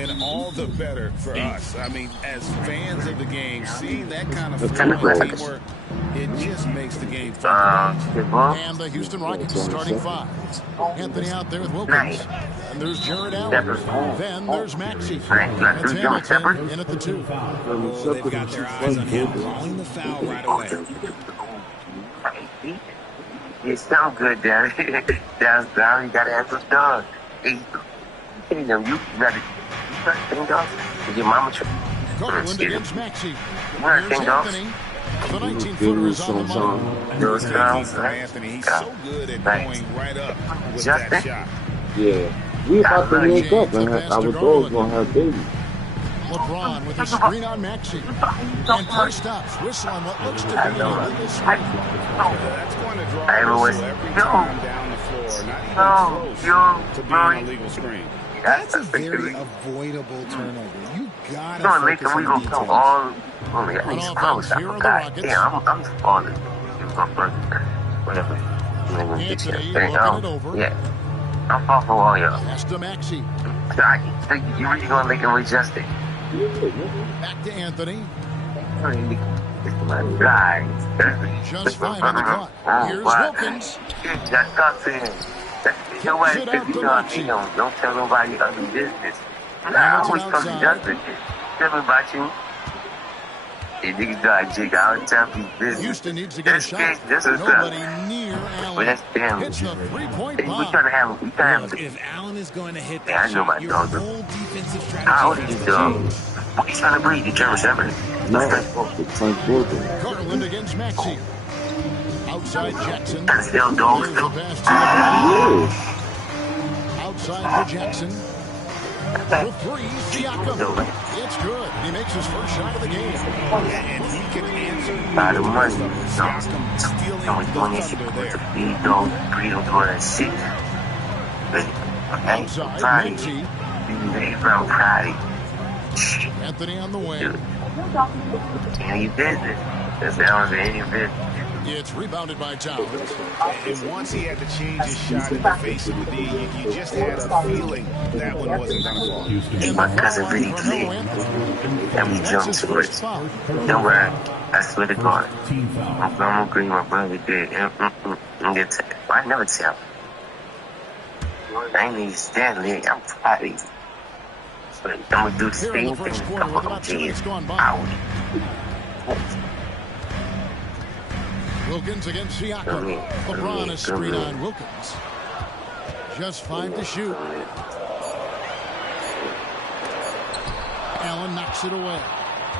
And all the better for us. I mean, as fans of the game, seeing that kind of teamwork, it just makes the game fun. And the Houston Rockets starting five. Anthony out there with Wilkins. And there's Jared Allen. Then there's Maxey. That's Hamilton in at the 2. Oh, they've got their eyes on him, calling the foul right away. You sound good, Darren. That's down. You got to ask the dog. Hey, you better think off. Is your mama Garland against Maxey. Here's Anthony. The 19-footer is on the money. Anthony, he's so good at going right up with that shot. Yeah. We about to link up, man. Our goal is going to have baby. LeBron with a screen on Maxey. And play stops. Whistle on what looks to be an illegal screen. That's going to draw a whistle every time down the floor. Not even close to being an illegal screen. That's a very avoidable turnover. You gotta focus on the details. He's close. I forgot. Yeah, I'm falling. You go first. Whatever. Anthony looking it over. Yeah. I'm falling for all y'all. Pass to Maxey. You really gonna make him adjust it? Back to Anthony. It's my guy. Just 5 on the clock. Here's Wilkins. That's nothing. Nobody says don't tell nobody other business. I always come to justice. Tell me about you. Hey, niggas got jig out tell me business. Houston needs to get a shot. Nobody near Allen. Well, that's damn. Hits the 3-point bomb. We trying to have if Allen is going to hit that shot, I know my your dog. whole defensive strategy. How old is this dog? What are you trying to breathe? You German Shepherd? Garland against Maxey. Outside Jackson. That's still dogs. Outside for Jackson. The 3, Siakam. It's good. He makes his first shot of the game. And he can answer by the money. Siakam stealing the thunder there. Don't breathe on that shit. Outside, Friday. From Friday. Anthony on the wing. Any business. That's how it's any business. It's rebounded by Towns. And once he had to change his shot in the face of the D, you just had a feeling that one wasn't going to fall. My cousin really played. And we jumped to it. Don't worry. I swear to God. I'm going to agree my brother did. I never tell. I ain't even stand there. I'm fighting. But I'm going to do the same thing a couple of days out. Wilkins against Siakam. LeBron is screen on Wilkins. Just 5 to shoot. Allen knocks it away.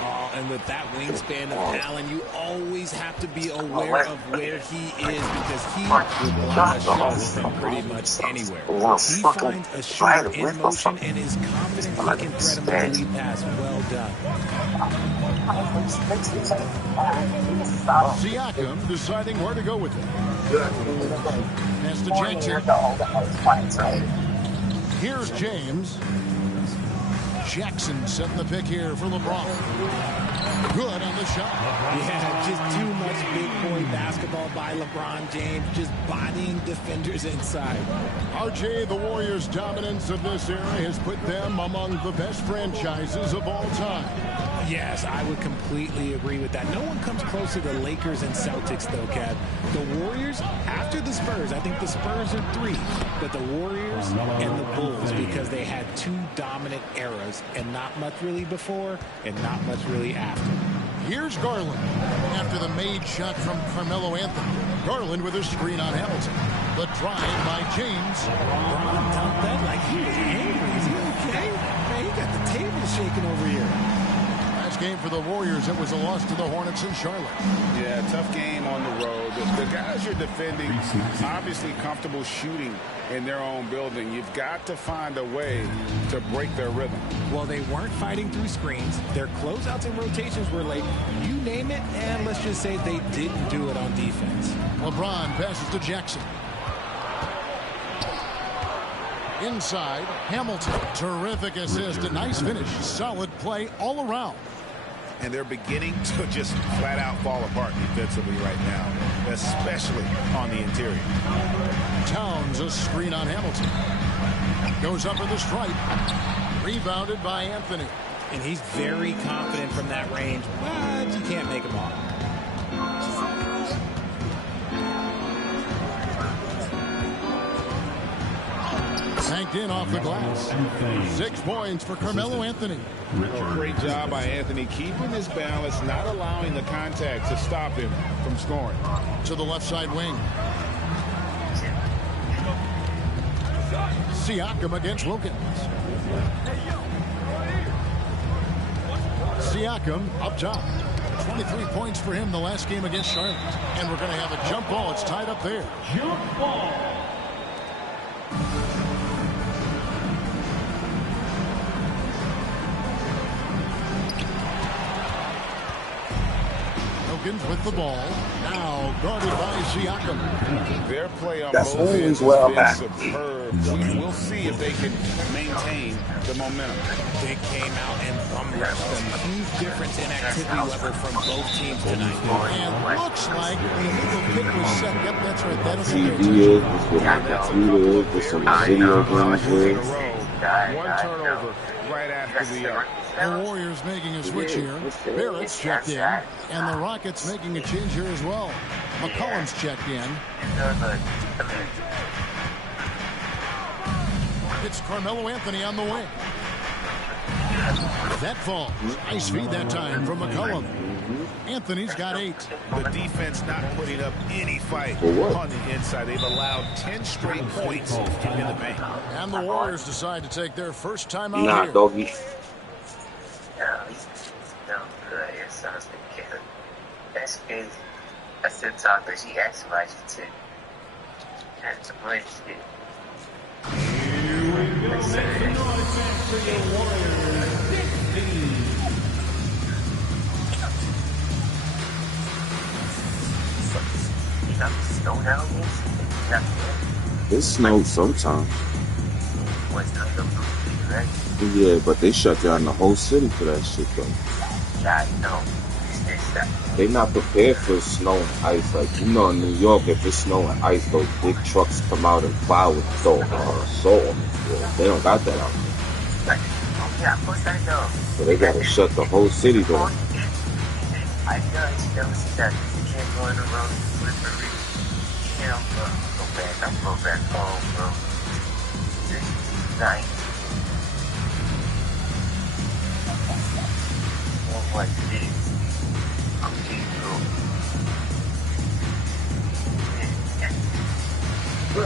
Oh, and with that wingspan of Allen, you always have to be aware of where he is because he will block a shot from pretty much anywhere. He finds a shooter in motion and is confident he can thread him with the lead pass. Well done. Siakam deciding where to go with it. Pass to Jackson. Here's James. Jackson setting the pick here for LeBron. Good on the shot. Yeah, just too much big boy basketball by LeBron James, just bodying defenders inside. RJ, the Warriors' dominance of this era has put them among the best franchises of all time. Yes, I would completely agree with that. No one comes close to the Lakers and Celtics, though, Cat. The Warriors, after the Spurs, I think the Spurs are 3, but the Warriors and the Bulls, because they had 2 dominant eras, and not much really before, and not much really after. Here's Garland after the made shot from Carmelo Anthony. Garland with a screen on Hamilton. The drive by James. LeBron dumped that like he was angry. Is he okay? Man, he got the table shaking over here. Game for the Warriors. It was a loss to the Hornets in Charlotte. Yeah, tough game on the road. The guys you're defending obviously comfortable shooting in their own building. You've got to find a way to break their rhythm. Well, they weren't fighting through screens. Their closeouts and rotations were late. You name it, and let's just say they didn't do it on defense. LeBron passes to Jackson. Inside, Hamilton. Terrific assist. A nice finish. Solid play all around. And they're beginning to just flat out fall apart defensively right now, especially on the interior. Towns a screen on Hamilton. Goes up for the stripe. Rebounded by Anthony. And he's very confident from that range, but you can't make him off. Banked in off the glass. 6 points for Carmelo Anthony. Great job by Anthony keeping his balance, not allowing the contact to stop him from scoring. To the left side wing. Siakam against Wilkins. Siakam up top. 23 points for him the last game against Charlotte. And we're going to have a jump ball. It's tied up there. Jump ball. Wilkins with the ball. Now guarded by Siakam. Their play on both ends has been superb. We'll see if they can maintain the momentum. They came out and bum rushed them. Huge difference in activity level from both teams tonight. And looks like the illegal kick was set. Yep, that's right. That'll be One turnover right after the other. The Warriors making a switch here. Barrett's checked in. And the Rockets making a change here as well. McCollum's checked in. It's Carmelo Anthony on the wing. That falls. Nice feed that time from McCollum. Anthony's got 8. The defense not putting up any fight on the inside. They've allowed 10 straight points in the paint. And the Warriors decide to take their first time out here. Doggy. That's crazy. I still talk, but she acts like it too. That's some much shit. Snow down here? It snowed sometimes. What's not the blue, right? Yeah, but they shut down the whole city for that shit though. Yeah, I know. They not prepared for snow and ice. Like, you know, in New York, if it's snow and ice, those big trucks come out and plow with salt on the floor. They don't got that out there. Yeah, of course I know. So they gotta shut the whole city down. I know it's still stuck. You can't go on the road, slippery. You can't go back. I'm going back home, bro. This is nice. What it is. I'm getting through. The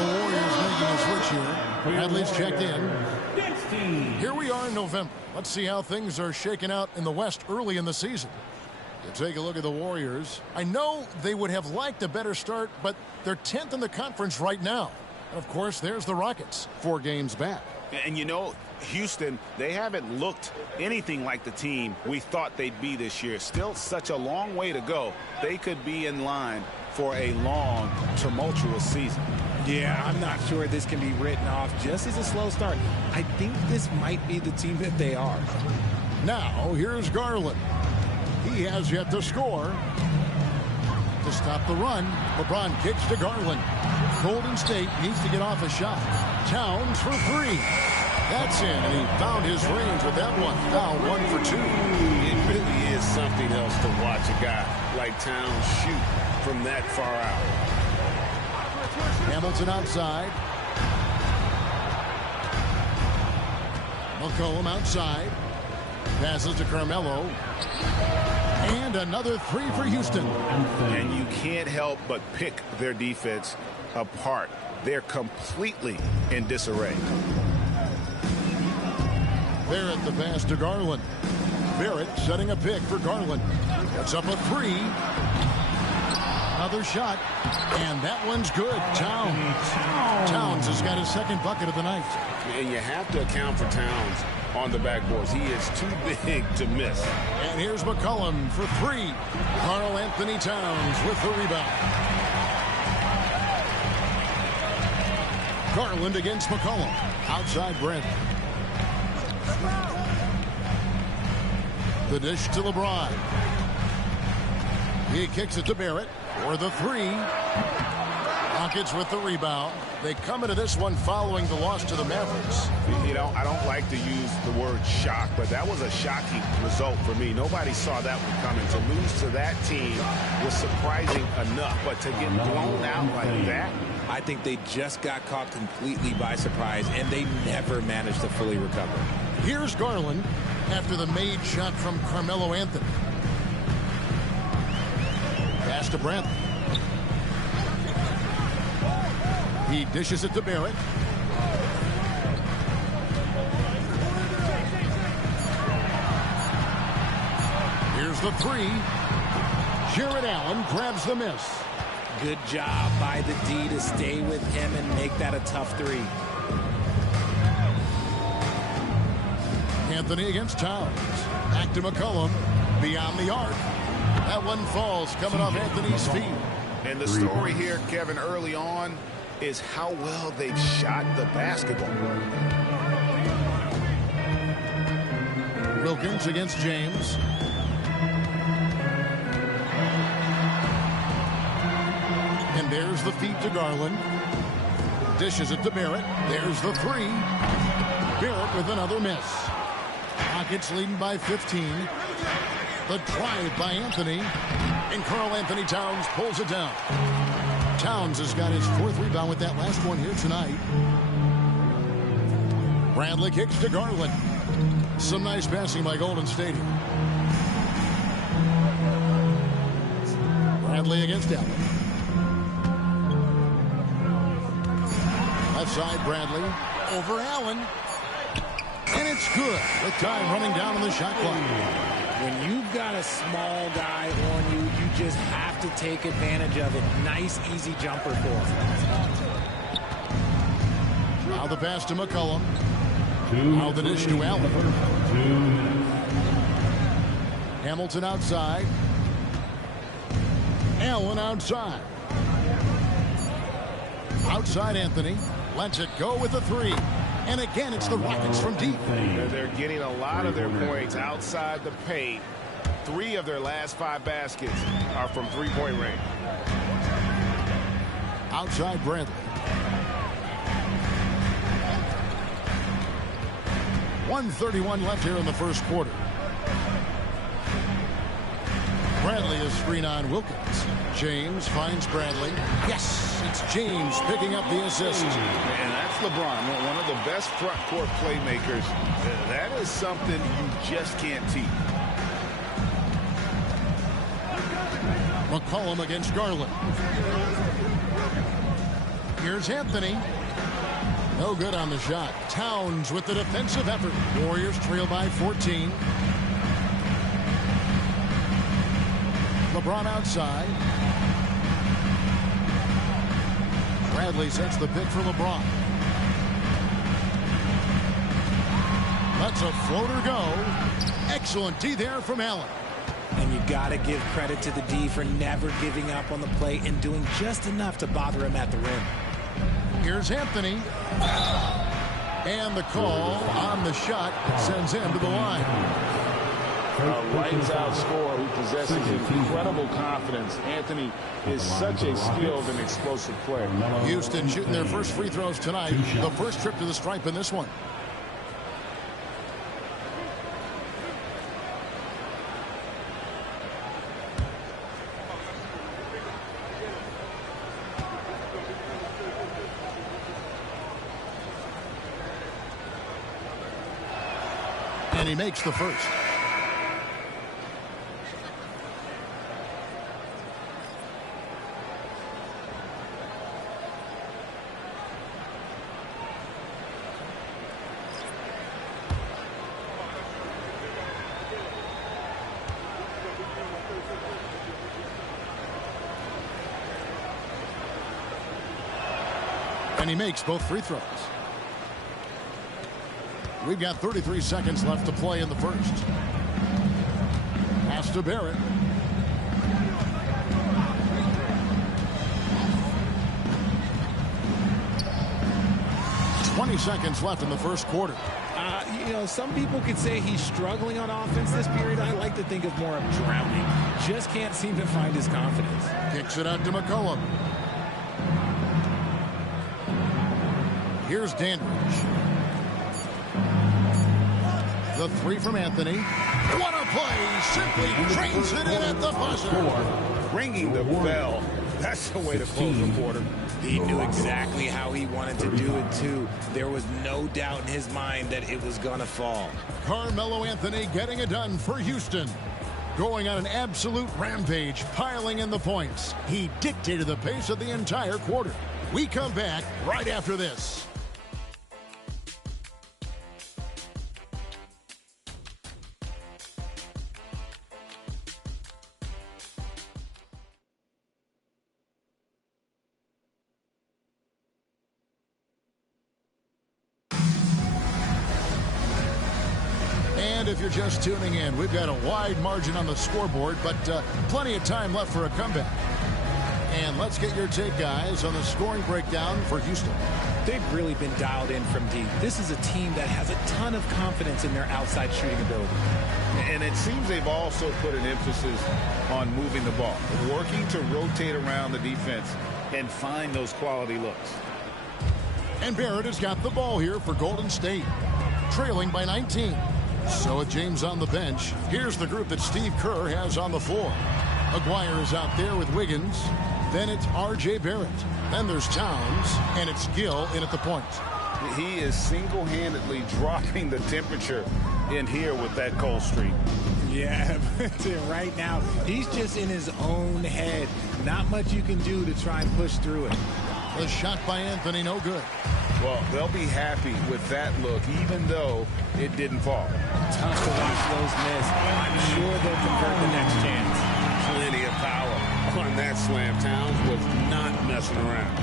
Warriors making a switch here. Bradley's checked in. Here we are in November. Let's see how things are shaking out in the West early in the season. You take a look at the Warriors. I know they would have liked a better start, but they're 10th in the conference right now. And of course, there's the Rockets, 4 games back. And you know, Houston, they haven't looked anything like the team we thought they'd be this year. Still such a long way to go. They could be in line for a long, tumultuous season. Yeah, I'm not sure this can be written off just as a slow start. I think this might be the team that they are. Now, here's Garland. He has yet to score. To stop the run, LeBron kicks to Garland. Golden State needs to get off a shot. Towns for 3. That's in, and he found his range with that one. Now 1 for 2. It really is something else to watch a guy like Towns shoot from that far out. Hamilton outside. McCollum outside. Passes to Carmelo. And another 3 for Houston. And you can't help but pick their defense apart. They're completely in disarray. Barrett the pass to Garland. Barrett setting a pick for Garland. That's up a 3. Another shot. And that one's good. Towns has got his second bucket of the night. And you have to account for Towns on the backboards. He is too big to miss. And here's McCollum for 3. Karl Anthony Towns with the rebound. Garland against McCollum. Outside Brent. The dish to LeBron. He kicks it to Barrett for the three. Rockets with the rebound. They come into this one following the loss to the Mavericks. You know, I don't like to use the word shock, but that was a shocking result for me. Nobody saw that one coming. To lose to that team was surprising enough, but to get blown out like that, I think they just got caught completely by surprise, and they never managed to fully recover. Here's Garland after the made shot from Carmelo Anthony. Pass to Brent. He dishes it to Barrett. Here's the three. Jarrett Allen grabs the miss. Good job by the D to stay with him and make that a tough three. Anthony against Towns. Back to McCollum. Beyond the arc. That one falls coming off Anthony's feet. And the story here, Kevin, early on, is how well they've shot the basketball. Wilkins against James. And there's the feed to Garland. Dishes it to Barrett. There's the three. Barrett with another miss. Rockets leading by 15. The drive by Anthony. And Karl Anthony Towns pulls it down. Towns has got his fourth rebound with that last one here tonight. Bradley kicks to Garland. Some nice passing by Golden State. Bradley against Allen. Left side, Bradley. Over Allen. And it's good. With time running down on the shot clock. When you've got a small guy on you, you just have to take advantage of it. Nice, easy jumper for him. Now the pass to McCollum. Now the dish to Allen. Hamilton outside. Allen outside. Outside Anthony. Lets it go with the three. And again, it's the Rockets from deep. They're getting a lot of their points outside the paint. 3 of their last 5 baskets are from three-point range. Outside Bradley. 1:31 left here in the first quarter. Bradley is screen on Wilkins. James finds Bradley. Yes, it's James picking up the assist. And that's LeBron, one of the best front court playmakers. That is something you just can't teach. McCollum against Garland. Here's Anthony. No good on the shot. Towns with the defensive effort. Warriors trail by 14. LeBron outside. Bradley sets the pick for LeBron. Lets a floater go. Excellent D there from Allen. And you got to give credit to the D for never giving up on the play and doing just enough to bother him at the rim. Here's Anthony. And the call on the shot sends him to the line. A lights-out scorer who possesses incredible confidence. Anthony is such a skilled and explosive player. Houston shooting their first free throws tonight. The first trip to the stripe in this one. And he makes the first. And he makes both free throws. We've got 33 seconds left to play in the first. Pass to Barrett. 20 seconds left in the first quarter. You know, some people could say he's struggling on offense this period. I like to think of more of drowning. Just can't seem to find his confidence. Kicks it out to McCollum. Here's Dandridge. The three from Anthony. What a play! Simply trains it in at the buzzer. Ringing the bell. That's the way to close the quarter. He knew exactly how he wanted to do it, too. There was no doubt in his mind that it was going to fall. Carmelo Anthony getting it done for Houston. Going on an absolute rampage, piling in the points. He dictated the pace of the entire quarter. We come back right after this. And if you're just tuning in, we've got a wide margin on the scoreboard, but plenty of time left for a comeback. And let's get your take, guys, on the scoring breakdown for Houston. They've really been dialed in from deep. This is a team that has a ton of confidence in their outside shooting ability. And it seems they've also put an emphasis on moving the ball, working to rotate around the defense and find those quality looks. And Barrett has got the ball here for Golden State, trailing by 19. So with James on the bench, here's the group that Steve Kerr has on the floor. Aguirre is out there with Wiggins. Then it's R.J. Barrett. Then there's Towns, and it's Gill in at the point. He is single-handedly dropping the temperature in here with that cold streak. Yeah, right now, he's just in his own head. Not much you can do to try and push through it. The shot by Anthony, no good. Well, they'll be happy with that look, even though it didn't fall. Tough to watch those miss. I'm sure they'll convert the next chance. Plenty of power on that slam. Towns was not messing around.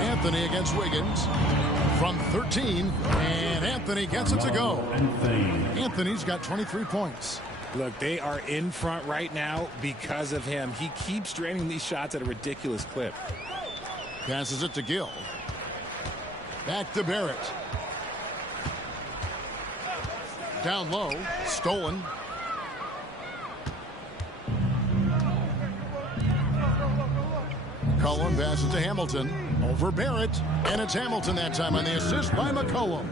Anthony against Wiggins from 13, and Anthony gets it to go. Anthony's got 23 points. Look, they are in front right now because of him. He keeps draining these shots at a ridiculous clip. Passes it to Gill. Back to Barrett. Down low. Stolen. McCollum passes to Hamilton. Over Barrett. And it's Hamilton that time on the assist by McCollum.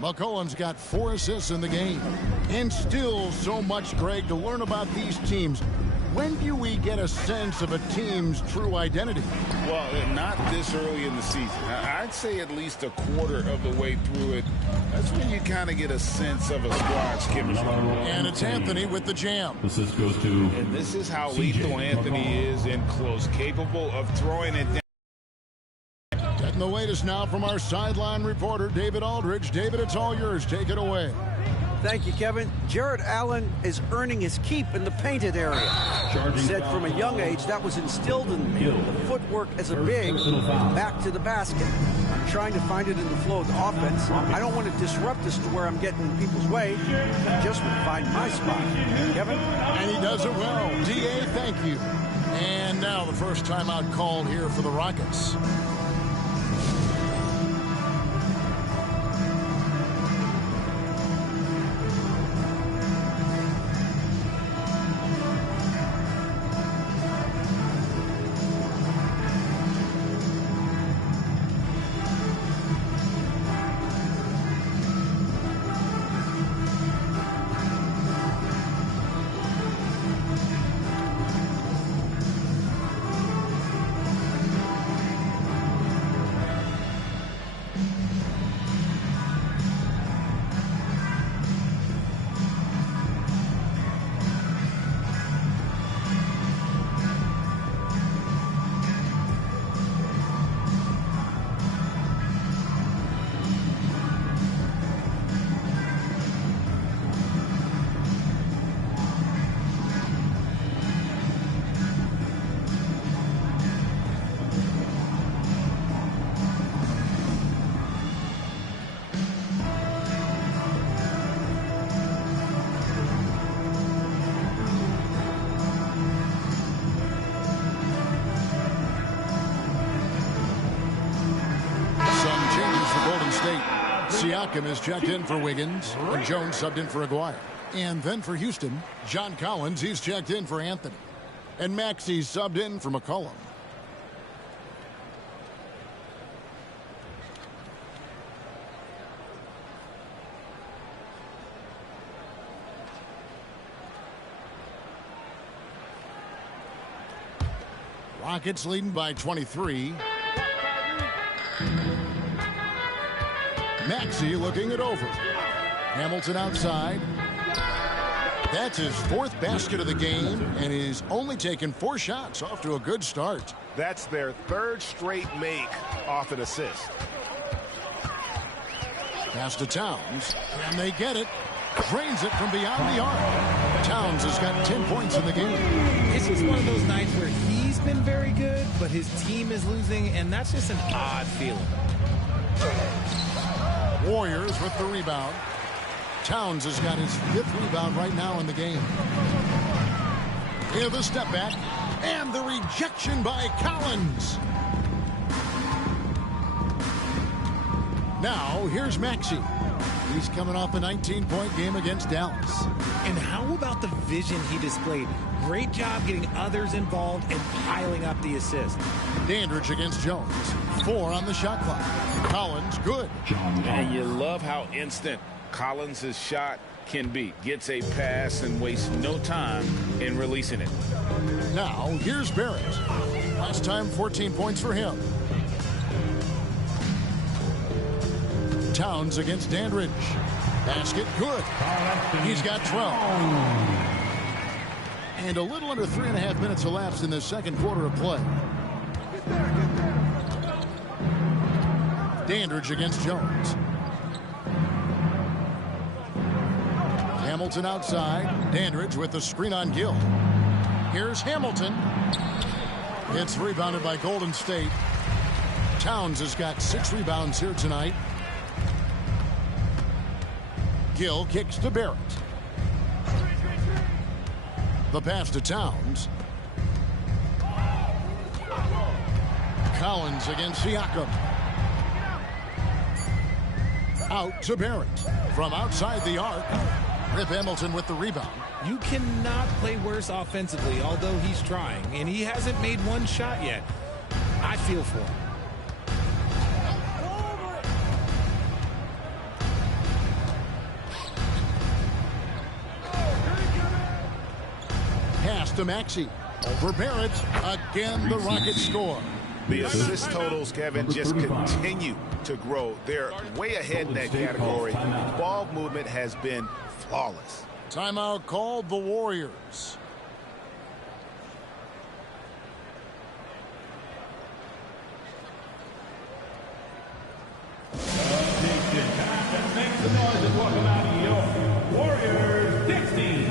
McCollum's got 4 assists in the game. And still so much, Greg, to learn about these teams. When do we get a sense of a team's true identity? Well, not this early in the season. I'd say at least a quarter of the way through it. That's when you kind of get a sense of a squad's chemistry. And it's Anthony with the jam. Assist goes to... And this is how lethal Anthony is in close, capable of throwing it down. Getting the latest now from our sideline reporter, David Aldridge. David, it's all yours. Take it away. Thank you, Kevin. Jarrett Allen is earning his keep in the painted area. He said from a young age that was instilled in me. The footwork as a big, back to the basket. I'm trying to find it in the flow of the offense. I don't want to disrupt this to where I'm getting in people's way. I just want to find my spot. Kevin? And he does it well. D.A., thank you. And now the first timeout called here for the Rockets. State. Siakam is checked in for Wiggins, and Jones subbed in for Aguirre. And then for Houston, John Collins, he's checked in for Anthony. And Maxey subbed in for McCollum. Rockets leading by 23. Maxey looking it over. Hamilton outside. That's his 4th basket of the game, and he's only taken 4 shots. Off to a good start. That's their 3rd straight make off an assist. Pass to Towns, and they get it. Drains it from beyond the arc. Towns has got 10 points in the game. It's just one of those nights where he's been very good, but his team is losing, and that's just an odd feeling. Warriors with the rebound. Towns has got his 5th rebound right now in the game. Here the step back, and the rejection by Collins. Now here's Maxey. He's coming off a 19-point game against Dallas. And how about the vision he displayed? Great job getting others involved and piling up the assist. Dandridge against Jones. 4 on the shot clock. Collins, good. And you love how instant Collins' shot can be. Gets a pass and wastes no time in releasing it. Now, here's Barrett. Last time, 14 points for him. Towns against Dandridge. Basket, good. He's got 12. And a little under 3.5 minutes elapsed in the second quarter of play. Dandridge against Jones. Hamilton outside. Dandridge with the screen on Gill. Here's Hamilton. It's rebounded by Golden State. Towns has got 6 rebounds here tonight. Gill kicks to Barrett. The pass to Towns. Collins against Siakam. Out to Barrett. From outside the arc. Rip Hamilton with the rebound. You cannot play worse offensively, although he's trying, and he hasn't made one shot yet. I feel for him. Pass to Maxey. Over Barrett. Again, the Rockets score. The assist totals, Kevin, just continue to grow. They're way ahead in that category. Ball movement has been flawless. Timeout called the Warriors. Make some noise and welcome out of your Warriors 16.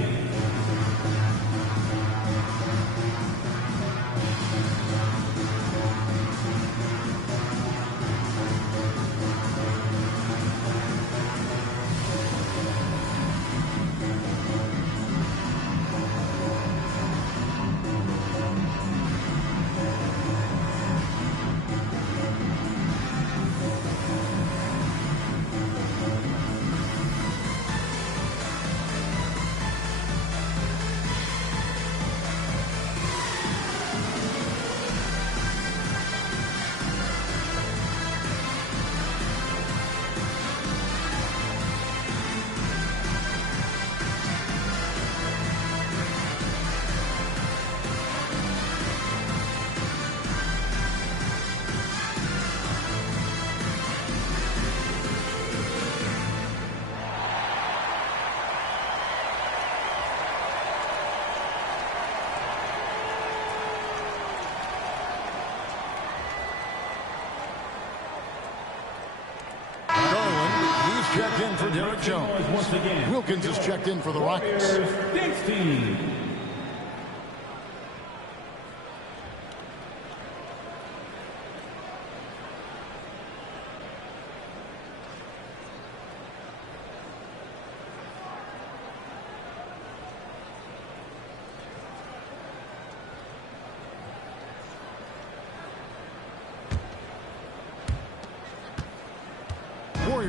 Checked in for Derek Jones. Wilkins is checked in for the Rockets. 16.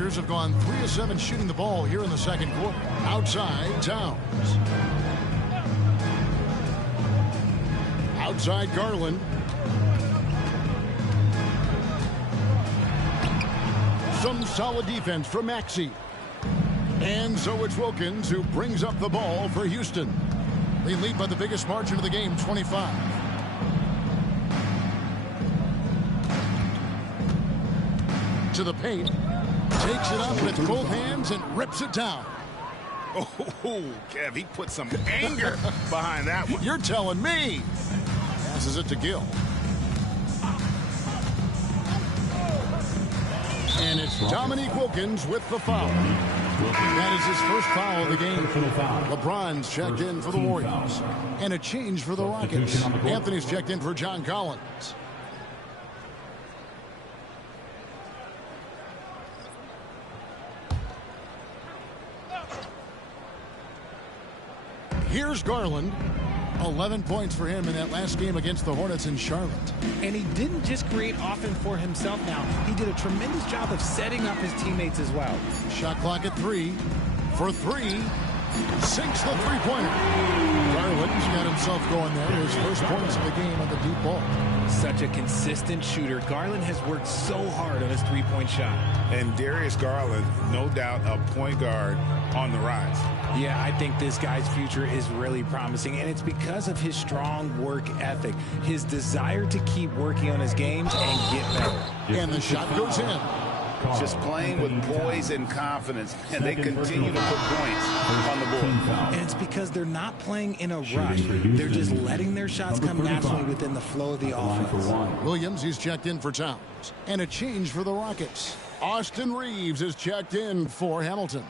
Warriors have gone 3 of 7 shooting the ball here in the second quarter. Outside, Towns. Outside, Garland. Some solid defense from Maxey. And so it's Wilkins who brings up the ball for Houston. They lead by the biggest margin of the game, 25. To the paint. Takes it up with both hands and rips it down. Oh, Kev, he put some anger behind that one. You're telling me. Passes it to Gill. And it's Dominique Wilkins with the foul. That is his first foul of the game. LeBron's checked in for the Warriors. And a change for the Rockets. Anthony's checked in for John Collins. Here's Garland. 11 points for him in that last game against the Hornets in Charlotte. And he didn't just create offense for himself now. He did a tremendous job of setting up his teammates as well. Shot clock at 3. For 3. Sinks the three-pointer. Garland's got himself going there. His first points of the game on the deep ball. Such a consistent shooter. Garland has worked so hard on his three-point shot. And Darius Garland, no doubt, a point guard on the rise. Yeah, I think this guy's future is really promising, and it's because of his strong work ethic, his desire to keep working on his games and get better. And the shot goes in. Just playing with poise and confidence, and they continue to put points on the board. And it's because they're not playing in a rush. They're just letting their shots come naturally within the flow of the offense. Williams, he's checked in for Towns. And a change for the Rockets. Austin Reeves is checked in for Hamilton.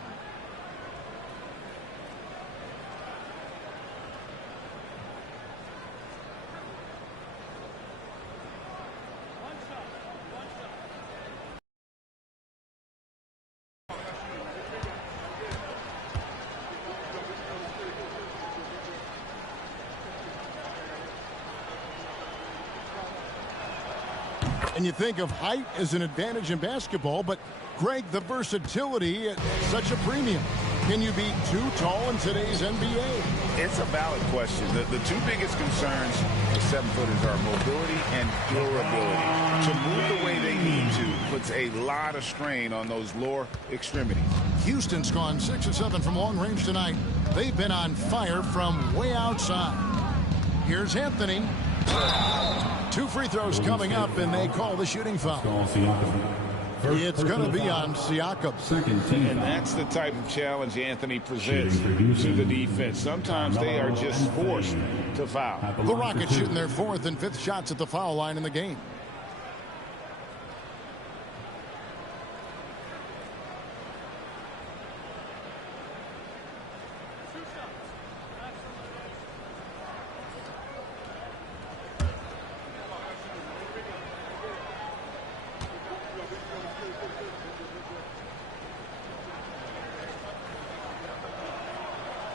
And you think of height as an advantage in basketball, but Greg, the versatility at such a premium. Can you be too tall in today's NBA? It's a valid question. The two biggest concerns for 7-footers are mobility and durability. To move the way they need to puts a lot of strain on those lower extremities. Houston's gone 6 of 7 from long range tonight. They've been on fire from way outside. Here's Anthony. 2 free throws coming up, and they call the shooting foul. It's going to be on Siakam. And that's the type of challenge Anthony presents to the defense. Sometimes they are just forced to foul. The Rockets shooting their 4th and 5th shots at the foul line in the game.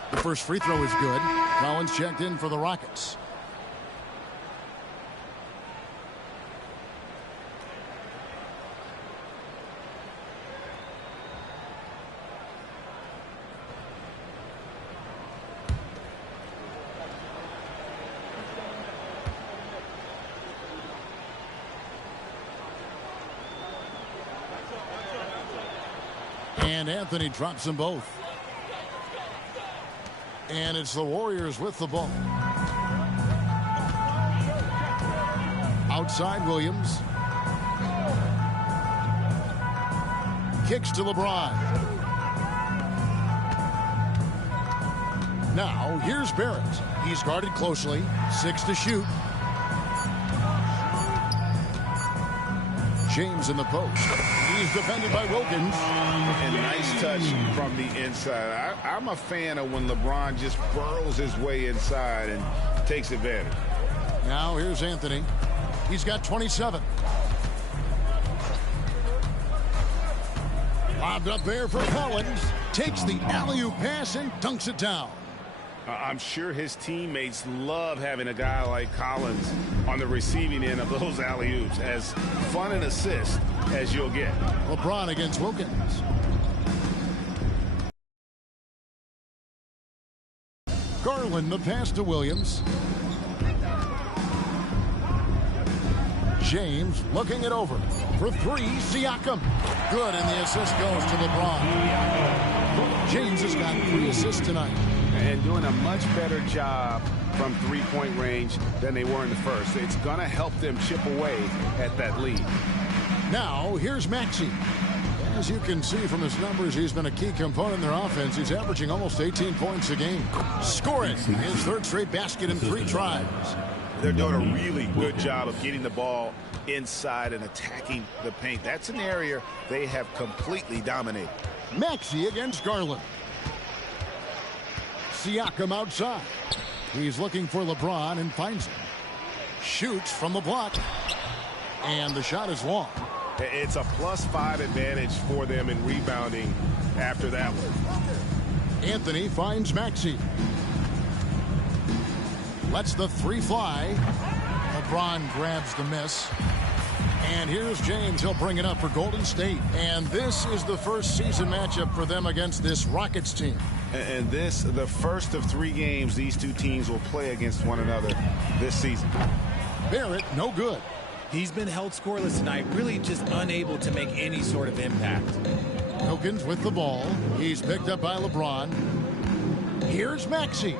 The first free throw is good. Collins checked in for the Rockets. And Anthony drops them both. And it's the Warriors with the ball. Outside, Williams. Kicks to LeBron. Now, here's Barrett. He's guarded closely. 6 to shoot. James in the post. He's defended by Wilkins. And nice touch from the inside. I'm a fan of when LeBron just burrows his way inside and takes advantage. Now here's Anthony. He's got 27. Lobbed up there for Collins. Takes the alley-oop pass and dunks it down. I'm sure his teammates love having a guy like Collins on the receiving end of those alley-oops. As fun an assist as you'll get. LeBron against Wilkins. Garland, the pass to Williams. James looking it over for three. Siakam. Good, and the assist goes to LeBron. James has got 3 assists tonight. And doing a much better job from three-point range than they were in the first. It's going to help them chip away at that lead. Now, here's Maxey. As you can see from his numbers, he's been a key component in their offense. He's averaging almost 18 points a game. Scoring his 3rd straight basket in 3 tries. They're doing a really good job of getting the ball inside and attacking the paint. That's an area they have completely dominated. Maxey against Garland. Siakam outside. He's looking for LeBron and finds him. Shoots from the block. And the shot is long. It's a +5 advantage for them in rebounding after that one. Anthony finds Maxey. Lets the 3 fly. LeBron grabs the miss. And here's James. He'll bring it up for Golden State. And this is the first season matchup for them against this Rockets team. And this, the first of 3 games these two teams will play against one another this season. Barrett, no good. He's been held scoreless tonight, really just unable to make any sort of impact. Wilkins with the ball. He's picked up by LeBron. Here's Maxey.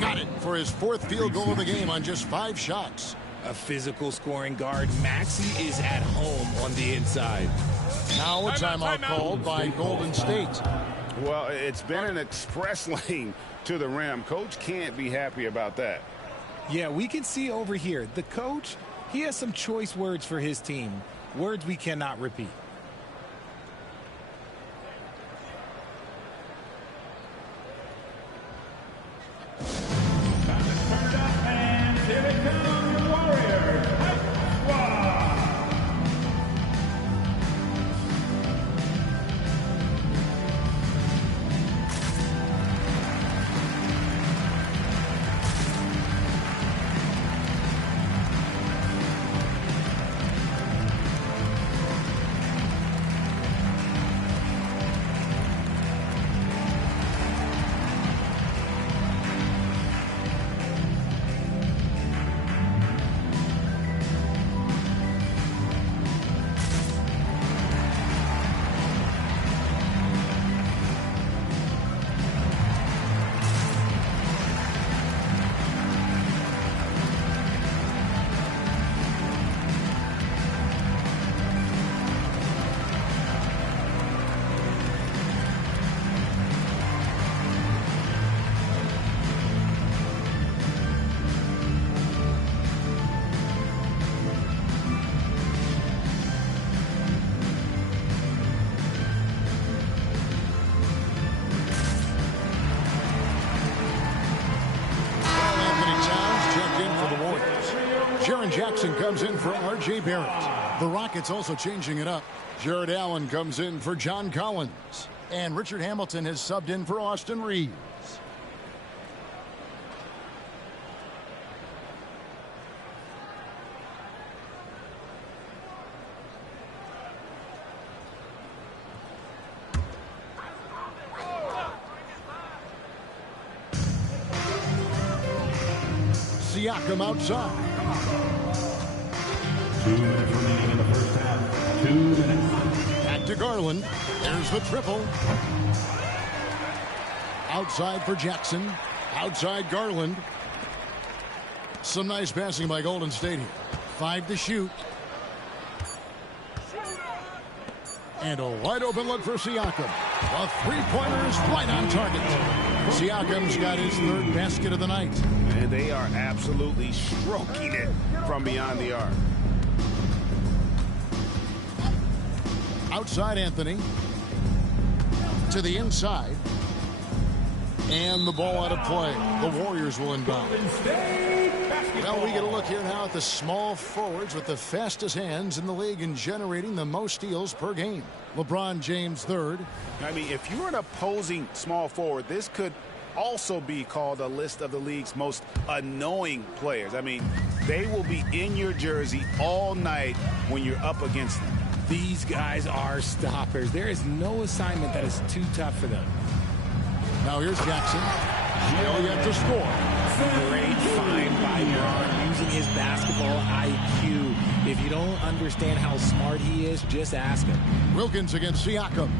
Got it for his 4th field goal of the game on just 5 shots. A physical scoring guard, Maxey is at home on the inside. Now a timeout called by Golden State. Well, it's been an express lane to the rim. Coach can't be happy about that. Yeah, we can see over here, the coach, he has some choice words for his team. Words we cannot repeat. Jackson comes in for R.J. Barrett. The Rockets also changing it up. Jared Allen comes in for John Collins. And Richard Hamilton has subbed in for Austin Reeves. Siakam outside. 2 minutes remaining in the first half. 2 minutes. Back to Garland. There's the triple. Outside for Jackson. Outside Garland. Some nice passing by Golden State here. 5 to shoot. And a wide open look for Siakam. The three-pointer is right on target. Siakam's got his 3rd basket of the night. And they are absolutely stroking it from beyond the arc. Outside Anthony. To the inside. And the ball out of play. The Warriors will inbound. Well, we get a look here now at the small forwards with the fastest hands in the league and generating the most steals per game. LeBron James 3rd. I mean, if you're an opposing small forward, this could also be called a list of the league's most annoying players. I mean, they will be in your jersey all night when you're up against them. These guys are stoppers. There is no assignment that is too tough for them. Now here's Jackson. Still yet to score. Great find by Braun using his basketball IQ. If you don't understand how smart he is, just ask him. Wilkins against Siakam.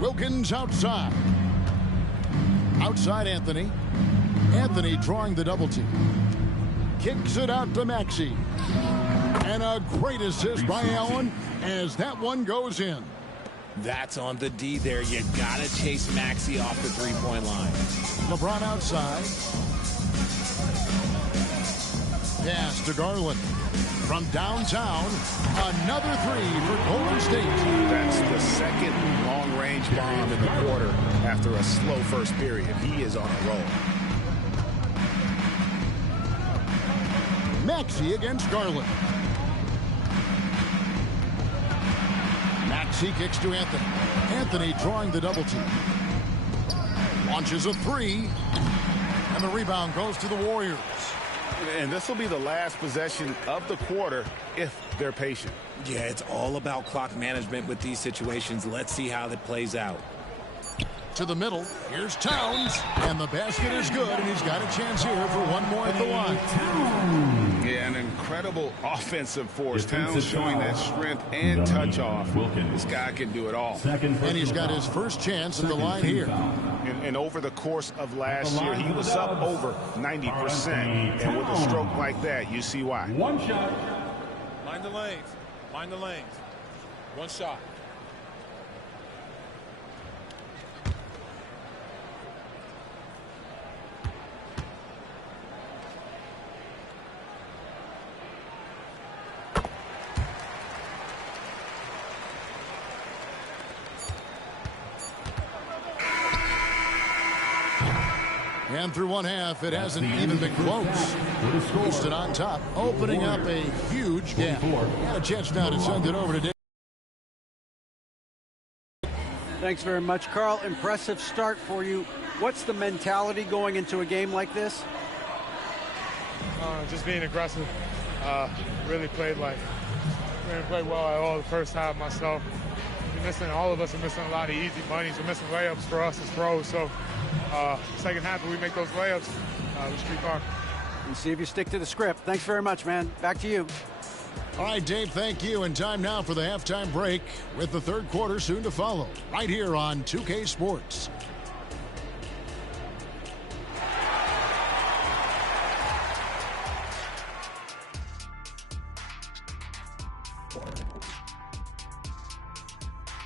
Wilkins outside. Outside Anthony. Anthony drawing the double team. Kicks it out to Maxey. And a great assist by Allen as that one goes in. That's on the D there. You gotta chase Maxey off the three-point line. LeBron outside. Pass to Garland. From downtown, another three for Golden State. That's the second long-range bomb in the quarter after a slow first period. He is on a roll. Maxey against Garland. Maxey kicks to Anthony. Anthony drawing the double team. Launches a three. And the rebound goes to the Warriors. And this will be the last possession of the quarter if they're patient. Yeah, it's all about clock management with these situations. Let's see how that plays out. To the middle. Here's Towns. And the basket is good, and he's got a chance here for one more at the line. Yeah, an incredible offensive force. Towns showing that strength and touch off. This guy can do it all. And he's got his first chance at the line here. And over the course of last year, he was up over 90%. And with a stroke like that, you see why. One shot. Mind the lanes. Mind the lanes. One shot. And through one half, it hasn't even been close. Houston on top, opening up a huge gap. Got a chance now to send it over to Dave. Thanks very much, Carl. Impressive start for you. What's the mentality going into a game like this? Just being aggressive. Really played well at all the first half myself. All of us are missing a lot of easy bunnies. We're missing layups for us as pros. So second half, if we make those layups, we streak on. And see if you stick to the script. Thanks very much, man. Back to you. All right, Dave, thank you. And time now for the halftime break with the third quarter soon to follow right here on 2K Sports.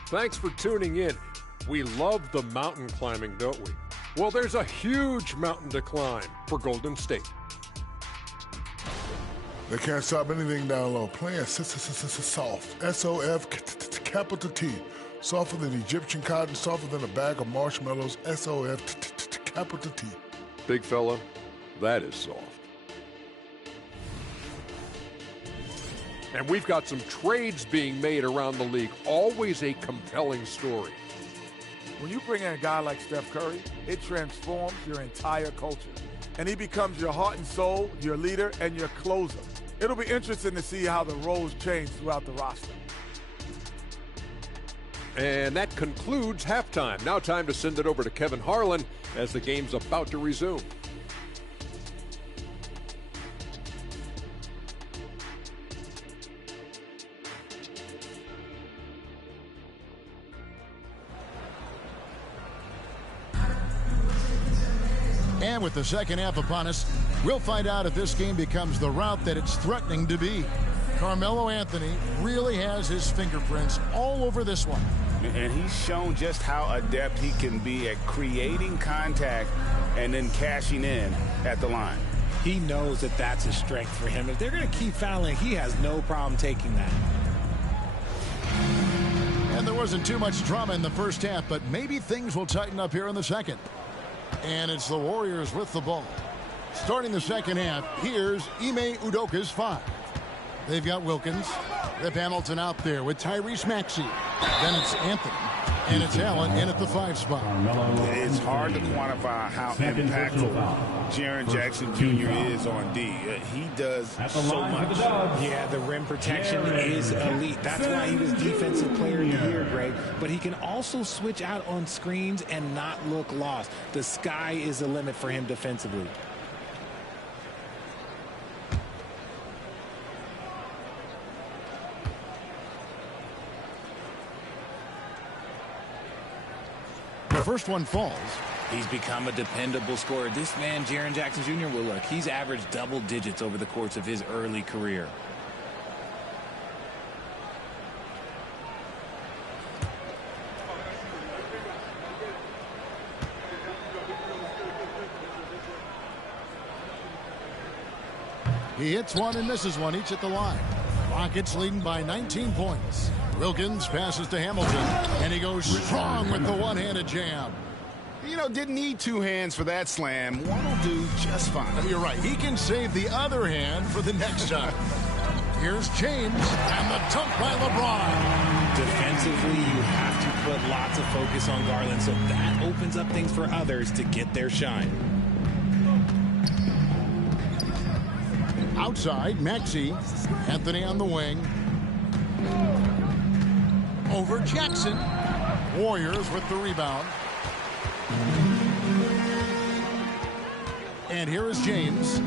Thanks for tuning in. We love the mountain climbing, don't we? Well, there's a huge mountain to climb for Golden State. They can't stop anything down low. Playing soft. S-O-F, capital T. Softer than Egyptian cotton, softer than a bag of marshmallows. S-O-F, capital T. Big fella, that is soft. And we've got some trades being made around the league. Always a compelling story. When you bring in a guy like Steph Curry, it transforms your entire culture. And he becomes your heart and soul, your leader, and your closer. It'll be interesting to see how the roles change throughout the roster. And that concludes halftime. Now time to send it over to Kevin Harlan as the game's about to resume. And with the second half upon us, we'll find out if this game becomes the route that it's threatening to be. Carmelo Anthony really has his fingerprints all over this one. And he's shown just how adept he can be at creating contact and then cashing in at the line. He knows that that's a strength for him. If they're going to keep fouling, he has no problem taking that. And there wasn't too much drama in the first half, but maybe things will tighten up here in the second. And it's the Warriors with the ball. Starting the second half, here's Ime Udoka's 5. They've got Wilkins. Rip Hamilton out there with Tyrese Maxey. Then it's Anthony. And it's Allen in at the 5 spot. It's hard to quantify how impactful Jaren Jackson Jr. is on D. He does so much. Yeah, the rim protection is elite. That's why he was Defensive Player of the Year, Greg. But he can also switch out on screens and not look lost. The sky is the limit for him defensively. The first one falls. He's become a dependable scorer. This man, Jaren Jackson Jr., well, look, he's averaged double digits over the course of his early career. He hits one and misses one, each at the line. Rockets leading by 19 points. Wilkins passes to Hamilton, and he goes strong with the one-handed jam. You know, didn't need 2 hands for that slam. One will do just fine. You're right. He can save the other hand for the next shot. Here's James, and the dunk by LeBron. Defensively, you have to put lots of focus on Garland, so that opens up things for others to get their shine. Outside, Maxey. Anthony on the wing. Over Jackson. Warriors with the rebound. And here is James.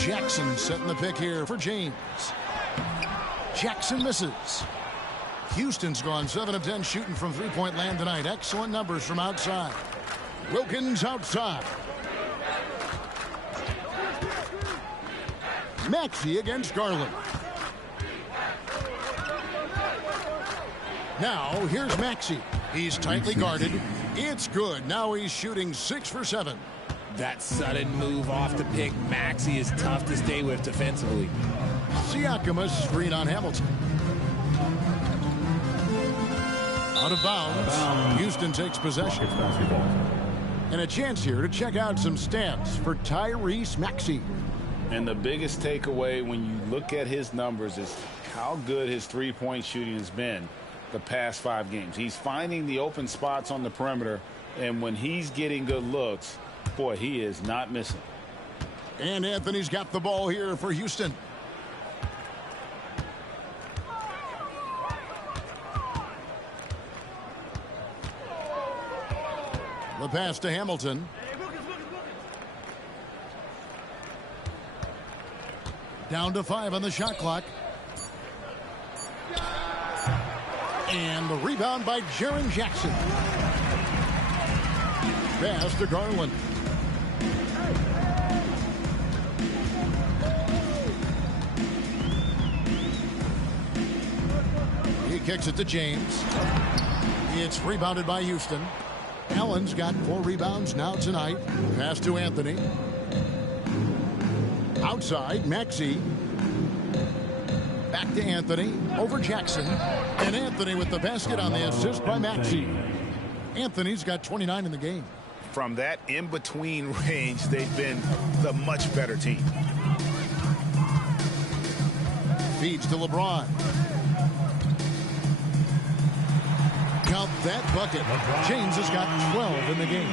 Jackson setting the pick here for James. Jackson misses. Houston's gone 7 of 10 shooting from three-point land tonight. Excellent numbers from outside. Wilkins outside. Maxey against Garland. Now, here's Maxey. He's tightly guarded. It's good. Now he's shooting 6 for 7. That sudden move off the pick, Maxey, is tough to stay with defensively. Siakam screen on Hamilton. Out of bounds. Houston takes possession. And a chance here to check out some stats for Tyrese Maxey. And the biggest takeaway when you look at his numbers is how good his three-point shooting has been the past 5 games. He's finding the open spots on the perimeter, and when he's getting good looks, boy, he is not missing. And Anthony's got the ball here for Houston. The pass to Hamilton. Down to 5 on the shot clock. And the rebound by Jaren Jackson. Pass to Garland. He kicks it to James. It's rebounded by Houston. Allen's got 4 rebounds now tonight. Pass to Anthony. Outside, Maxey. Back to Anthony. Over Jackson. And Anthony with the basket on the assist by Maxey. Anthony's got 29 in the game. From that in-between range, they've been the much better team. Feeds to LeBron. Count that bucket. James has got 12 in the game.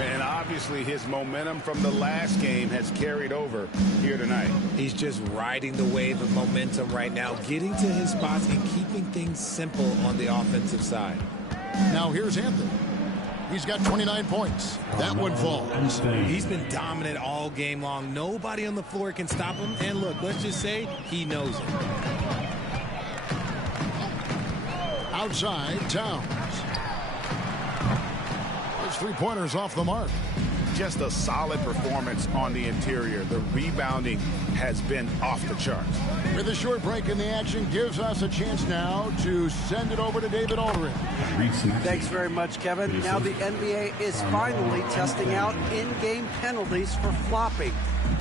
And obviously his momentum from the last game has carried over here tonight. He's just riding the wave of momentum right now, getting to his spots and keeping things simple on the offensive side. Now here's Anthony. He's got 29 points. That one falls. He's been dominant all game long. Nobody on the floor can stop him. And look, let's just say he knows it. Outside, Towns. His three-pointers off the mark. Just a solid performance on the interior. The rebounding has been off the charts. With a short break in the action, gives us a chance now to send it over to David Aldridge. Thanks very much, Kevin. Now the NBA is finally testing out in-game penalties for flopping.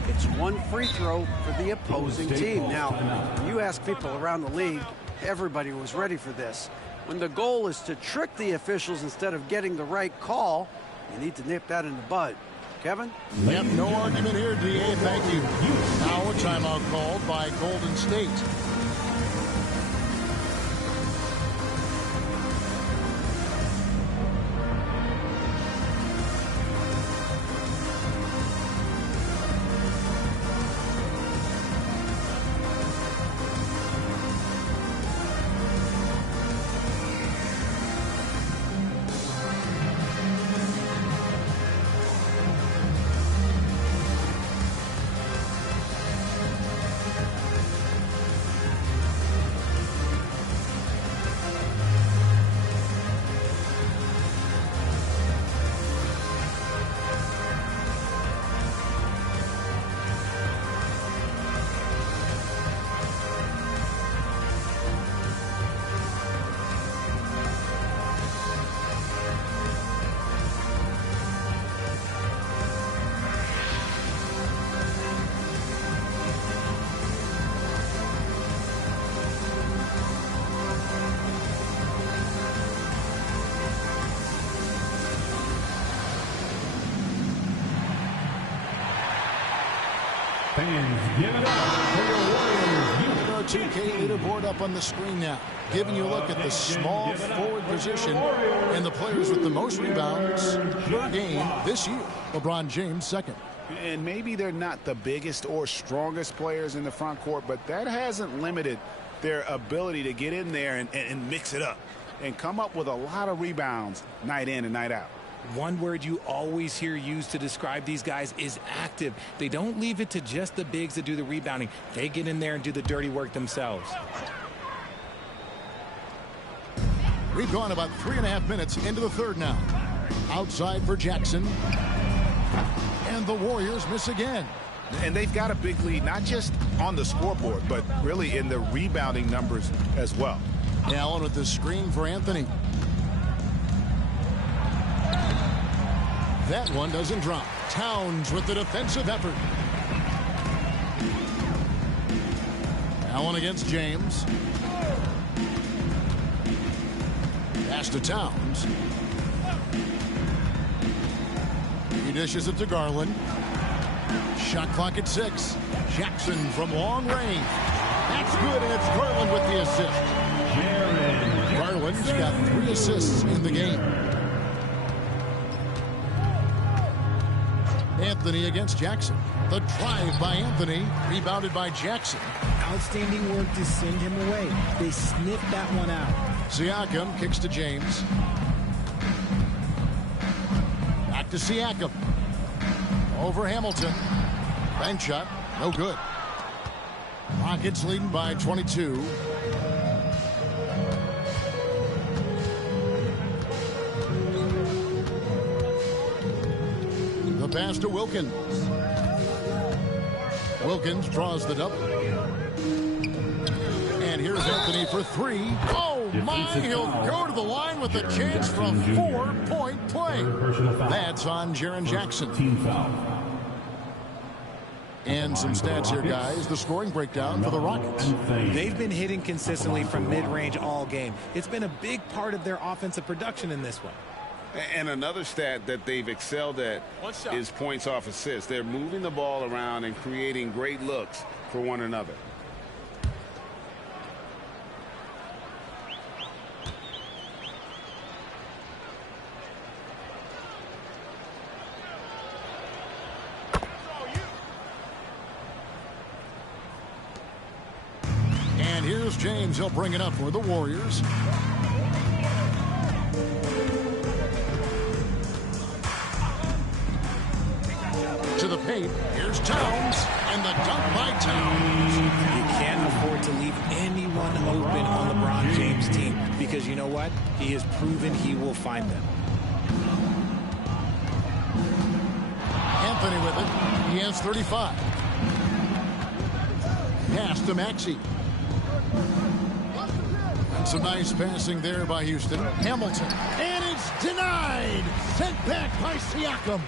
It's 1 free throw for the opposing team. Now, when you ask people around the league, everybody was ready for this. When the goal is to trick the officials instead of getting the right call, you need to nip that in the bud. Kevin? Yep, no argument here, DA. Thank you. Now a timeout called by Golden State. Lions, give it up for your Warriors. Our 2K leaderboard up on the screen now, giving you a look at the small forward position and the players with the most rebounds per game this year. LeBron James second. And maybe they're not the biggest or strongest players in the front court, but that hasn't limited their ability to get in there and mix it up and come up with a lot of rebounds night in and night out. One word you always hear used to describe these guys is active. They don't leave it to just the bigs to do the rebounding. They get in there and do the dirty work themselves. We've gone about 3.5 minutes into the third now. Outside for Jackson. And the Warriors miss again. And they've got a big lead, not just on the scoreboard, but really in the rebounding numbers as well. Allen with the screen for Anthony. That one doesn't drop. Towns with the defensive effort. Allen against James. Pass to Towns. He dishes it to Garland. Shot clock at 6. Jackson from long range. That's good, and it's Garland with the assist. Garland's got 3 assists in the game. Anthony against Jackson. The drive by Anthony, rebounded by Jackson. Outstanding work to send him away. They sniffed that one out. Siakam kicks to James. Back to Siakam. Over Hamilton. Bank shot, no good. Rockets leading by 22. The pass to Wilkins. Wilkins draws the double. And here's Anthony for 3. Oh my, he'll go to the line with a chance for a 4-point play. That's on Jaren Jackson. Team foul. And some stats here, guys. The scoring breakdown for the Rockets. They've been hitting consistently from mid-range all game. It's been a big part of their offensive production in this one. And another stat that they've excelled at is points off assists. They're moving the ball around and creating great looks for one another. And here's James. He'll bring it up for the Warriors. To the paint. Here's Towns. And the dunk by Towns. You can't afford to leave anyone open on LeBron James' team because you know what? He has proven he will find them. Anthony with it. He has 35. Pass to Maxey. And some nice passing there by Houston. Hamilton. And it's denied. Sent back by Siakam.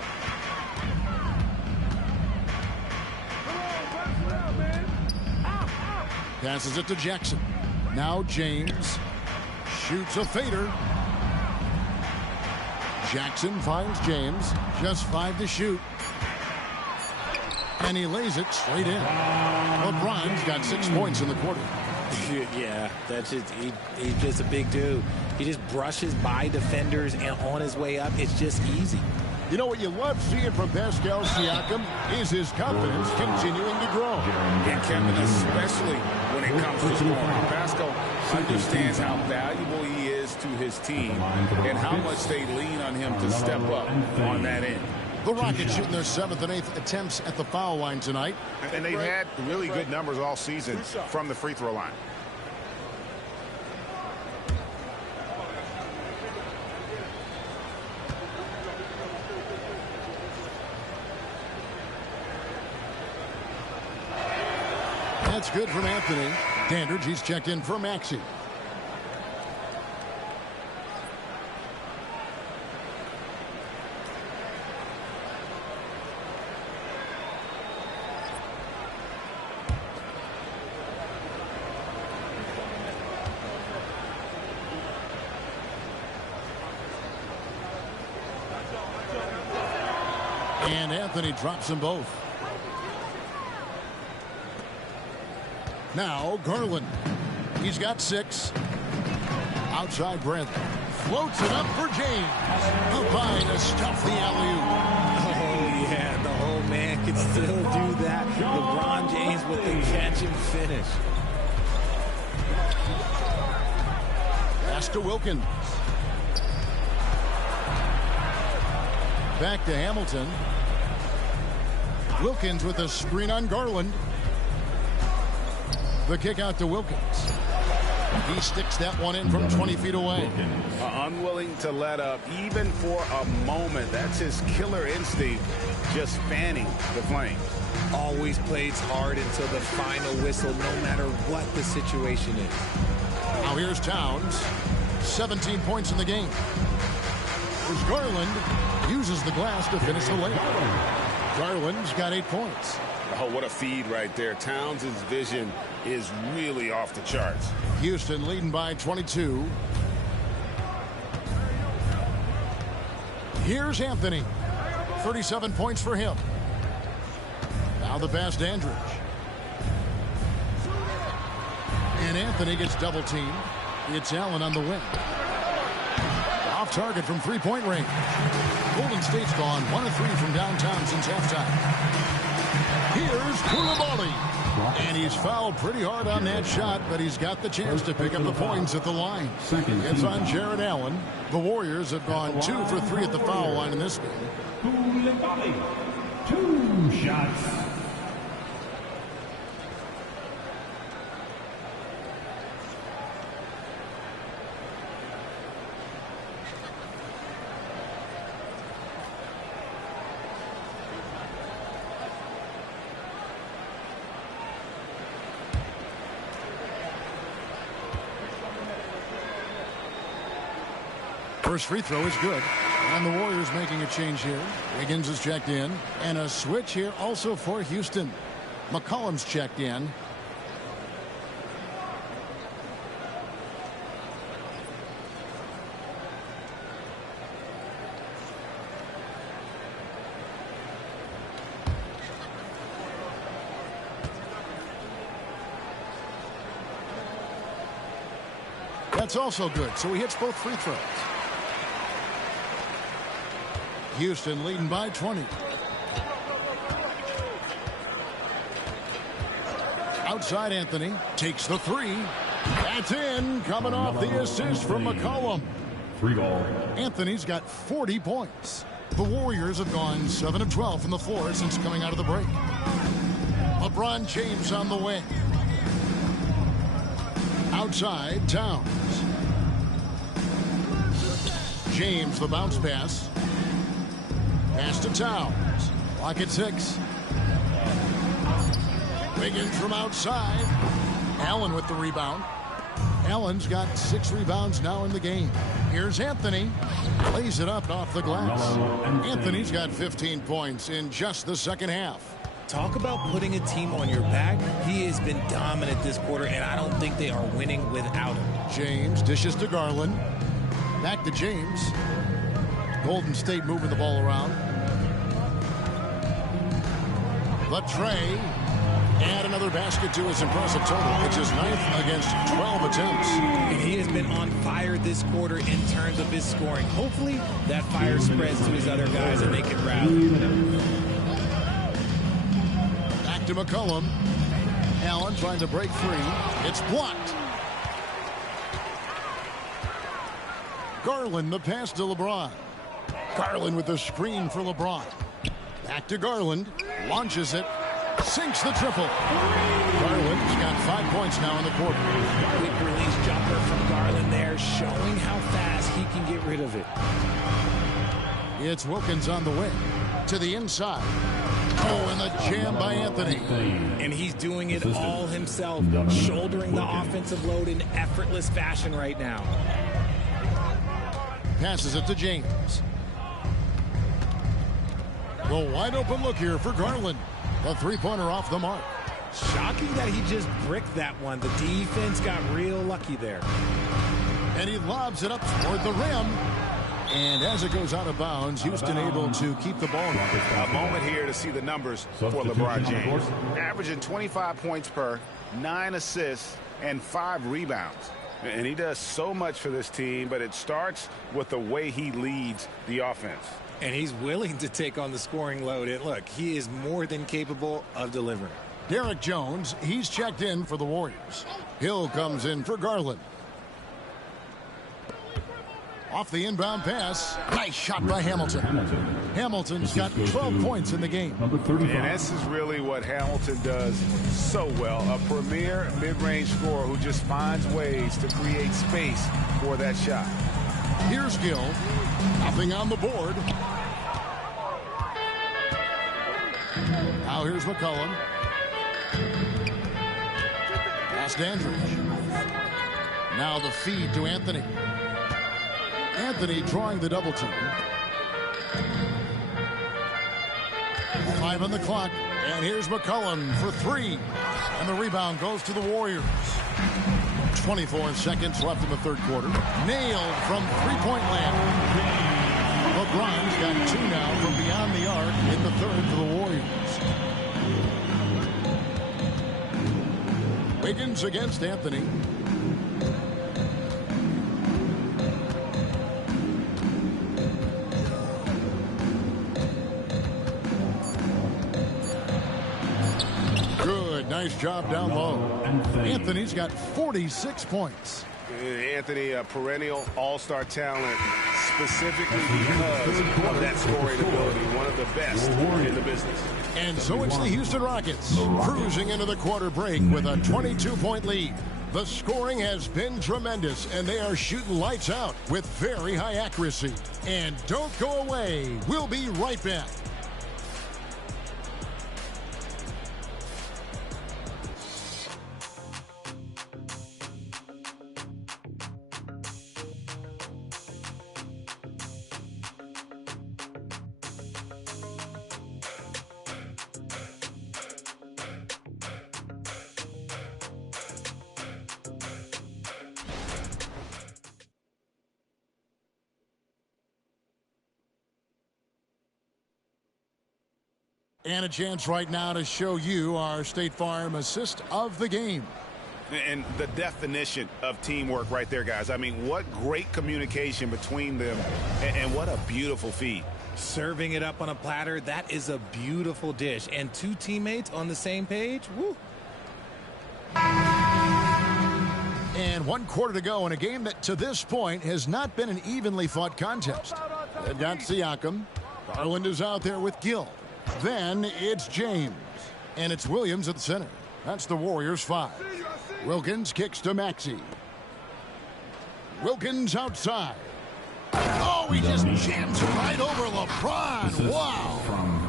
Passes it to Jackson. Now James shoots a fader. Jackson finds James. Just 5 to shoot. And he lays it straight in. LeBron's got 6 points in the quarter. Yeah, that's just he's just a big dude. He just brushes by defenders and on his way up. It's just easy. You know what you love seeing from Pascal Siakam is his confidence continuing to grow. And Kevin, especially when it comes to scoring. Pascal understands how valuable he is to his team and how much they lean on him to step up on that end. The Rockets shooting their 7th and 8th attempts at the foul line tonight. And they've had really good numbers all season from the free throw line. That's good from Anthony. Dandridge, he's checked in for Maxey. And Anthony drops them both. Now Garland. He's got 6. Outside Bradley. Floats it up for James. Up high to stuff the alley-oop. Oh, yeah, the whole man can still do that. LeBron James with the catch and finish. Pass to Wilkins. Back to Hamilton. Wilkins with a screen on Garland. The kick out to Wilkins. He sticks that one in from 20 feet away. Unwilling to let up even for a moment. That's his killer instinct, just fanning the flames. Always plays hard until the final whistle, no matter what the situation is. Now here's Towns. 17 points in the game. As Garland uses the glass to finish the layup. Garland's got 8 points. Oh, what a feed right there. Towns' vision is really off the charts. Houston leading by 22. Here's Anthony. 37 points for him. Now the pass to Andridge. And Anthony gets double teamed. It's Allen on the wing. Off target from three-point range. Golden State's gone 1 of 3 from downtown since halftime. Here's Koulibaly. And he's fouled pretty hard on that shot, but he's got the chance to pick up the points at the line. It's on Jared Allen. The Warriors have gone 2 for 3 at the foul line in this game. Koulibaly, 2 shots. First free throw is good. And the Warriors making a change here. Wiggins is checked in. And a switch here also for Houston. McCollum's checked in. That's also good. So he hits both free throws. Houston leading by 20. Outside Anthony takes the 3. That's in. Coming off the assist from McCollum. 3 ball. Anthony's got 40 points. The Warriors have gone 7 of 12 from the floor since coming out of the break. LeBron James on the wing. Outside Towns. James the bounce pass. Pass to Towns. Clock at 6. Wiggins from outside. Allen with the rebound. Allen's got 6 rebounds now in the game. Here's Anthony. Lays it up off the glass. Anthony's got 15 points in just the second half. Talk about putting a team on your back. He has been dominant this quarter, and I don't think they are winning without him. James dishes to Garland. Back to James. Golden State moving the ball around. The tray. Add another basket to his impressive total. It's his 9th against 12 attempts. And he has been on fire this quarter in terms of his scoring. Hopefully that fire spreads to his other guys and they can rally. Back to McCollum. Allen trying to break free. It's blocked. Garland the pass to LeBron. Garland with the screen for LeBron. Back to Garland. Launches it. Sinks the triple. Garland's got 5 points now in the quarter. Quick release jumper from Garland there, showing how fast he can get rid of it. It's Wilkins on the wing. To the inside. Oh, and the jam by Anthony. And he's doing it all himself, shouldering the offensive load in effortless fashion right now. Passes it to James. The wide open look here for Garland. The three-pointer off the mark. Shocking that he just bricked that one. The defense got real lucky there. And he lobs it up toward the rim. And as it goes out of bounds, Houston able to keep the ball. A moment here to see the numbers for LeBron James. Averaging 25 points per, 9 assists, and 5 rebounds. And he does so much for this team, but it starts with the way he leads the offense. And he's willing to take on the scoring load. And look, he is more than capable of delivering. Derek Jones, he's checked in for the Warriors. Hill comes in for Garland. Off the inbound pass. Nice shot by Hamilton. Hamilton's got 12 points in the game. And this is really what Hamilton does so well. A premier mid-range scorer who just finds ways to create space for that shot. Here's Gill. Nothing on the board. Now here's McCollum. Pass Dandridge. Now the feed to Anthony. Anthony drawing the double team. 5 on the clock. And here's McCollum for 3. And the rebound goes to the Warriors. 24 seconds left in the third quarter. Nailed from three-point land. LeBron's got 2 now from beyond the arc in the third for the Warriors. Wiggins against Anthony. Nice job down low. Anthony's got 46 points. Anthony, a perennial all-star talent, specifically because of that scoring ability, one of the best in the business. And so it's the Houston Rockets cruising into the quarter break with a 22-point lead. The scoring has been tremendous, and they are shooting lights out with very high accuracy. And don't go away. We'll be right back. And a chance right now to show you our State Farm assist of the game. And the definition of teamwork right there, guys. I mean, what great communication between them, and what a beautiful feed. Serving it up on a platter, that is a beautiful dish. And 2 teammates on the same page, woo. And 1 quarter to go in a game that to this point has not been an evenly fought contest. They've got Siakam. Garland is out there with Gill. Then it's James. And it's Williams at the center. That's the Warriors 5. Wilkins kicks to Maxey. Wilkins outside. Oh, he just jams right over LeBron. Wow.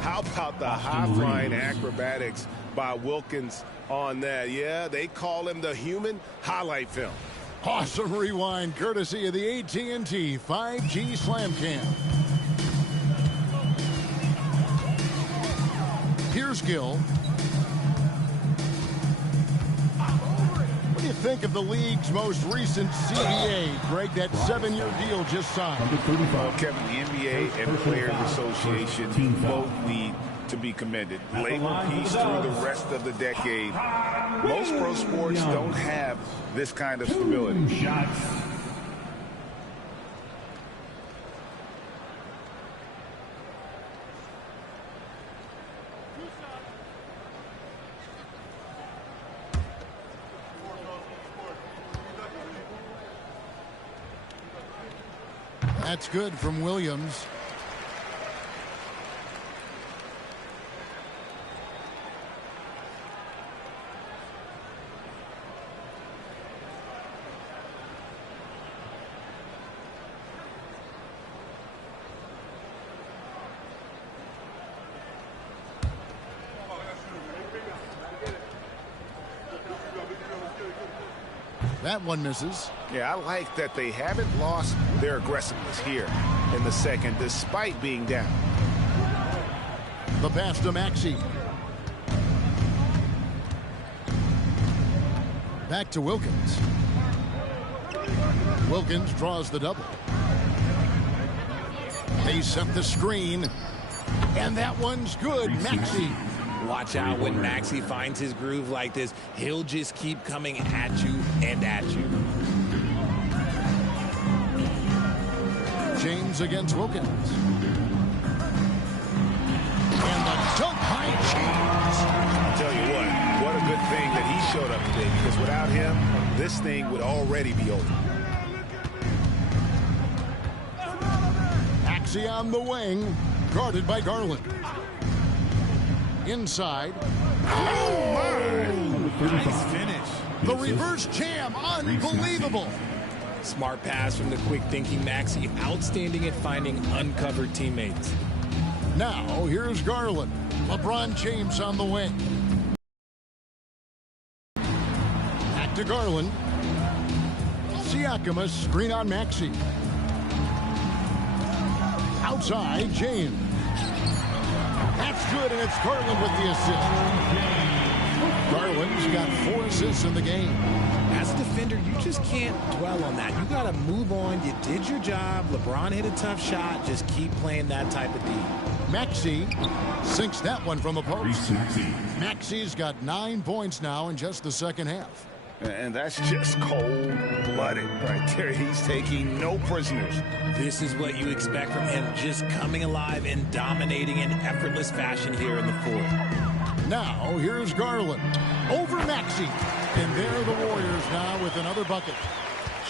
How about the high-flying acrobatics by Wilkins on that? Yeah, they call him the human highlight film. Awesome rewind courtesy of the AT&T 5G Slam Cam. Here's Gill. What do you think of the league's most recent CBA, Greg? That 7-year deal just signed. Well, Kevin, the NBA and Players Association both need to be commended. Labor peace through the rest of the decade. Most pro sports don't have this kind of stability. That's good from Williams. That one misses. Yeah, I like that they haven't lost their aggressiveness here in the second, despite being down. The pass to Maxey. Back to Wilkins. Wilkins draws the double. They set the screen. And that one's good. Maxey. Watch out when Maxey finds his groove like this. He'll just keep coming at you and at you. James against Wilkins. And the dunk by James. I'll tell you what a good thing that he showed up today, because without him, this thing would already be over. Maxey on the wing, guarded by Garland. Inside. Oh, my! Nice finish. The reverse jam, unbelievable. Smart pass from the quick-thinking Maxey. Outstanding at finding uncovered teammates. Now, here's Garland. LeBron James on the wing. Back to Garland. Siakam, a screen on Maxey. Outside, James. That's good, and it's Garland with the assist. Garland's got 4 assists in the game. As a defender, you just can't dwell on that. You got to move on. You did your job. LeBron hit a tough shot. Just keep playing that type of D. Maxey sinks that one from the post. Maxey's got 9 points now in just the second half. And that's just cold-blooded right there. He's taking no prisoners. This is what you expect from him, just coming alive and dominating in effortless fashion here in the fourth. Now, here's Garland over Maxey. And there are the Warriors now with another bucket.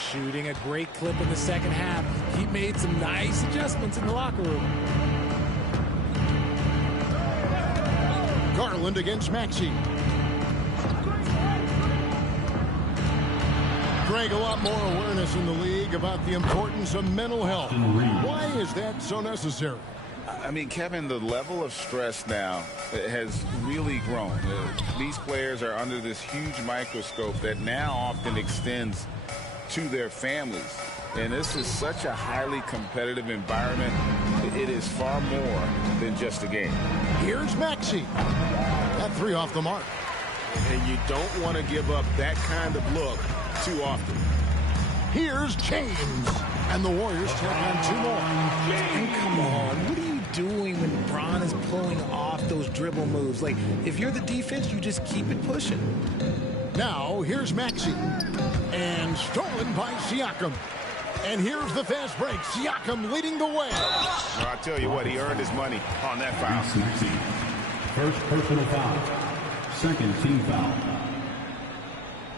Shooting a great clip in the second half. He made some nice adjustments in the locker room. Garland against Maxey. Greg, a lot more awareness in the league about the importance of mental health. Why is that so necessary? I mean, Kevin, the level of stress now has really grown. These players are under this huge microscope that now often extends to their families. And this is such a highly competitive environment. It is far more than just a game. Here's Maxey. That 3 off the mark. And you don't want to give up that kind of look too often. Here's James. And the Warriors take on 2 more. And come on, what are you doing when Bron is pulling off those dribble moves? Like, if you're the defense, you just keep it pushing. Now, here's Maxey. And stolen by Siakam. And here's the fast break. Siakam leading the way. Well, I tell you what, he earned his money on that foul. First personal foul. Second team foul.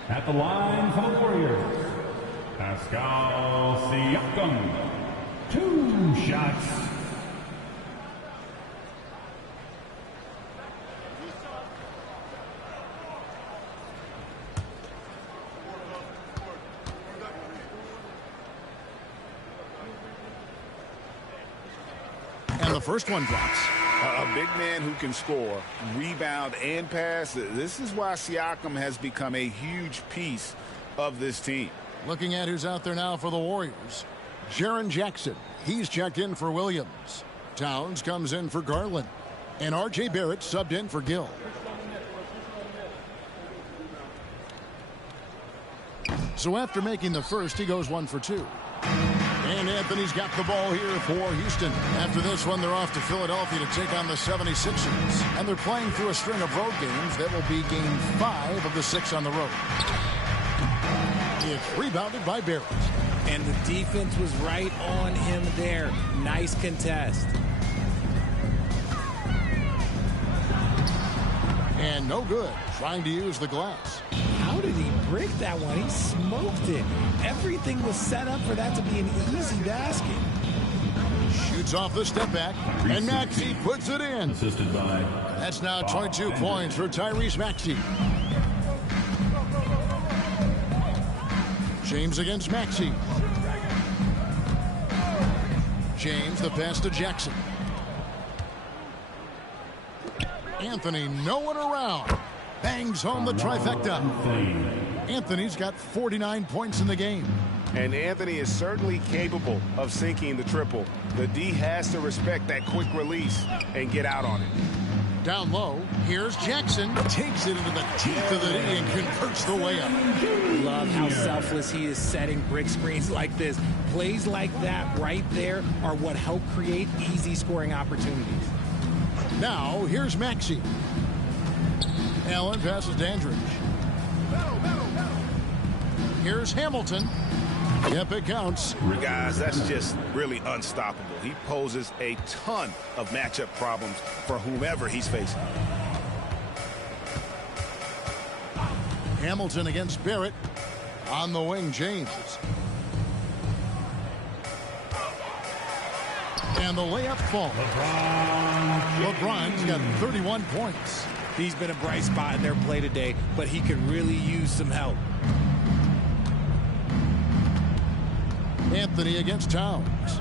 At the line for the Warriors, Pascal Siakam. 2 shots. And the first one drops. A big man who can score, rebound, and pass. This is why Siakam has become a huge piece of this team. Looking at who's out there now for the Warriors. Jaren Jackson. He's checked in for Williams. Towns comes in for Garland. And R.J. Barrett subbed in for Gill. So after making the first, he goes 1 for 2. And Anthony's got the ball here for Houston. After this one, they're off to Philadelphia to take on the 76ers. And they're playing through a string of road games. That will be game 5 of the 6 on the road. It's rebounded by Barrett. And the defense was right on him there. Nice contest. And no good. Trying to use the glass. How did he break that one? He smoked it. Everything was set up for that to be an easy basket. Shoots off the step back. And Maxey puts it in. Assisted by. That's now 22 points for Tyrese Maxey. James against Maxey. James, the pass to Jackson. Anthony, no one around. Bangs home the trifecta. Anthony's got 49 points in the game. And Anthony is certainly capable of sinking the triple. The D has to respect that quick release and get out on it. Down low, here's Jackson. Takes it into the teeth of the knee and converts the layup. Love how selfless he is setting brick screens like this. Plays like that right there are what help create easy scoring opportunities. Now, here's Maxey. Allen passes Dandridge. Here's Hamilton. Yep, it counts. Guys, that's just really unstoppable. He poses a ton of matchup problems for whomever he's facing. Hamilton against Barrett. On the wing, James. And the layup falls. LeBron's got 31 points. He's been a bright spot in their play today, but he could really use some help. Anthony against Towns.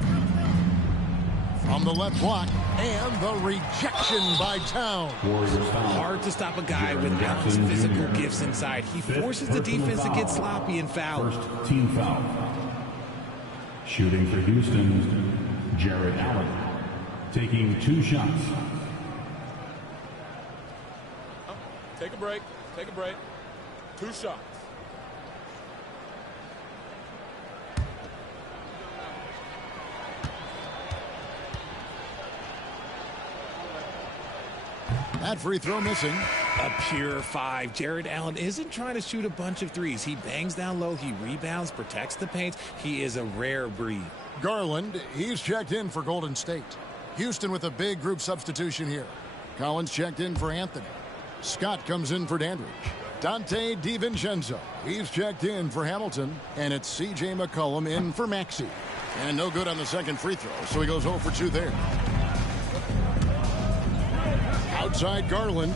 From the left block, and the rejection by Towns. Hard to stop a guy with Allen's physical gifts inside. He forces the defense to get sloppy and foul. First team foul. Shooting for Houston, Jared Allen. Taking 2 shots. Take a break. Take a break. 2 shots. That free throw missing. A pure 5. Jared Allen isn't trying to shoot a bunch of threes. He bangs down low. He rebounds, protects the paint. He is a rare breed. Garland, he's checked in for Golden State. Houston with a big group substitution here. Collins checked in for Anthony. Scott comes in for Dandridge. Dante DiVincenzo, he's checked in for Hamilton. And it's C.J. McCollum in for Maxey. And no good on the second free throw, so he goes 0 for 2 there. Outside Garland.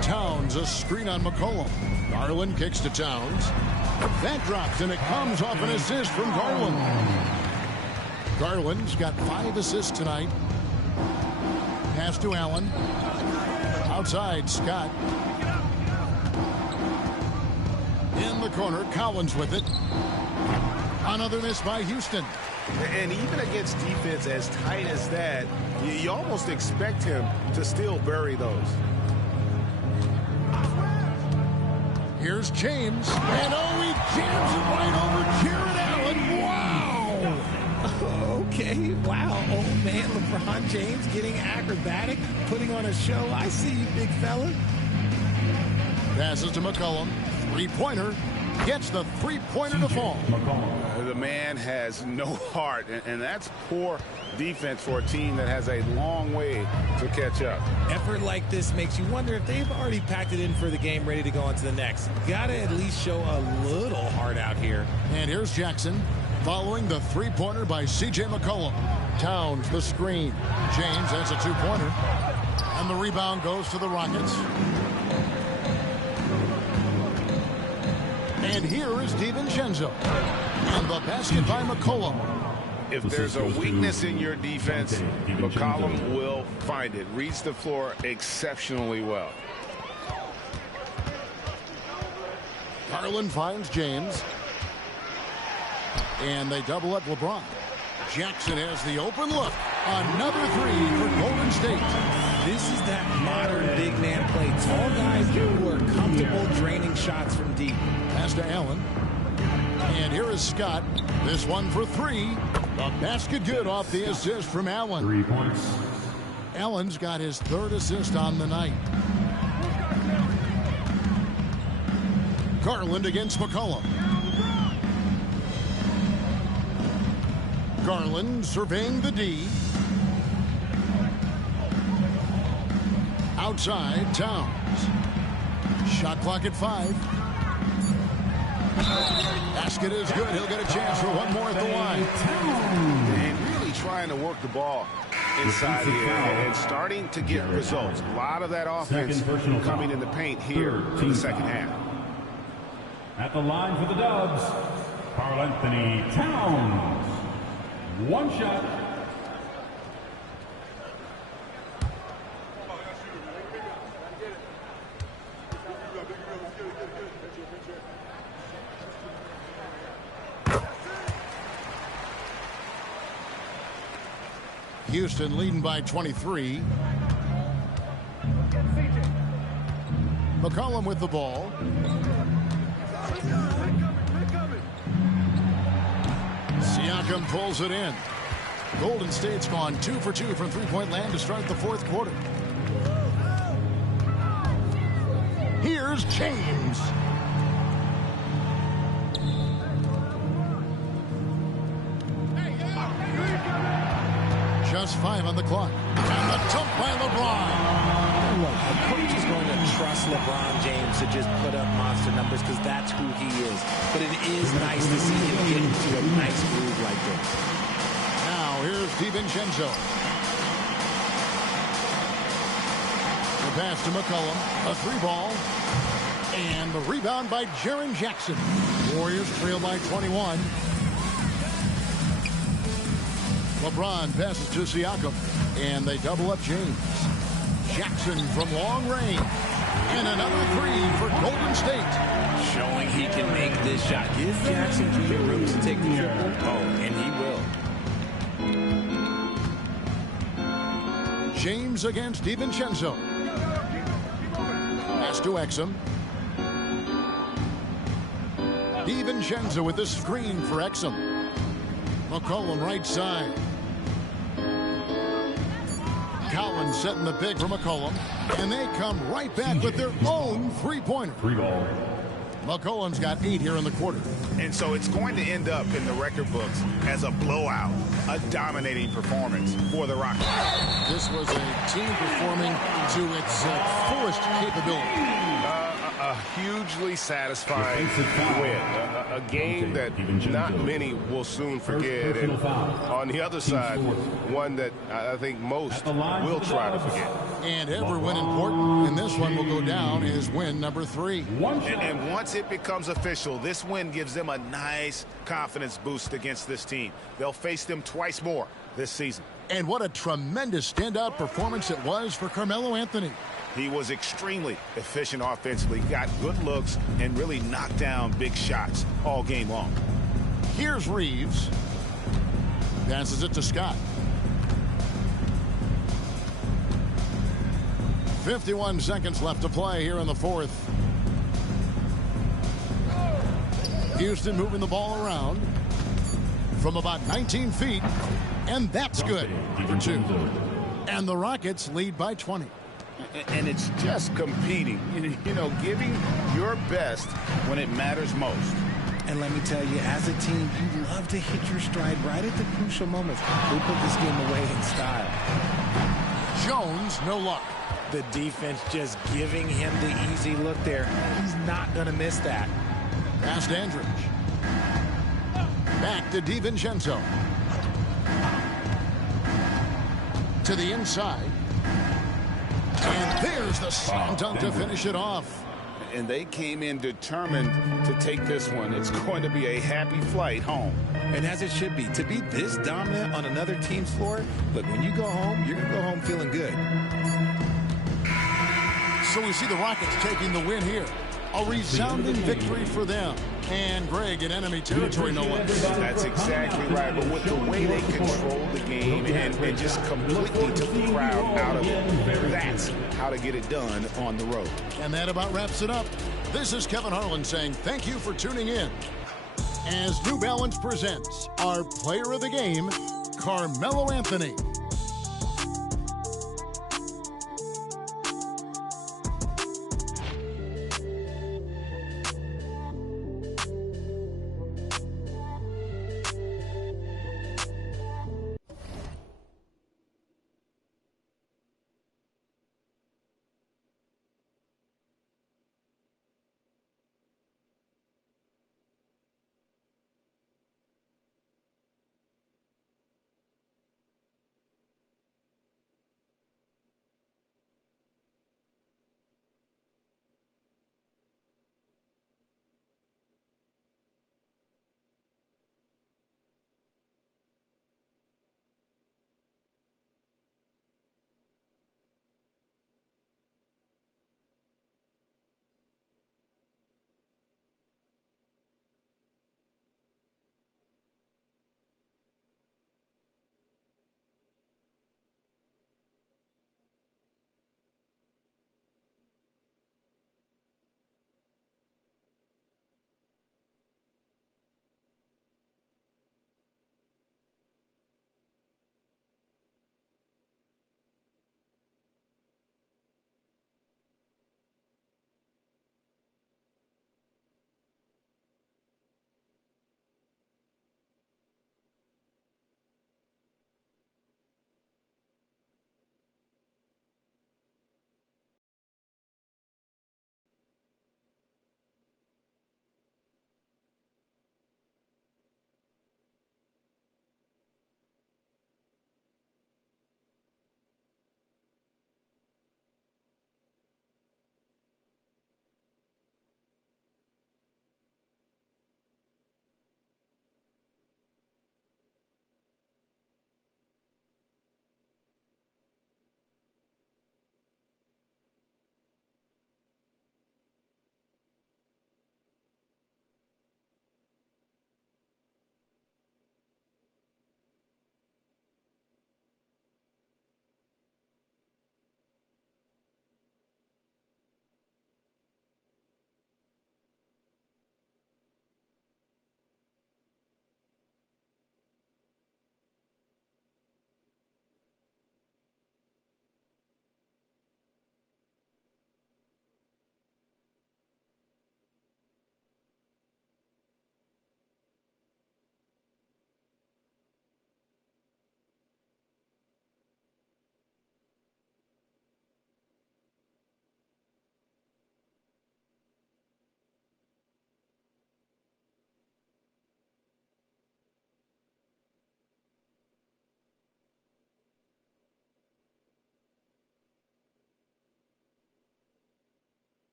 Towns, a screen on McCollum. Garland kicks to Towns. That drops, and it comes off an assist from Garland. Garland's got 5 assists tonight. Pass to Allen. Outside, Scott. In the corner, Collins with it. Another miss by Houston. And even against defense as tight as that, you almost expect him to still bury those. Here's James. And he jams it right over Jared Allen. Wow! Okay, wow. Old man LeBron James getting acrobatic, putting on a show. I see you, big fella. Passes to McCollum. 3-pointer. Gets the 3-pointer to fall. The man has no heart, and that's poor defense for a team that has a long way to catch up. Effort like this makes you wonder if they've already packed it in for the game, ready to go on to the next. Gotta at least show a little heart out here. And here's Jackson following the 3-pointer by C.J. McCollum. Towns the screen. James has a 2-pointer. And the rebound goes to the Rockets. And here is DiVincenzo. And the basket by McCollum. If there's a weakness in your defense, McCollum will find it. Reads the floor exceptionally well. Garland finds James. And they double up LeBron. Jackson has the open look. Another 3 for Golden State. This is that modern big man play. Tall guys who are comfortable draining shots from deep. Pass to Allen. And here is Scott. This one for 3. The basket good off the assist from Allen. 3 points. Allen's got his 3rd assist on the night. Garland against McCollum. Garland surveying the D. Outside, Towns. Shot clock at 5. Basket is good. He'll get a chance for one more at the line. And really trying to work the ball inside here and starting to get results. A lot of that offense coming in the paint here in the second half. At the line for the Dubs, Karl-Anthony Towns. 1 shot. Houston leading by 23. McCollum with the ball. Siakam pulls it in. Golden State's gone 2 for 2 from three-point land to start the fourth quarter. Here's James. Just 5 on the clock. And the dunk by LeBron. Look, a coach is going to trust LeBron James to just put up monster numbers because that's who he is. But it is nice to see him get into a nice groove like this. Now here's DiVincenzo. The pass to McCollum. A 3-ball. And the rebound by Jaren Jackson. Warriors trail by 21. LeBron passes to Siakam. And they double up James. Jackson from long range. And another 3 for Golden State. Showing he can make this shot. Give Jackson Jr. room to take the triple. Oh, and he will. James against DiVincenzo. Pass to Exum. DiVincenzo with the screen for Exum. McCollum right side. Collins setting the pick for McCollum. And they come right back with their own three-pointer. 3-ball. McCollum's got 8 here in the quarter. And so it's going to end up in the record books as a blowout, a dominating performance for the Rockets. This was a team performing to its fullest capability. A hugely satisfying win. A game that not many will soon forget. And on the other side, one that I think most will try to forget. And every win important, and this one will go down as win number 3. And once it becomes official, this win gives them a nice confidence boost against this team. They'll face them twice more this season. And what a tremendous standout performance it was for Carmelo Anthony. He was extremely efficient offensively, got good looks, and really knocked down big shots all game long. Here's Reeves. Passes it to Scott. 51 seconds left to play here in the fourth. Houston moving the ball around from about 19 feet, and that's good for 2. And the Rockets lead by 20. And it's just competing, you know, giving your best when it matters most. And let me tell you, as a team, you love to hit your stride right at the crucial moments. We put this game away in style. Jones, no luck. The defense just giving him the easy look there. He's not going to miss that. Past Andrich. Back to DiVincenzo. To the inside. And there's the slam dunk to finish it off. And they came in determined to take this one. It's going to be a happy flight home. And as it should be. To be this dominant on another team's floor, look, when you go home, you're going to go home feeling good. So we see the Rockets taking the win here. A resounding victory for them. And Greg in enemy territory, no less. That's exactly right. But with the way they control the game and just completely took the crowd out of it, that's how to get it done on the road. And that about wraps it up. This is Kevin Harlan saying thank you for tuning in. As New Balance presents our player of the game, Carmelo Anthony.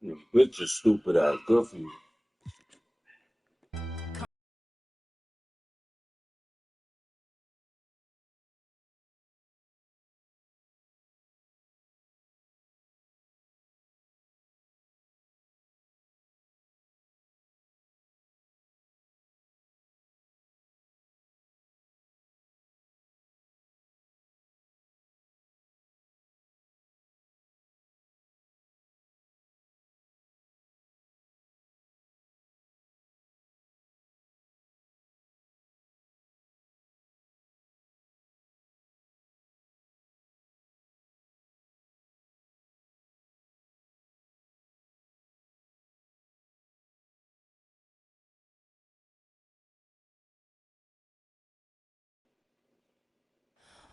You bitch is stupid ass. Good for you.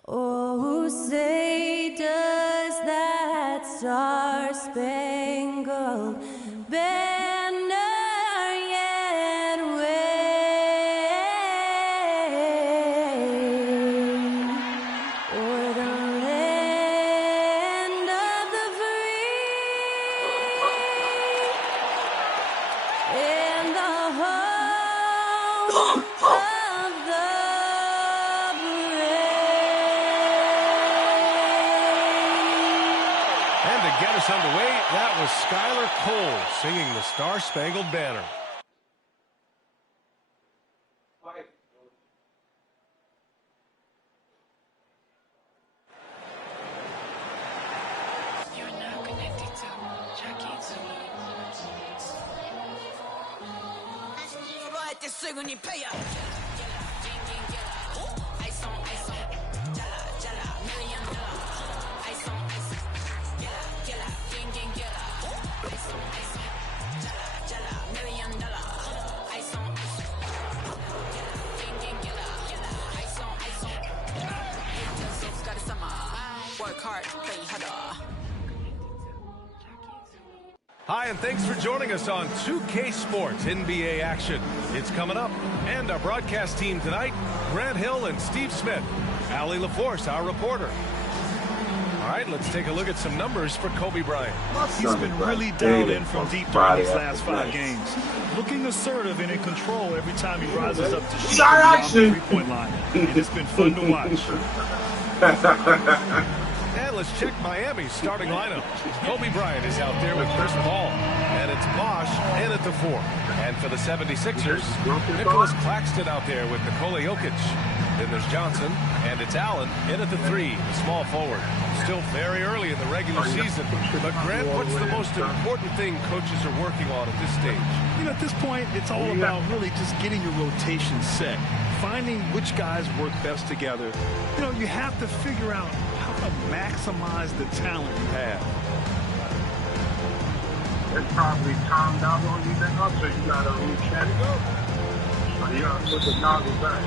Oh, say does that star-spangled banner yet wave o'er the land of the free and the home of the get us underway, that was Skylar Cole singing the Star-Spangled Banner. You're now connected to Jackie Zulu. Hi, and thanks for joining us on 2K Sports NBA action. It's coming up, and our broadcast team tonight, Grant Hill and Steve Smith. Allie LaForce, our reporter. All right, let's take a look at some numbers for Kobe Bryant. He's been really dialed in from deep during these last 5 games. Looking assertive and in control every time he rises up to shoot beyond the three-point line. And it's been fun to watch. And let's check Miami's starting lineup. Kobe Bryant is out there with Chris Paul. And it's Bosh in at the 4. And for the 76ers, Nicholas Claxton out there with Nikola Jokic. Then there's Johnson, and it's Allen in at the 3, small forward. Still very early in the regular season. But Grant, what's the most important thing coaches are working on at this stage? You know, at this point, it's all about really just getting your rotation set. Finding which guys work best together. You know, you have to figure out how to maximize the talent you have. It's probably timed out on you now, so you got to recheck it. So you got to put the nozzle back.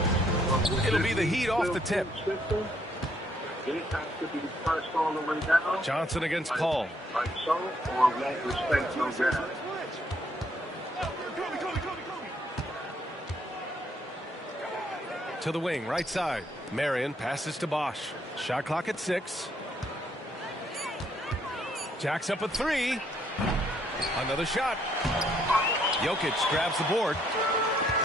It'll be the Heat off the tip. Johnson against Paul. Like so, or won't respect no gas. To the wing, right side. Marion passes to Bosh. Shot clock at 6. Jacks up a 3. Another shot. Jokic grabs the board.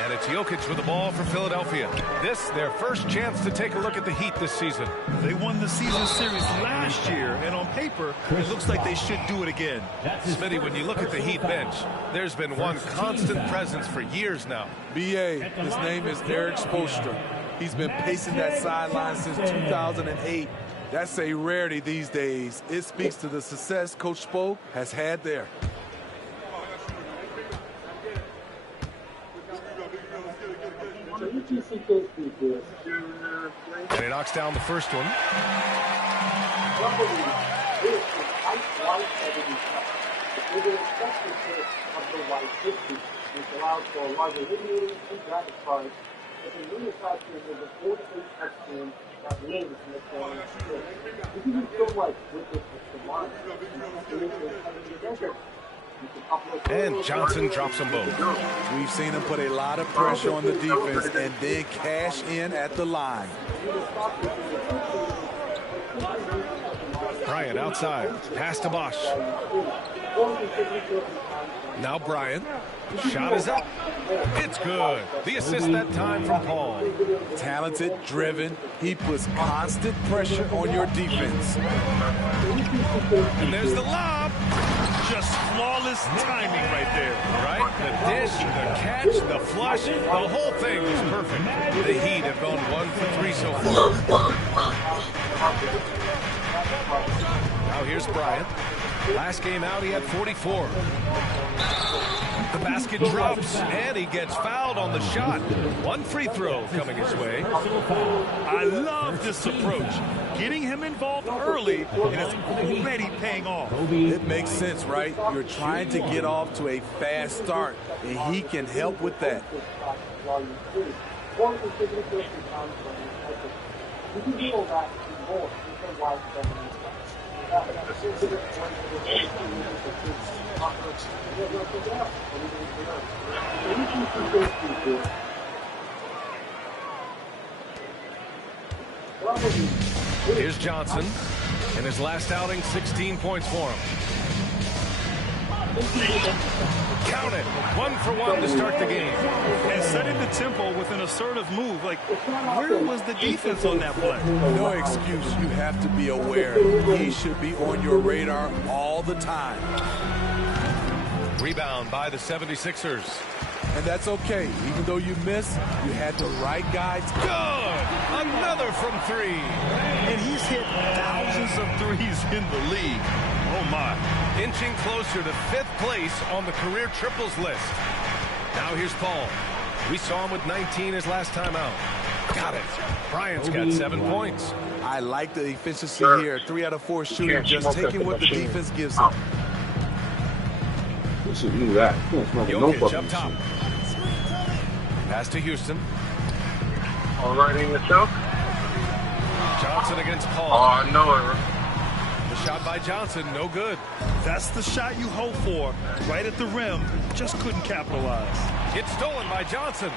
And it's Jokic with the ball for Philadelphia. This, their first chance to take a look at the Heat this season. They won the season series last year, and on paper, it looks like they should do it again. Smitty, when you look at the Heat bench, there's been one constant presence for years now. B.A., his name is Eric Spoelstra. He's been pacing that sideline since 2008. That's a rarity these days. It speaks to the success Coach Spo has had there. And he knocks down the first one. And Johnson drops them both. We've seen him put a lot of pressure on the defense and then cash in at the line. Bryant outside. Pass to Bosh. Now Bryant. Shot is up. It's good. The assist that time from Paul. Talented, driven. He puts constant pressure on your defense. And there's the lob. Just flawless timing right there. Right? The dish, the catch, the flush, the whole thing was perfect. The Heat have gone 1 for 3 so far. Now here's Bryant. Last game out, he had 44. The basket drops, and he gets fouled on the shot. One free throw coming his way. I love this approach. Getting him involved early, and it's already paying off. It makes sense, right? You're trying to get off to a fast start, and he can help with that. Here's Johnson. In his last outing, 16 points for him. Count it. 1 for 1 to start the game. And setting the tempo with an assertive move. Like, where was the defense on that play? No excuse. You have to be aware. He should be on your radar all the time. Rebound by the 76ers. And that's okay. Even though you miss, you had the right guys. Good! Another from 3. And he's hit thousands of threes in the league. Oh, my. Inching closer to 5th place on the career triples list. Now here's Paul. We saw him with 19 his last time out. Got it. Bryant's got 7 points. I like the efficiency here. 3 out of 4 shooting, just taking what the defense gives him. You should do that. You can't smoke no Jokic fucking up top. Pass to Houston. All right in yourself? Johnson against Paul. Oh, I know it. The shot by Johnson, no good. That's the shot you hope for. Right at the rim, just couldn't capitalize. It's stolen by Johnson.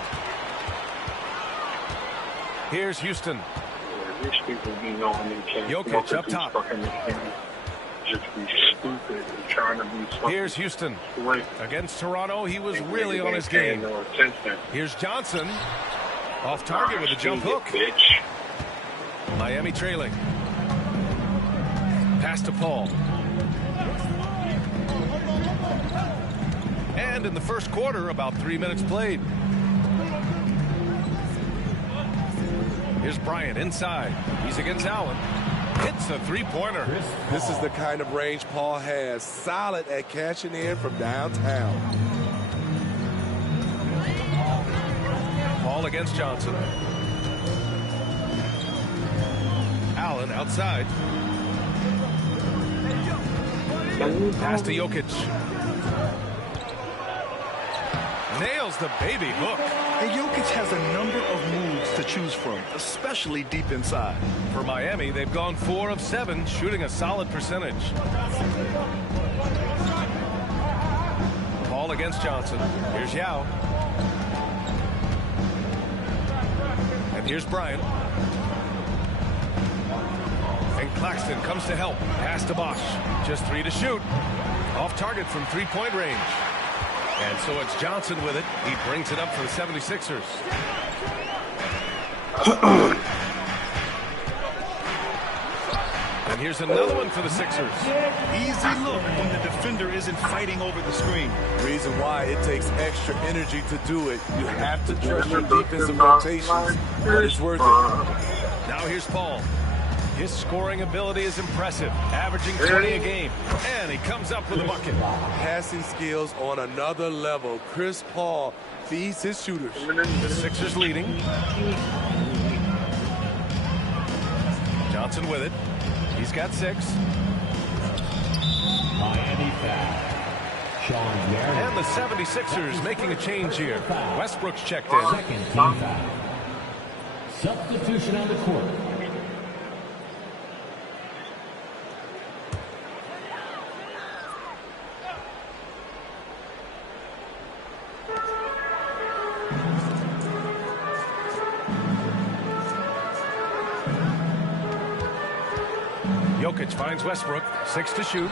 Here's Houston. These people be knowing they can't. Jokic up top. Just be stupid and trying to be something. Here's Houston. Against Toronto, he was really on his game. Here's Johnson. Off target with a jump hook. Miami trailing. Pass to Paul. And in the first quarter, about 3 minutes played. Here's Bryant inside. He's against Allen. Hits a three-pointer. This is the kind of range Paul has. Solid at catching in from downtown. Paul against Johnson. Allen outside. Pass to Jokic. Nails the baby hook. And Jokic has a number of moves to choose from, especially deep inside. For Miami, they've gone 4 of 7, shooting a solid percentage. Paul against Johnson. Here's Yao. And here's Bryant. And Claxton comes to help. Pass to Bosch. Just 3 to shoot. Off target from 3-point range. And so it's Johnson with it. He brings it up for the 76ers. And here's another one for the Sixers. Easy look when the defender isn't fighting over the screen. Reason why it takes extra energy to do it. You have to trust your defensive rotations, but it's worth it. Now here's Paul. His scoring ability is impressive, averaging 20 a game. And he comes up with a bucket. Passing skills on another level. Chris Paul feeds his shooters. The Sixers leading. Johnson with it. He's got 6. Miami foul. Sean Garrett. And the 76ers making a change here. Westbrook's checked in. Second team foul. Substitution on the court. Jokic finds Westbrook. 6 to shoot.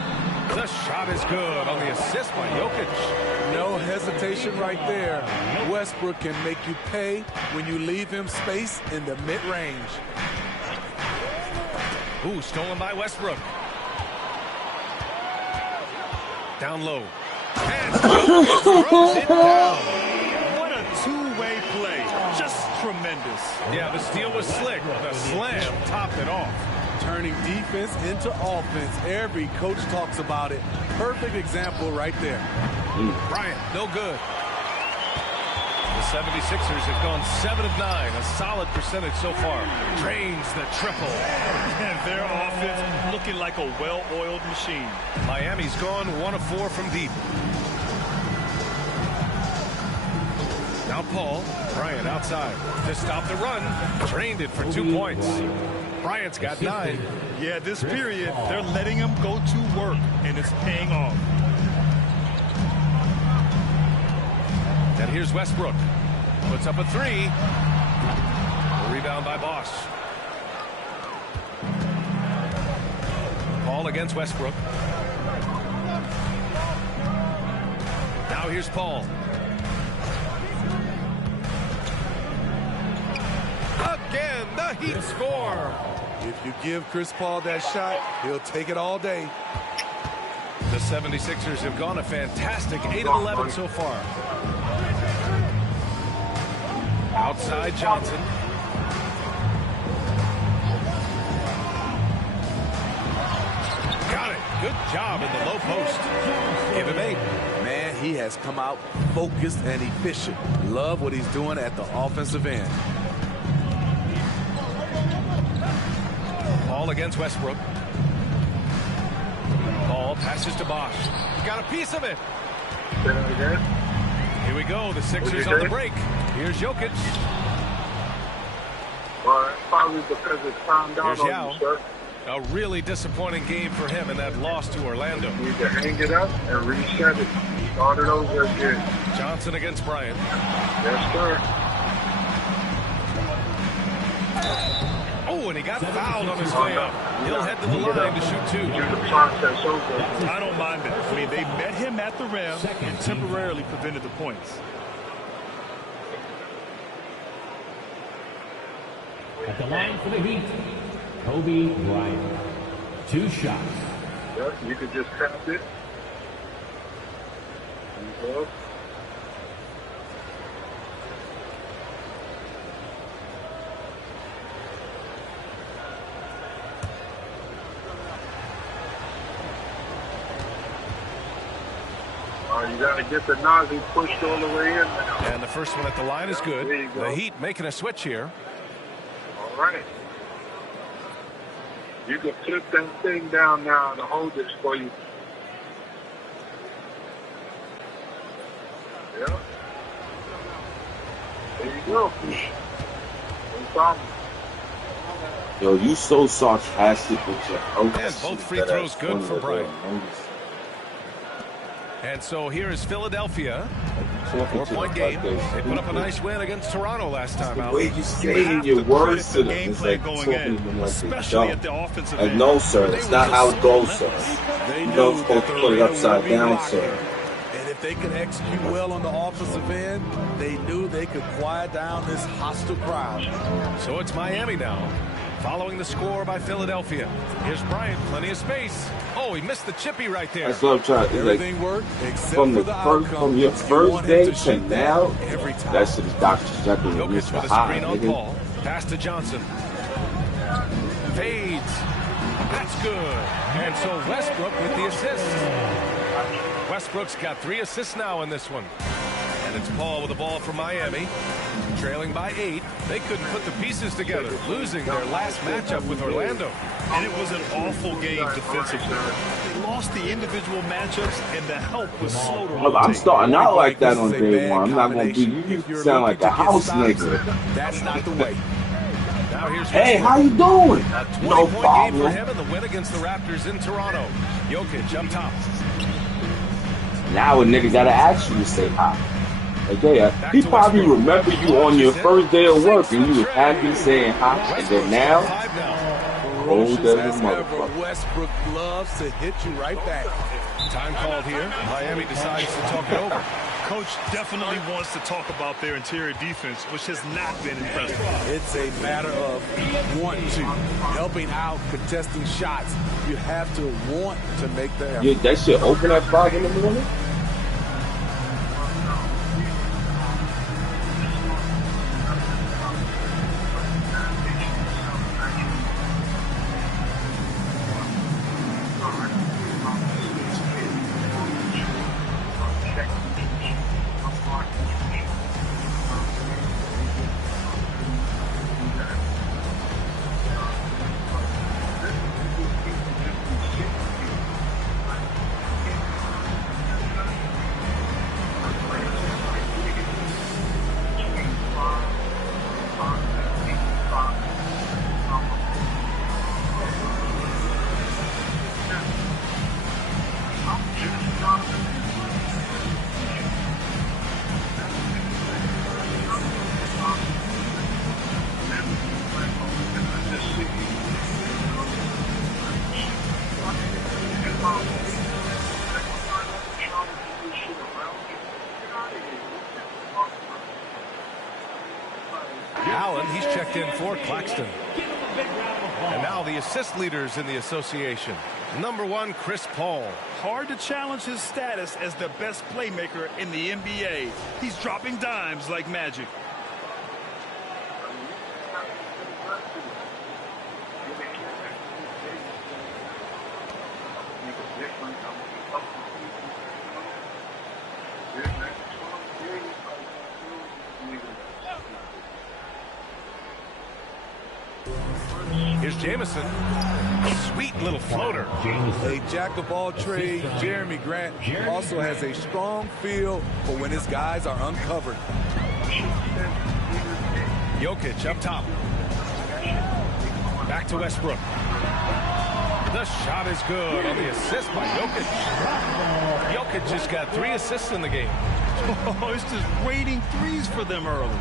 The shot is good on the assist by Jokic. No hesitation right there. Westbrook can make you pay when you leave him space in the mid-range. Ooh, stolen by Westbrook. Down low. And throws it down. What a two-way play. Just tremendous. Yeah, the steal was slick. The slam topped it off. Turning defense into offense. Every coach talks about it. Perfect example right there. Bryant, no good. The 76ers have gone 7 of 9, a solid percentage so far. Drains the triple. And their offense looking like a well-oiled machine. Miami's gone 1 of 4 from deep. Now Paul. Bryant outside to stop the run. Drained it for 2 points. Bryant's got 9. Yeah, this period, they're letting him go to work, and it's paying off. And here's Westbrook. Puts up a 3. A rebound by Bosch. Paul against Westbrook. Now here's Paul. Again, the Heat score. If you give Chris Paul that shot, he'll take it all day. The 76ers have gone a fantastic 8 of 11 so far. Outside Johnson. Got it. Good job in the low post. Give him 8. Man, he has come out focused and efficient. Love what he's doing at the offensive end. Paul against Westbrook. Paul passes to Bosch. Got a piece of it. Here we go. The Sixers on the break. Here's Jokic. Well, it's probably because it's timed down Here's on you, sir. A really disappointing game for him in that loss to Orlando. You need to hang it up and reset it. Start it over again. Johnson against Bryant. Yes, sir. Oh, and he got fouled on his way up. He'll head to the line to shoot 2. I don't mind it. I mean, they met him at the rim and temporarily prevented the points. At the line for the Heat, Kobe Bryant. 2 shots. Yep, you could just tap it. There you go. You got to get the nozzle pushed all the way in now. And the first one at the line is good. The Heat making a switch here. All right. You can flip that thing down now and hold this for you. Yeah. There you go. No problem. Yo, you so sarcastic with your And both free throws good for Bryant. And so here is Philadelphia. 4-point game. They put up a nice win against Toronto last time out. The way you saying your words to them is like talking to them like they don't. And no, sir, it's not how it goes, sir. You don't supposed to put it upside down, sir. And if they could execute well on the offensive end, they knew they could quiet down this hostile crowd. So it's Miami now, following the score by Philadelphia. Here's Bryant, plenty of space. Oh, he missed the chippy right there. That's what I'm trying to Everything worked except from for the the first, outcome. from your first day to now, every time. that shit is Dr. Jekyll and Jokic Mr. with a Hyde, screen on nigga. Paul. Pass to Johnson. Fades. That's good. And so Westbrook with the assist. Westbrook's got 3 assists now in this one. And it's Paul with the ball from Miami. Trailing by 8. They couldn't put the pieces together, losing their last matchup with Orlando. And it was an awful game defensively. They lost the individual matchups, and the help was slow to rotate. I'm starting out like that on day 1. I'm not going to be, you sound like a house nigga. That's not the way. Now here's Hey, Westbrook. how you doing? A 20-point No game for problem. him in the win against the Raptors in Toronto. Jokic up top. Now a nigga got to ask you to say hi. Okay, he probably remember you on your first day of work and you was happy saying hi, and then now, cold as a ever, motherfucker. Westbrook loves to hit you right back. Time called here. Miami decides to talk it over. Coach definitely wants to talk about their interior defense, which has not been impressive. It's a matter of wanting to, helping out, contesting shots. You have to want to make the effort. Yeah, that shit open at 5 in the morning? Allen, he's checked in for Claxton. And now the assist leaders in the association. Number 1, Chris Paul. Hard to challenge his status as the best playmaker in the NBA. He's dropping dimes like magic. Here's Jamison. Sweet little floater. A jack of all trades, Jeremy Grant also has a strong feel for when his guys are uncovered. Jokic up top. Back to Westbrook. The shot is good on the assist by Jokic. Jokic just got 3 assists in the game. Oh, it's just raining threes for them early.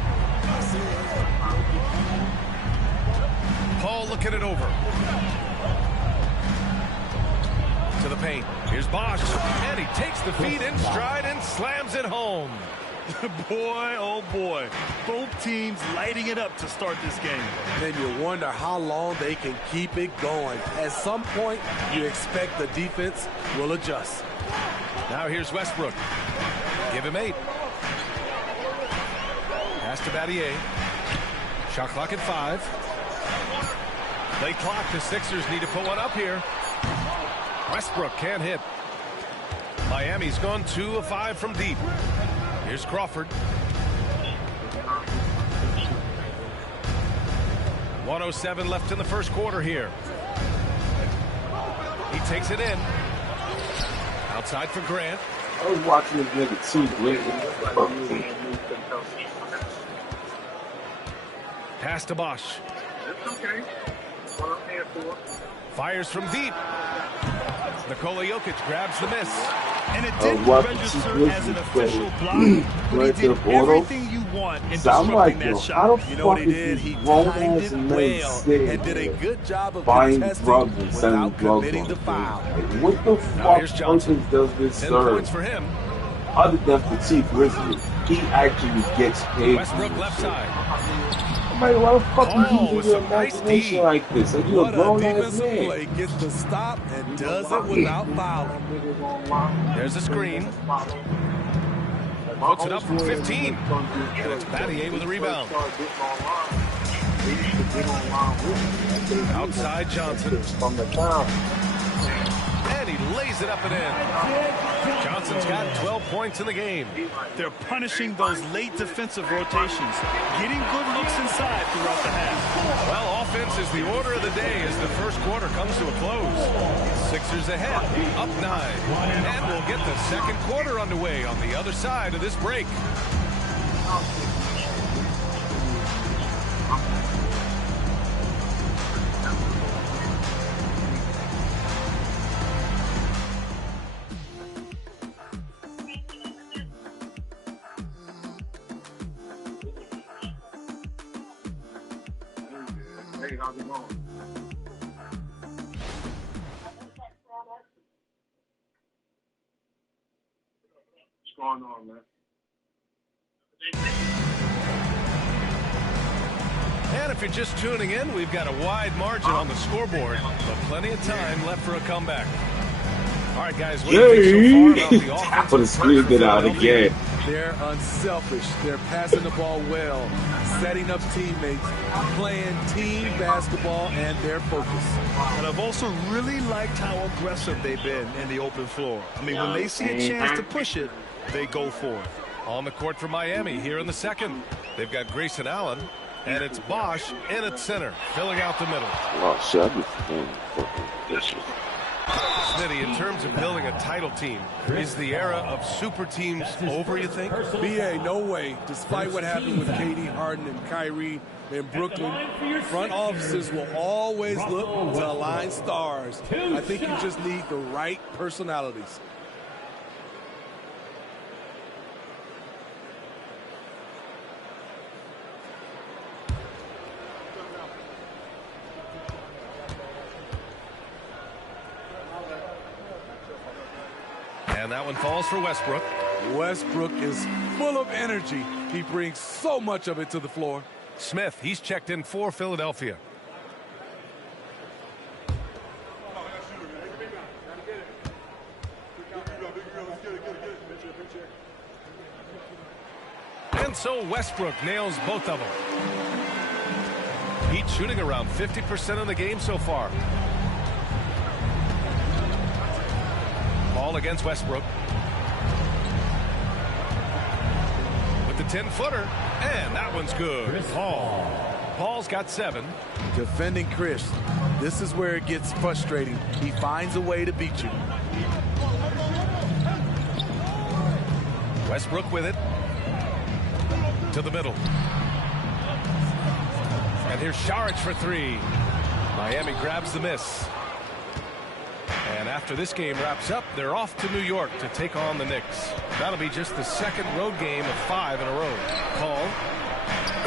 Paul looking it over. To the paint. Here's Bosch. And he takes the feed in stride and slams it home. Boy, oh boy. Both teams lighting it up to start this game. Then you wonder how long they can keep it going. At some point, you expect the defense will adjust. Now here's Westbrook. Give him 8. Pass to Battier. Shot clock at 5. Late clock. The Sixers need to put one up here. Westbrook can't hit. Miami's gone 2 of 5 from deep. Here's Crawford. 1:07 left in the first quarter here. He takes it in. Outside for Grant. I was watching this nigga too, Pass to Bosch. It's okay. What I'm here for. Fires from deep. Nikola Jokic grabs the miss. And it didn't register as an official block, but he did everything you want in disrupting that shot. You know what he did? He timed it well and did a good job of contesting without committing the foul. What the fuck purpose does this 10 serve? points for him. Other than fatigue Grizzly, he actually gets paid. Westbrook left side. Why the fuck you using your imagination like this? Are you a grown ass man? Play gets the stop and does it without fouling. There's a screen. Puts it up from 15. And it's Battier with a rebound. Outside Johnson. And he lays it up and in. Johnson's got 12 points in the game. They're punishing those late defensive rotations, getting good looks inside throughout the half. Well, offense is the order of the day as the first quarter comes to a close. Sixers ahead, up 9. And we'll get the second quarter underway on the other side of this break. Hey, how's it going? And if you're just tuning in, we've got a wide margin on the scoreboard, but plenty of time left for a comeback. All right, guys, what do you think so far about the offense? Put a squeeze it out again. They're unselfish. They're passing the ball well, setting up teammates, playing team basketball, and they're focused. And I've also really liked how aggressive they've been in the open floor. I mean, when they see a chance to push it, they go for it. On the court for Miami here in the second. They've got Grayson Allen, and it's Bosch in at center, filling out the middle. Oh, shit, I'll be fucking this. Smitty, in terms of building a title team, is the era of super teams over, you think? BA, no way. Despite what happened with KD, Harden, and Kyrie in Brooklyn, front offices will always look to align stars. I think you just need the right personalities. And that one falls for Westbrook. Westbrook is full of energy. He brings so much of it to the floor. Smith, he's checked in for Philadelphia. And so Westbrook nails both of them. He's shooting around 50% of the game so far. Ball against Westbrook. With the 10-footer, and that one's good. Paul's got 7. Defending Chris. This is where it gets frustrating. He finds a way to beat you. Westbrook with it. To the middle. And here's Saric for 3. Miami grabs the miss. And after this game wraps up, they're off to New York to take on the Knicks. That'll be just the second road game of 5 in a row. Paul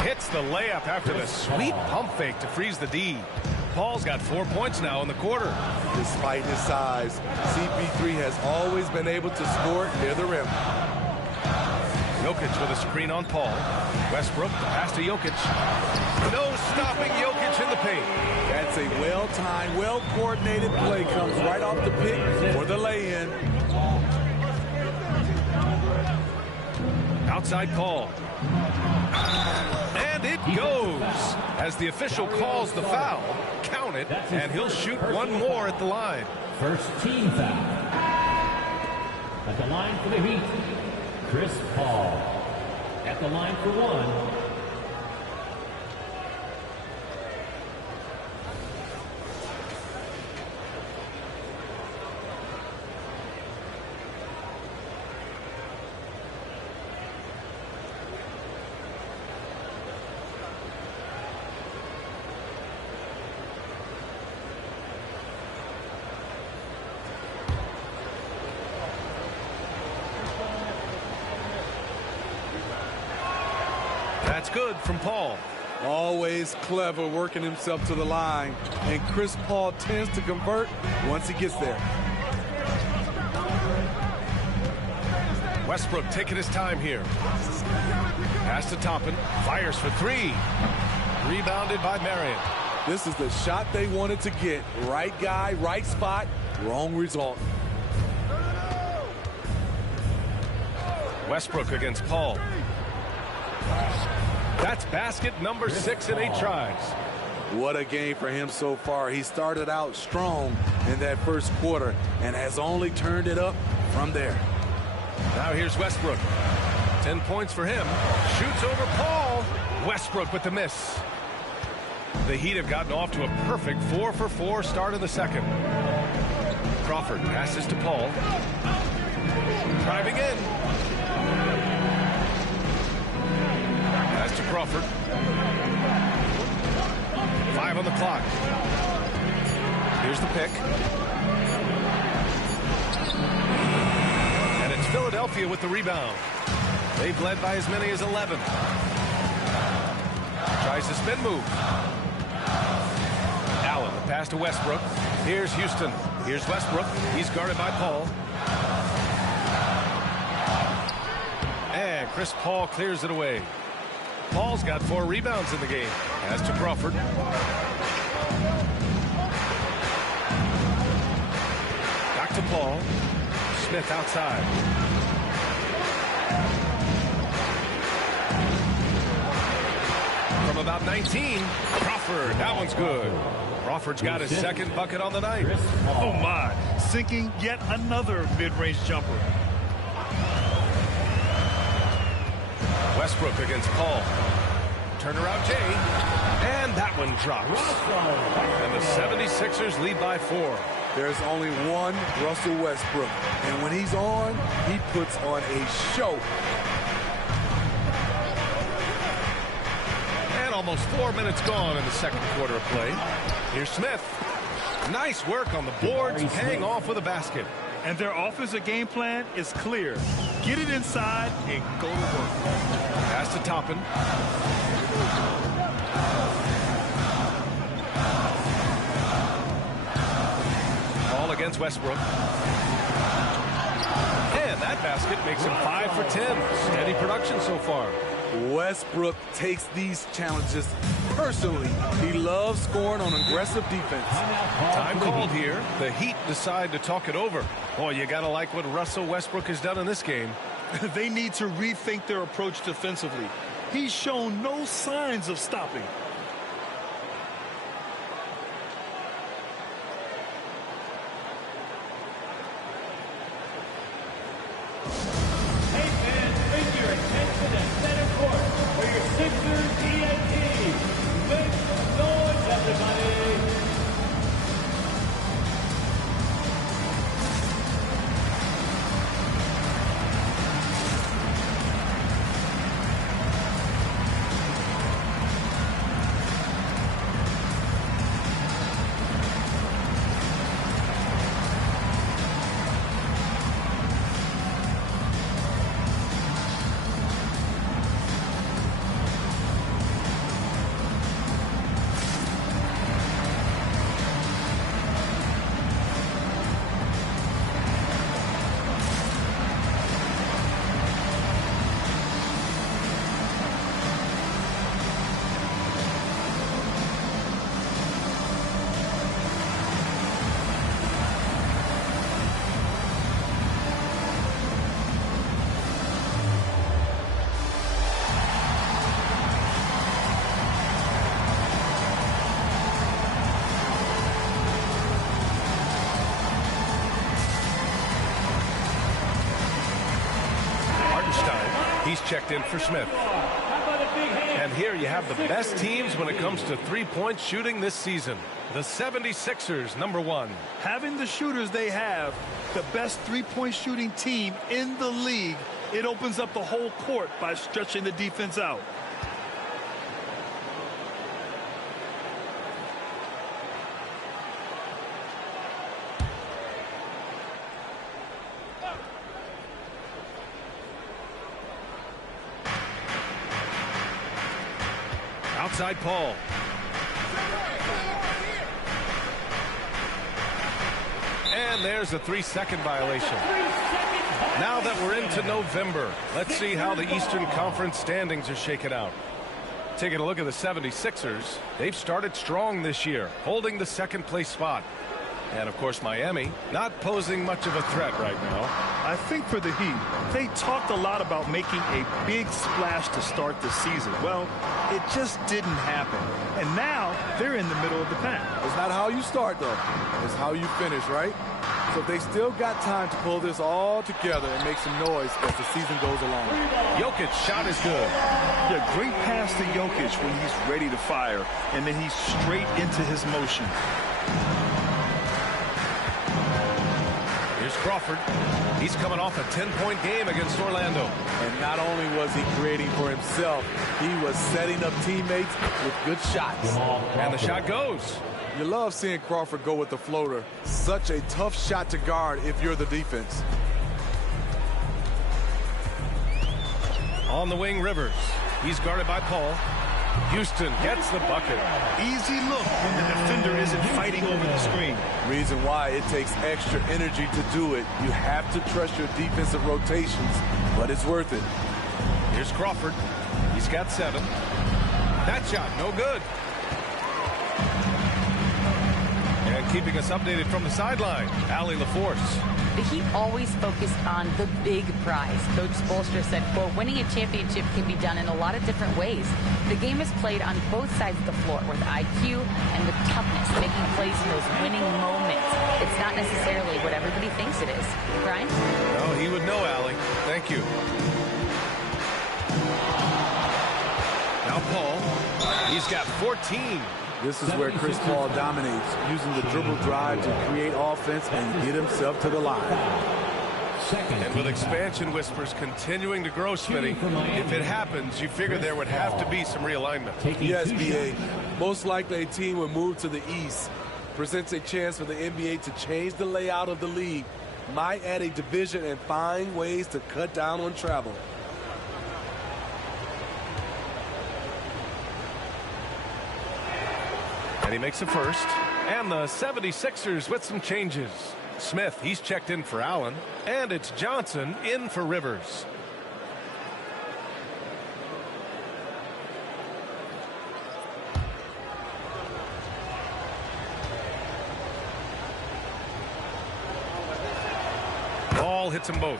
hits the layup after the sweet pump fake to freeze the D. Paul's got 4 points now in the quarter. Despite his size, CP3 has always been able to score near the rim. Jokic with a screen on Paul. Westbrook, the pass to Jokic. No stopping Jokic in the paint. That's a well-timed, well-coordinated play. Comes right off the pick for the lay-in. Outside Paul. And it goes. As the official calls the foul, count it, and he'll shoot one more at the line. First team foul. At the line for the Heat, Chris Paul. At the line for 1. That's good from Paul. Always clever working himself to the line. And Chris Paul tends to convert once he gets there. Westbrook taking his time here. Pass to Toppin. Fires for 3. Rebounded by Marion. This is the shot they wanted to get. Right guy, right spot, wrong result. Westbrook against Paul. That's basket number 6 in 8 tries. What a game for him so far. He started out strong in that first quarter and has only turned it up from there. Now here's Westbrook. 10 points for him. Shoots over Paul. Westbrook with the miss. The Heat have gotten off to a perfect 4-for-4 start in the second. Crawford passes to Paul. Driving in. Pass to Crawford. 5 on the clock. Here's the pick. And it's Philadelphia with the rebound. They've led by as many as 11. Tries the spin move. Allen, the pass to Westbrook. Here's Houston. Here's Westbrook. He's guarded by Paul. And Chris Paul clears it away. Paul's got 4 rebounds in the game. As to Crawford. Back to Paul. Smith outside. From about 19, Crawford. That one's good. Crawford's got his second bucket on the night. Oh, my. Sinking yet another mid-range jumper. Westbrook against Paul. Turnaround Jay. And that one drops. And the 76ers lead by 4. There's only one Russell Westbrook. And when he's on, he puts on a show. And almost 4 minutes gone in the second quarter of play. Here's Smith. Nice work on the boards, paying off with a basket. And their offensive game plan is clear. Get it inside and go to work. Pass to Toppin. Ball against Westbrook. And that basket makes him 5 for 10. Steady production so far. Westbrook takes these challenges personally. He loves scoring on aggressive defense. Time called here. The Heat decide to talk it over. Boy, you got to like what Russell Westbrook has done in this game. They need to rethink their approach defensively. He's shown no signs of stopping. Hey fans, bring your attention at center court for your Sixers ENT. Make some noise, everybody. He's checked in for Smith. And here you have the best teams when it comes to three-point shooting this season. The 76ers, #1. Having the shooters they have, the best three-point shooting team in the league, it opens up the whole court by stretching the defense out. Outside Paul. And there's a 3-second violation. Now that we're into November, let's see how the Eastern Conference standings are shaken out. Taking a look at the 76ers, they've started strong this year, holding the second-place spot. And, of course, Miami not posing much of a threat right now. I think for the Heat, they talked a lot about making a big splash to start the season. Well, it just didn't happen. And now they're in the middle of the pack. It's not how you start, though. It's how you finish, right? So they still got time to pull this all together and make some noise as the season goes along. Jokic shot is good. Yeah, great pass to Jokic when he's ready to fire. And then he's straight into his motion. Here's Crawford. He's coming off a 10-point game against Orlando. And not only was he creating for himself, he was setting up teammates with good shots. And the shot goes. You love seeing Crawford go with the floater. Such a tough shot to guard if you're the defense. On the wing, Rivers. He's guarded by Paul. Houston gets the bucket. Easy look when the defender isn't fighting over the screen. Reason why it takes extra energy to do it. You have to trust your defensive rotations, but it's worth it. Here's Crawford. He's got 7. That shot, no good. And keeping us updated from the sideline, Allie LaForce. The Heat always focus on the big prize. Coach Spoelstra said, quote, winning a championship can be done in a lot of different ways. The game is played on both sides of the floor with IQ and with toughness, making plays in those winning moments. It's not necessarily what everybody thinks it is. Brian? Oh, he would know, Allie. Thank you. Now Paul. He's got 14. This is where Chris Paul dominates, using the dribble drive to create offense and get himself to the line. And with expansion whispers continuing to grow, Smitty, if it happens, you figure there would have to be some realignment. Yes, B.A. Most likely a team would move to the east. Presents a chance for the NBA to change the layout of the league. Might add a division and find ways to cut down on travel. And he makes a first. And the 76ers with some changes. Smith, he's checked in for Allen. And it's Johnson in for Rivers. Ball hits them both.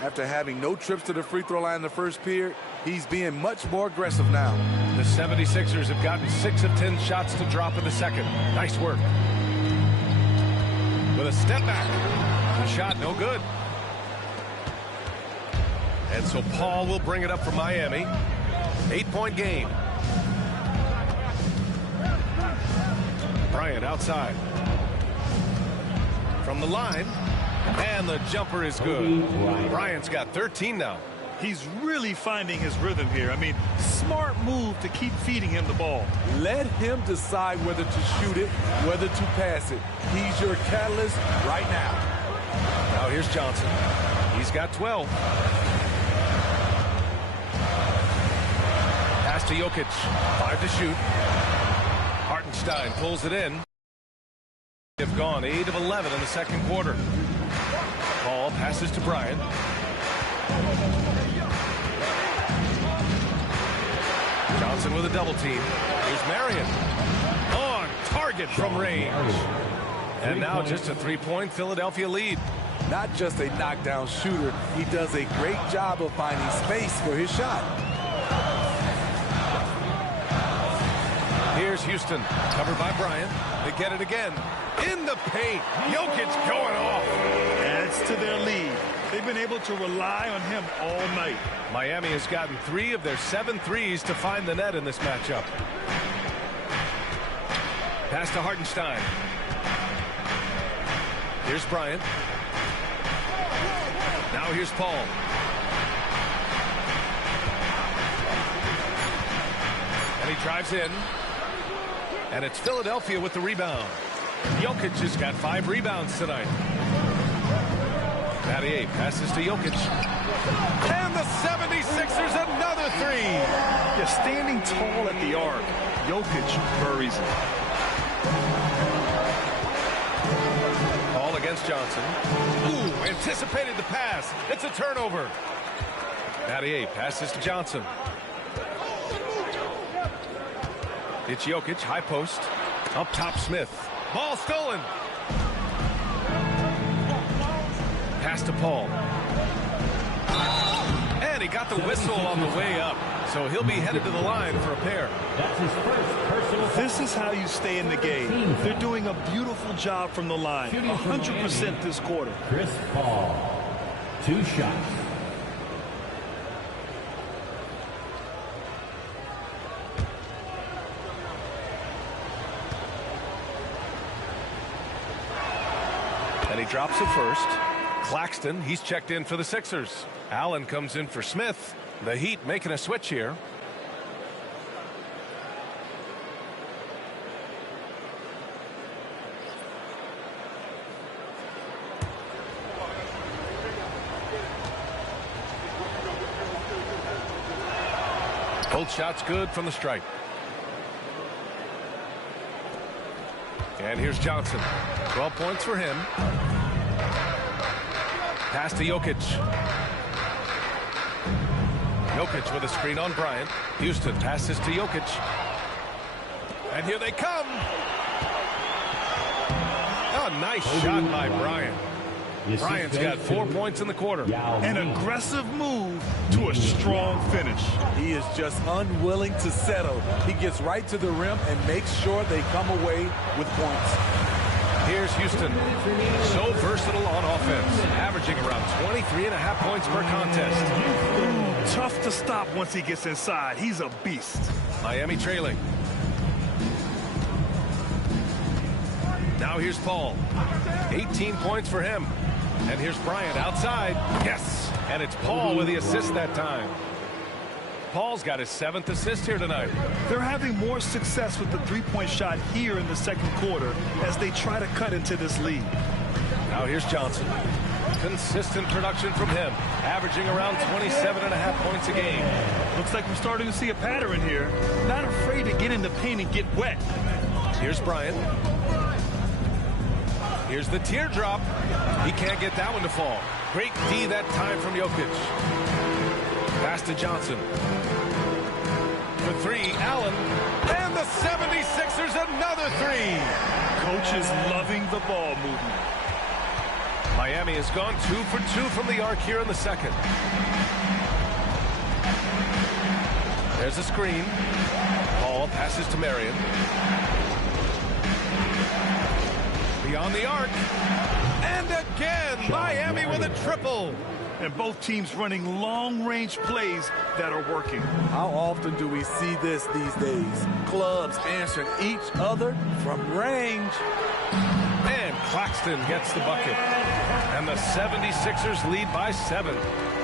After having no trips to the free throw line in the first period, he's being much more aggressive now. The 76ers have gotten 6 of 10 shots to drop in the second. Nice work. With a step back. The shot no good. And so Paul will bring it up for Miami. 8-point game. Bryant outside. From the line. And the jumper is good. Bryant's got 13 now. He's really finding his rhythm here. I mean, smart move to keep feeding him the ball. Let him decide whether to shoot it, whether to pass it. He's your catalyst right now. Now here's Johnson. He's got 12. Pass to Jokic. 5 to shoot. Hartenstein pulls it in. They've gone 8 of 11 in the second quarter. Paul passes to Bryant. Johnson with a double team. Here's Marion. On target from range. And now just a 3-point Philadelphia lead. Not just a knockdown shooter, he does a great job of finding space for his shot. Here's Houston, covered by Bryant. They get it again. In the paint. Jokic going off. Adds to their lead. They've been able to rely on him all night. Miami has gotten 3 of their 7 threes to find the net in this matchup. Pass to Hartenstein. Here's Bryant. Now here's Paul. And he drives in. And it's Philadelphia with the rebound. Jokic has got 5 rebounds tonight. Battier passes to Jokic. And the 76ers another 3. Yeah, standing tall at the arc, Jokic buries it. Ball against Johnson. Ooh, anticipated the pass. It's a turnover. Battier passes to Johnson. It's Jokic, high post. Up top, Smith. Ball stolen. Pass to Paul. And he got the whistle on the way up. So he'll be headed to the line for a pair. That's his first personal. This is how you stay in the game. They're doing a beautiful job from the line. 100% this quarter. Chris Paul. 2 shots. And he drops it first. Claxton, he's checked in for the Sixers. Allen comes in for Smith. The Heat making a switch here. Both shots good from the stripe. And here's Johnson. 12 points for him. Pass to Jokic. Jokic with a screen on Bryant. Houston passes to Jokic. And here they come. Oh, nice shot by Bryant. Bryant's got 4 points in the quarter. An aggressive move to a strong finish. He is just unwilling to settle. He gets right to the rim and makes sure they come away with points. Here's Houston. So versatile on offense, averaging around 23.5 points per contest. Tough to stop once he gets inside. He's a beast. Miami trailing. Now here's Paul. 18 points for him. And here's Bryant outside. Yes! And it's Paul with the assist that time. Paul's got his 7th assist here tonight. They're having more success with the three-point shot here in the second quarter as they try to cut into this lead. Now here's Johnson. Consistent production from him, averaging around 27.5 points a game. Looks like we're starting to see a pattern here. Not afraid to get in the paint and get wet. Here's Bryant. Here's the teardrop. He can't get that one to fall. Great D that time from Jokic. Pass to Johnson. For 3, Allen. And the 76ers another 3. Coach is loving the ball movement. Miami has gone 2 for 2 from the arc here in the second. There's a screen. Paul passes to Marion. Beyond the arc. And again, Miami with a triple. And both teams running long-range plays that are working. How often do we see this these days? Clubs answering each other from range. And Claxton gets the bucket. And the 76ers lead by 7.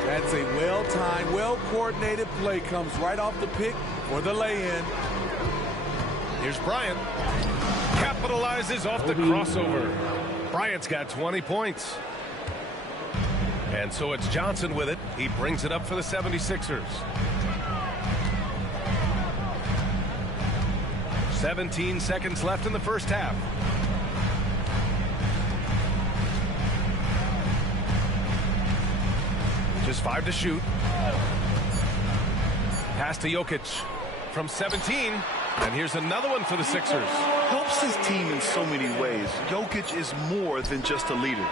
That's a well-timed, well-coordinated play. Comes right off the pick for the lay-in. Here's Bryant. Capitalizes off the crossover. Bryant's got 20 points. And so it's Johnson with it. He brings it up for the 76ers. 17 seconds left in the first half. Just 5 to shoot. Pass to Jokic from 17. And here's another one for the Sixers. Helps his team in so many ways. Jokic is more than just a leader.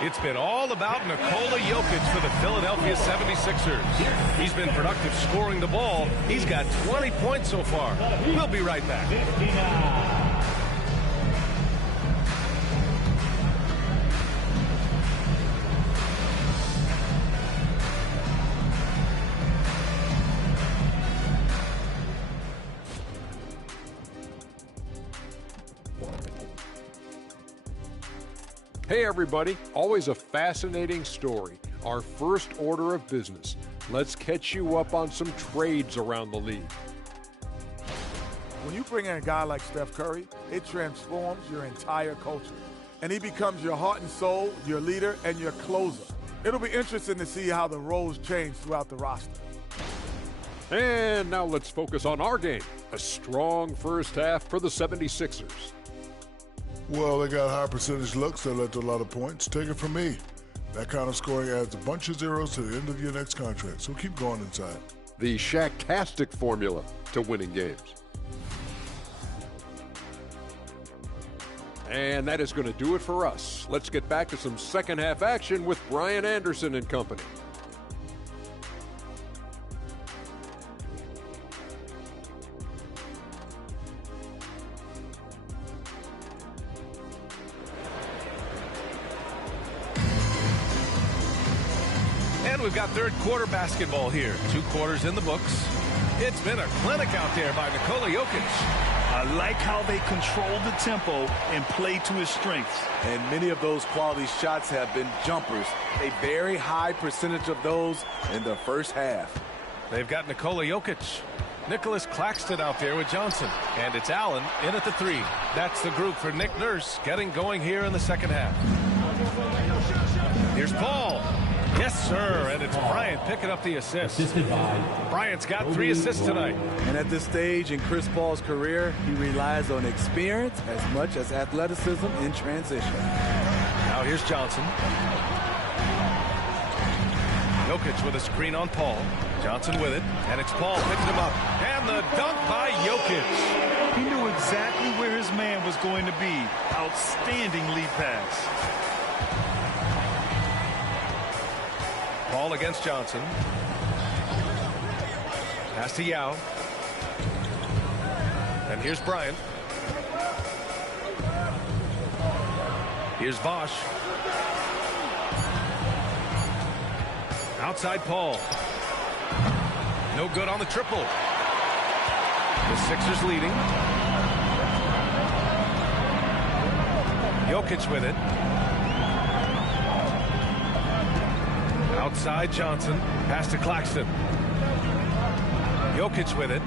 It's been all about Nikola Jokic for the Philadelphia 76ers. He's been productive scoring the ball. He's got 20 points so far. We'll be right back. Hey everybody, always a fascinating story. Our first order of business. Let's catch you up on some trades around the league. When you bring in a guy like Steph Curry, it transforms your entire culture. And he becomes your heart and soul, your leader, and your closer. It'll be interesting to see how the roles change throughout the roster. And now let's focus on our game. A strong first half for the 76ers. Well, they got high percentage looks that led to a lot of points. Take it from me. That kind of scoring adds a bunch of zeros to the end of your next contract, so keep going inside. The Shaq-tastic formula to winning games. And that is going to do it for us. Let's get back to some second half action with Brian Anderson and company. We've got third quarter basketball here. 2 quarters in the books. It's been a clinic out there by Nikola Jokic. I like how they control the tempo and play to his strengths. And many of those quality shots have been jumpers. A very high percentage of those in the first half. They've got Nikola Jokic. Nicholas Claxton out there with Johnson. And it's Allen in at the 3. That's the group for Nick Nurse getting going here in the second half. Here's Paul. Yes, sir, and it's Bryant picking up the assist. Bryant's got 3 assists tonight. And at this stage in Chris Paul's career, he relies on experience as much as athleticism in transition. Now here's Johnson. Jokic Jokic with a screen on Paul. Johnson with it, and it's Paul picking him up. And the dunk by Jokic. He knew exactly where his man was going to be. Outstanding lead pass. Paul against Johnson. Pass to Yao. And here's Bryant. Here's Bosch. Outside Paul. No good on the triple. The Sixers leading. Jokic with it. Outside Johnson. Pass to Claxton. Jokic with it.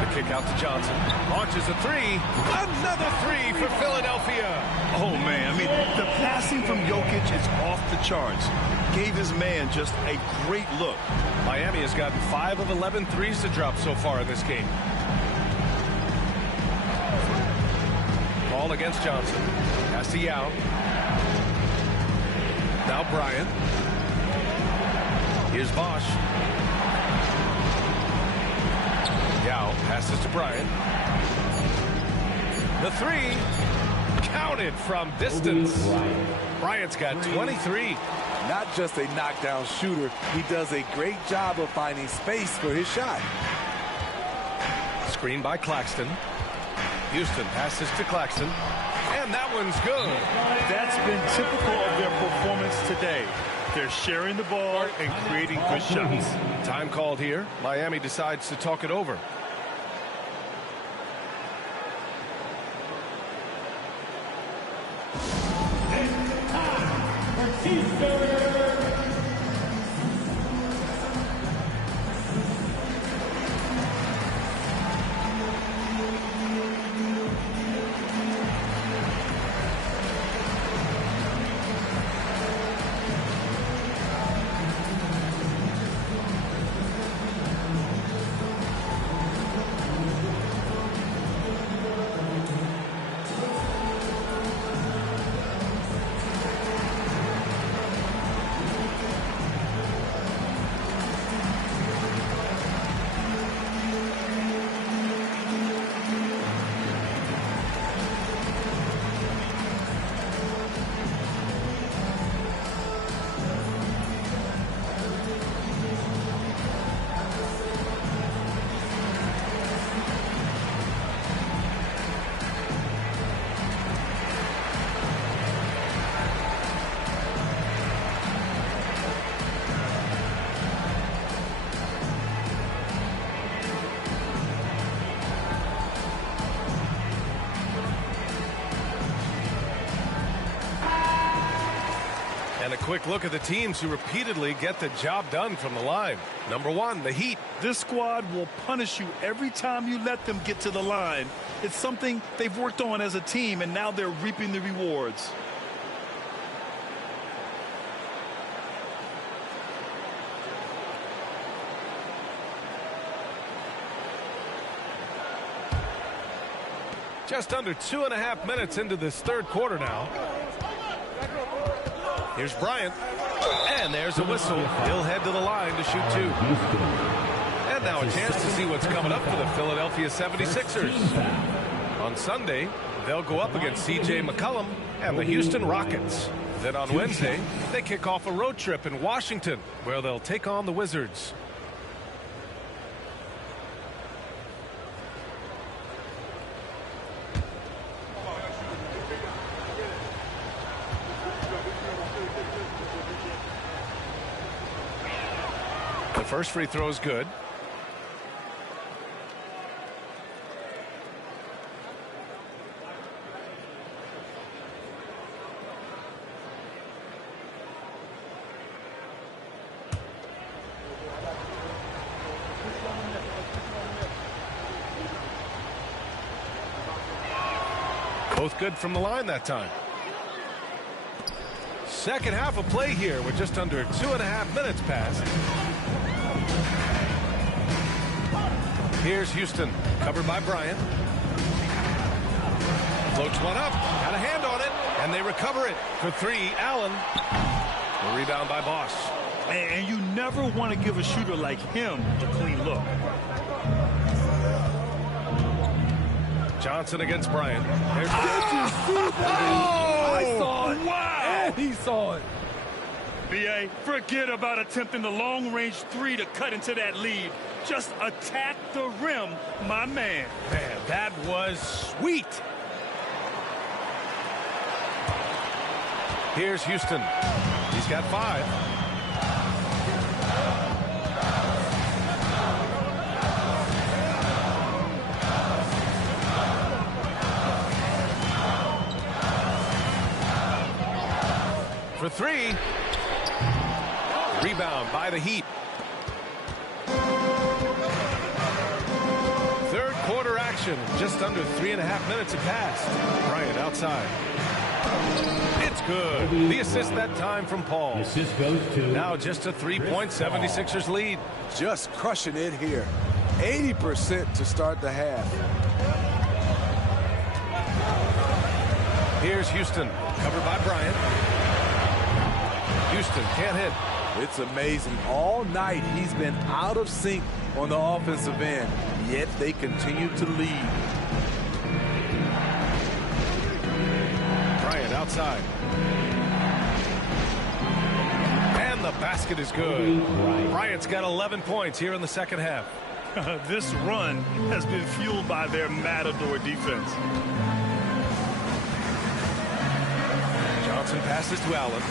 The kick out to Johnson. Launches a three. Another three for Philadelphia. Oh, man. I mean, the passing from Jokic is off the charts. Gave his man just a great look. Miami has gotten 5 of 11 threes to drop so far in this game. Ball against Johnson. Pass to Yao. Now Bryant. Here's Bosch. Yao passes to Bryant. The three counted from distance. Bryant's got 23. Not just a knockdown shooter, he does a great job of finding space for his shot. Screen by Claxton. Houston passes to Claxton. And that one's good. That's been typical of their performance today. They're sharing the ball and creating good shots. Time called here. Miami decides to talk it over. And a quick look at the teams who repeatedly get the job done from the line. Number 1, the Heat. This squad will punish you every time you let them get to the line. It's something they've worked on as a team, and now they're reaping the rewards. Just under 2.5 minutes into this third quarter now. Here's Bryant. And there's a whistle. He'll head to the line to shoot 2. And now a chance to see what's coming up for the Philadelphia 76ers. On Sunday, they'll go up against C.J. McCollum and the Houston Rockets. Then on Wednesday, they kick off a road trip in Washington, where they'll take on the Wizards. The first free throw is good. Both good from the line that time. Second half of play here with just under 2.5 minutes passed. Here's Houston, covered by Bryant. Floats one up, got a hand on it, And they recover it for 3. Allen. The rebound by Bosch. And you never want to give a shooter like him a clean look. Johnson against Bryant. There's I saw it. Wow. And he saw it. B.A., forget about attempting the long-range 3 to cut into that lead. Just attack the rim, my man. Man, that was sweet. Here's Houston. He's got 5. For 3. Rebound by the Heat. Third quarter action. Just under 3.5 minutes have passed. Bryant outside. It's good. The assist that time from Paul. The assist goes to now just a 3-point 76ers lead. Just crushing it here. 80% to start the half. Here's Houston. Covered by Bryant. Houston can't hit. It's amazing. All night he's been out of sync on the offensive end, yet they continue to lead. Bryant outside. And the basket is good. Bryant's got 11 points here in the second half. This run has been fueled by their Matador defense. Johnson passes to Allen.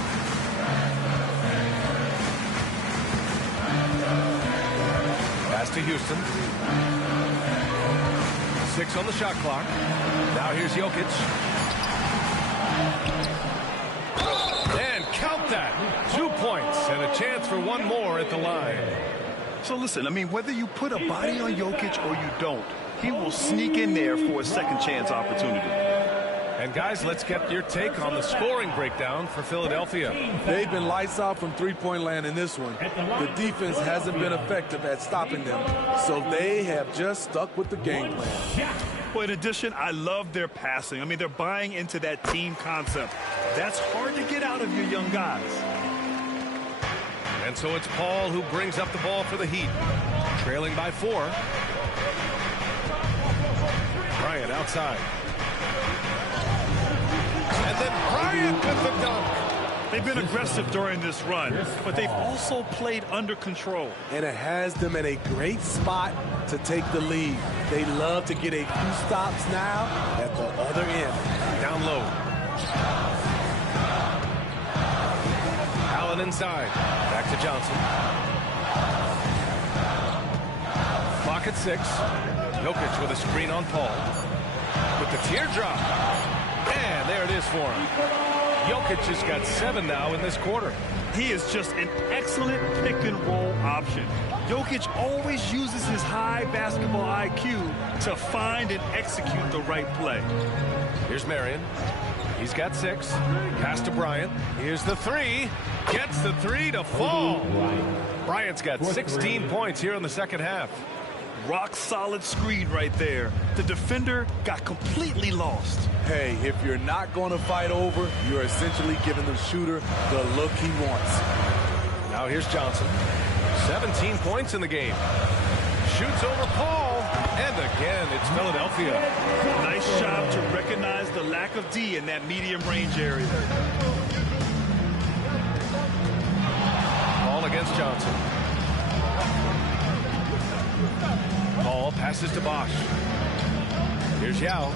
Pass to Houston. 6 on the shot clock. Now here's Jokic. And count that. 2 points and a chance for one more at the line. So listen, I mean, whether you put a body on Jokic or you don't, he will sneak in there for a second chance opportunity. And guys, let's get your take on the scoring breakdown for Philadelphia. They've been lights out from three-point land in this one. The defense hasn't been effective at stopping them, so they have just stuck with the game plan. Well, in addition, I love their passing. I mean, they're buying into that team concept. That's hard to get out of your young guys. And so it's Paul who brings up the ball for the Heat. Trailing by 4. Bryant outside. And then Bryant with the dunk. They've been aggressive during this run, but they've also played under control. And it has them in a great spot to take the lead. They love to get a few stops now at the other end. Down low. Allen inside. Back to Johnson. Clock at 6. Jokic with a screen on Paul. With the teardrop. And there it is for him. Jokic has got 7 now in this quarter. He is just an excellent pick-and-roll option. Jokic always uses his high basketball IQ to find and execute the right play. Here's Marion. He's got 6. Pass to Bryant. Here's the 3. Gets the 3 to fall. Bryant's got 16 points here in the second half. Rock solid screen right there. The defender got completely lost. Hey, if you're not going to fight over, you're essentially giving the shooter the look he wants. Now here's Johnson. 17 points in the game. Shoots over Paul. And again, it's Philadelphia. Nice job to recognize the lack of D in that medium range area. Paul against Johnson. Paul passes to Bosch. Here's Yao.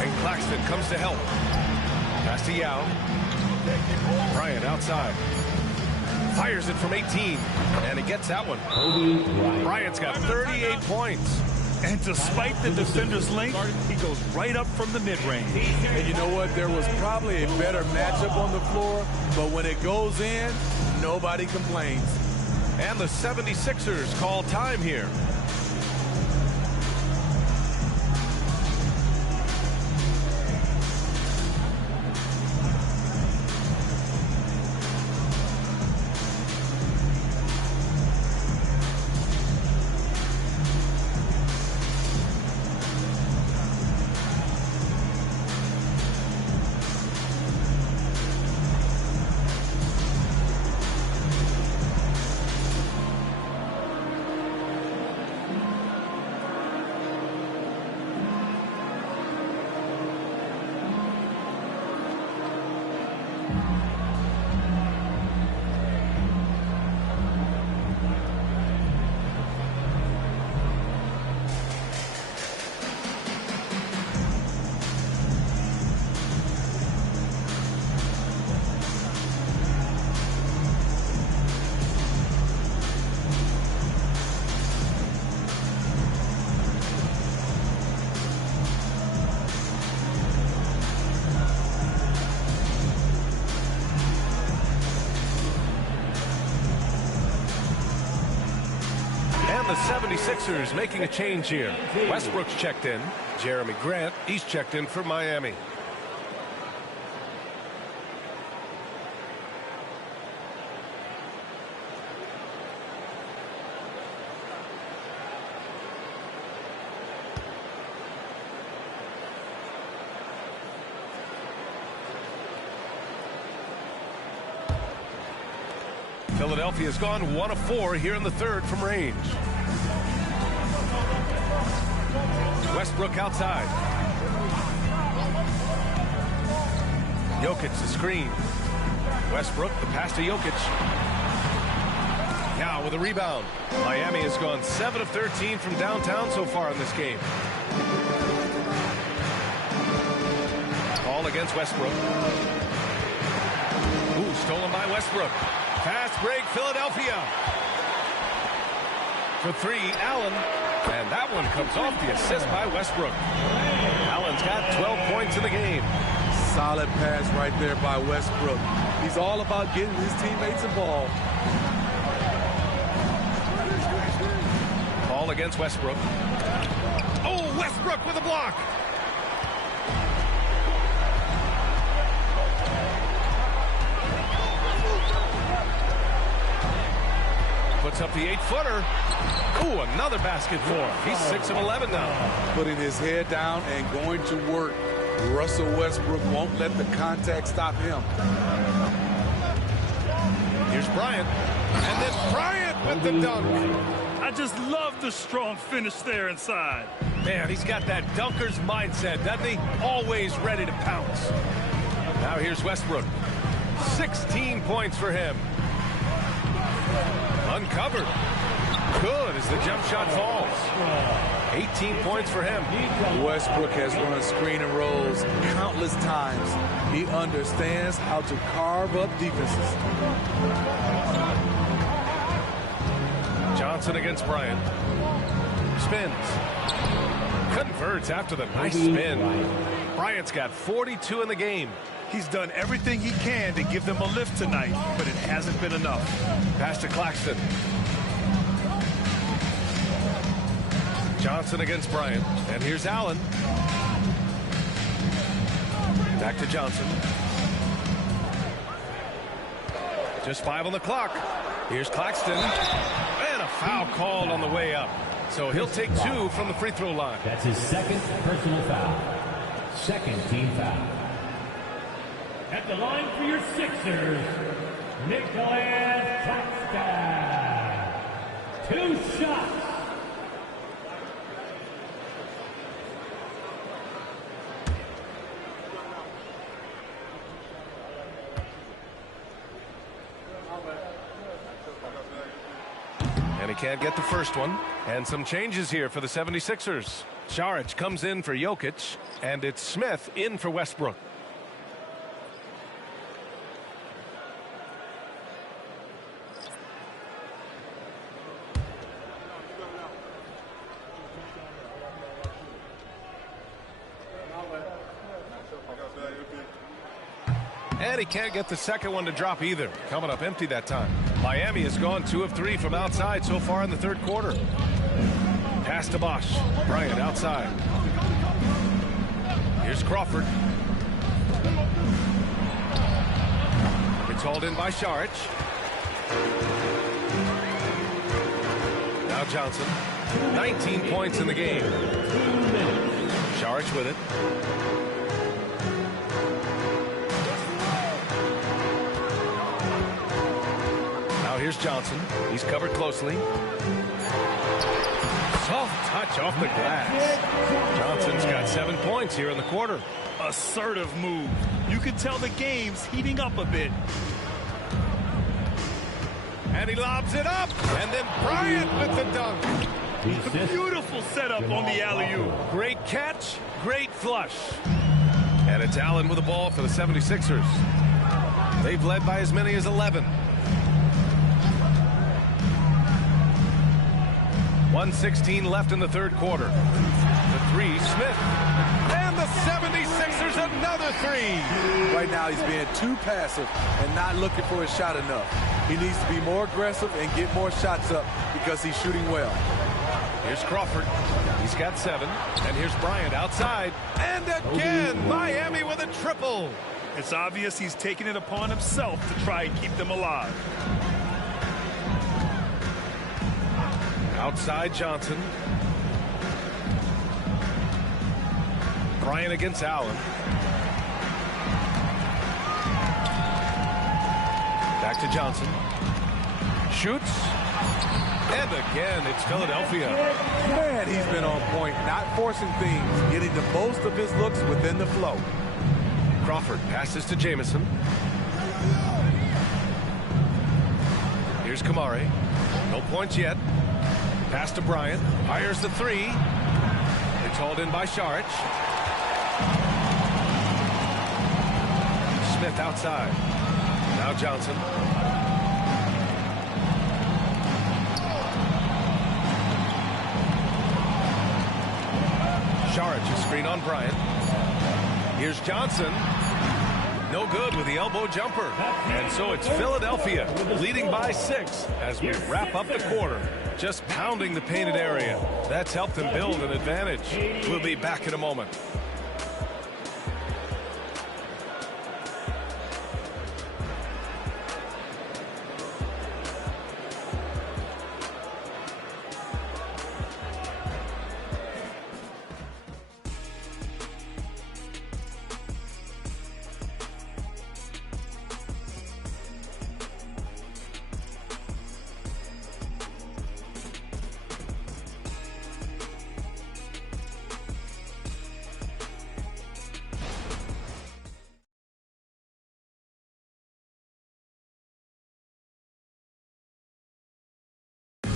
And Claxton comes to help. Pass to Yao. Bryant outside. Fires it from 18. And he gets that one. Bryant's got 38 points. And despite the defender's length, he goes right up from the mid-range. And you know what? There was probably a better matchup on the floor, but when it goes in, nobody complains. And the 76ers call time here. The 76ers making a change here. Westbrook's checked in. Jeremy Grant, he's checked in for Miami. Philadelphia's gone 1 of 4 here in the third from range. Westbrook outside. Jokic the screen. Westbrook the pass to Jokic. Now with a rebound. Miami has gone 7 of 13 from downtown so far in this game. Ball against Westbrook. Ooh, stolen by Westbrook. Fast break, Philadelphia. For 3, Allen. And that one comes off the assist by Westbrook. Allen's got 12 points in the game. Solid pass right there by Westbrook. He's all about getting his teammates involved. Ball against Westbrook. Oh, Westbrook with a block. Puts up the 8-footer. Ooh, another basket for him. He's 6 of 11 now. Putting his head down and going to work. Russell Westbrook won't let the contact stop him. Here's Bryant. And then Bryant with the dunk. I just love the strong finish there inside. Man, he's got that dunker's mindset, doesn't he? Always ready to pounce. Now here's Westbrook. 16 points for him. Uncovered. Good as the jump shot falls. 18 points for him. Westbrook has run screen and rolls countless times. He understands how to carve up defenses. Johnson against Bryant. Spins. Converts after the nice spin. Bryant's got 42 in the game. He's done everything he can to give them a lift tonight, but it hasn't been enough. Pass to Claxton. Johnson against Bryant. And here's Allen. Back to Johnson. Just 5 on the clock. Here's Claxton. And a foul called on the way up. So he'll take 2 from the free throw line. That's his second personal foul. Second team foul. At the line for your Sixers, Nicholas Claxton. 2 shots. And he can't get the first one. And some changes here for the 76ers. Saric comes in for Jokic, and it's Smith in for Westbrook. And he can't get the second one to drop either. Coming up empty that time. Miami has gone 2 of 3 from outside so far in the third quarter. Pass to Bosch. Bryant outside. Here's Crawford. It's hauled in by Saric. Now Johnson. 19 points in the game. Saric with it. Here's Johnson. He's covered closely. Soft touch off the glass. Johnson's got 7 points here in the quarter. assertive move. You can tell the game's heating up a bit. And he lobs it up. And then Bryant with the dunk. A beautiful setup on the alley-oop. Great catch, great flush. And it's Allen with the ball for the 76ers. They've led by as many as 11. 1:16 left in the third quarter. The three, Smith. And the 76ers another three. Right now he's being too passive and not looking for his shot enough. He needs to be more aggressive and get more shots up because he's shooting well. Here's Crawford. He's got 7. And here's Bryant outside. And again, Miami with a triple. It's obvious he's taking it upon himself to try and keep them alive. Outside Johnson. Bryant against Allen. Back to Johnson. Shoots. And again, it's Philadelphia. Man, he's been on point, not forcing things, getting the most of his looks within the flow. Crawford passes to Jamison. Here's Kamari. No points yet. Pass to Bryant. Fires the three. It's hauled in by Saric. Smith outside. Now Johnson. Saric, a screen on Bryant. Here's Johnson. No good with the elbow jumper. And so it's Philadelphia leading by 6 as we wrap up the quarter. Just pounding the painted area. That's helped them build an advantage. We'll be back in a moment.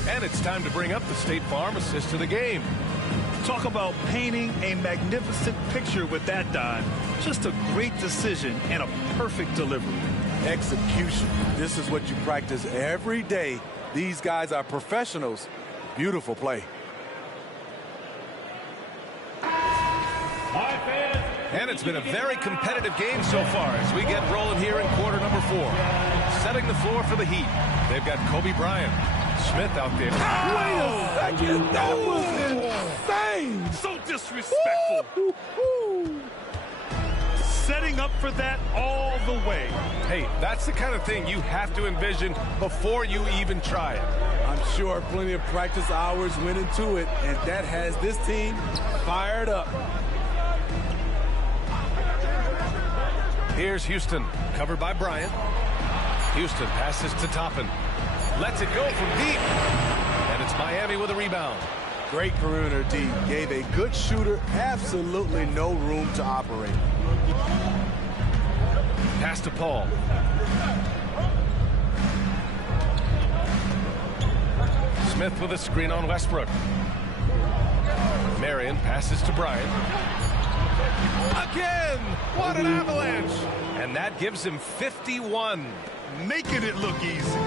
And it's time to bring up the State Farm assist to the game. Talk about painting a magnificent picture with that dive. Just a great decision and a perfect delivery. Execution. This is what you practice every day. These guys are professionals. Beautiful play. And it's been a very competitive game so far as we get rolling here in quarter number 4. Setting the floor for the Heat. They've got Kobe Bryant. Smith out there. Wait a second. That was insane. So disrespectful. Setting up for that all the way. Hey, that's the kind of thing you have to envision before you even try it. I'm sure plenty of practice hours went into it, and that has this team fired up. Here's Houston, covered by Bryant. Houston passes to Toppin. Lets it go from deep. And it's Miami with a rebound. Great perimeter D. Gave a good shooter absolutely no room to operate. Pass to Paul. Smith with a screen on Westbrook. Marion passes to Bryant. Again! What an avalanche! And that gives him 51. Making it look easy.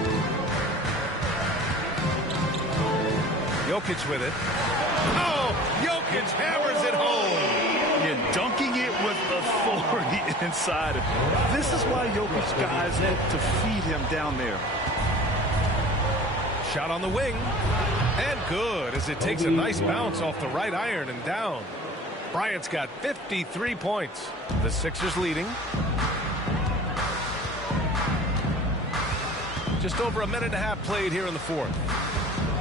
Jokic with it. Oh, Jokic hammers it home. You're dunking it with authority inside. This is why Jokic guys look to feed him down there. Shot on the wing. And good as it takes a nice bounce off the right iron and down. Bryant's got 53 points. The Sixers leading. Just over a minute and a half played here in the fourth.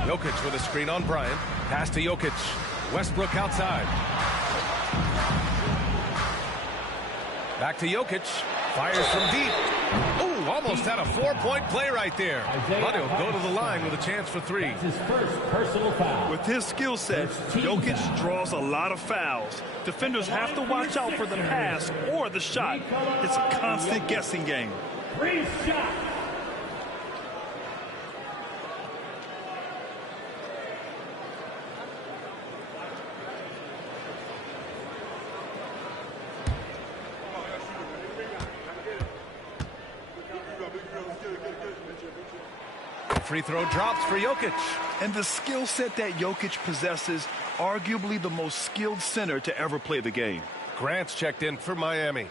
Jokic with a screen on Bryant. Pass to Jokic. Westbrook outside. Back to Jokic. Fires from deep. Oh, almost almost had a 4-point play right there. But he'll go to the line with a chance for 3. That's his first personal foul. With his skill set, Jokic draws a lot of fouls. Defenders have to watch out for the pass or the shot. It's a constant guessing game. Free shot. Free throw drops for Jokic. And the skill set that Jokic possesses, arguably the most skilled center to ever play the game. Grant's checked in for Miami.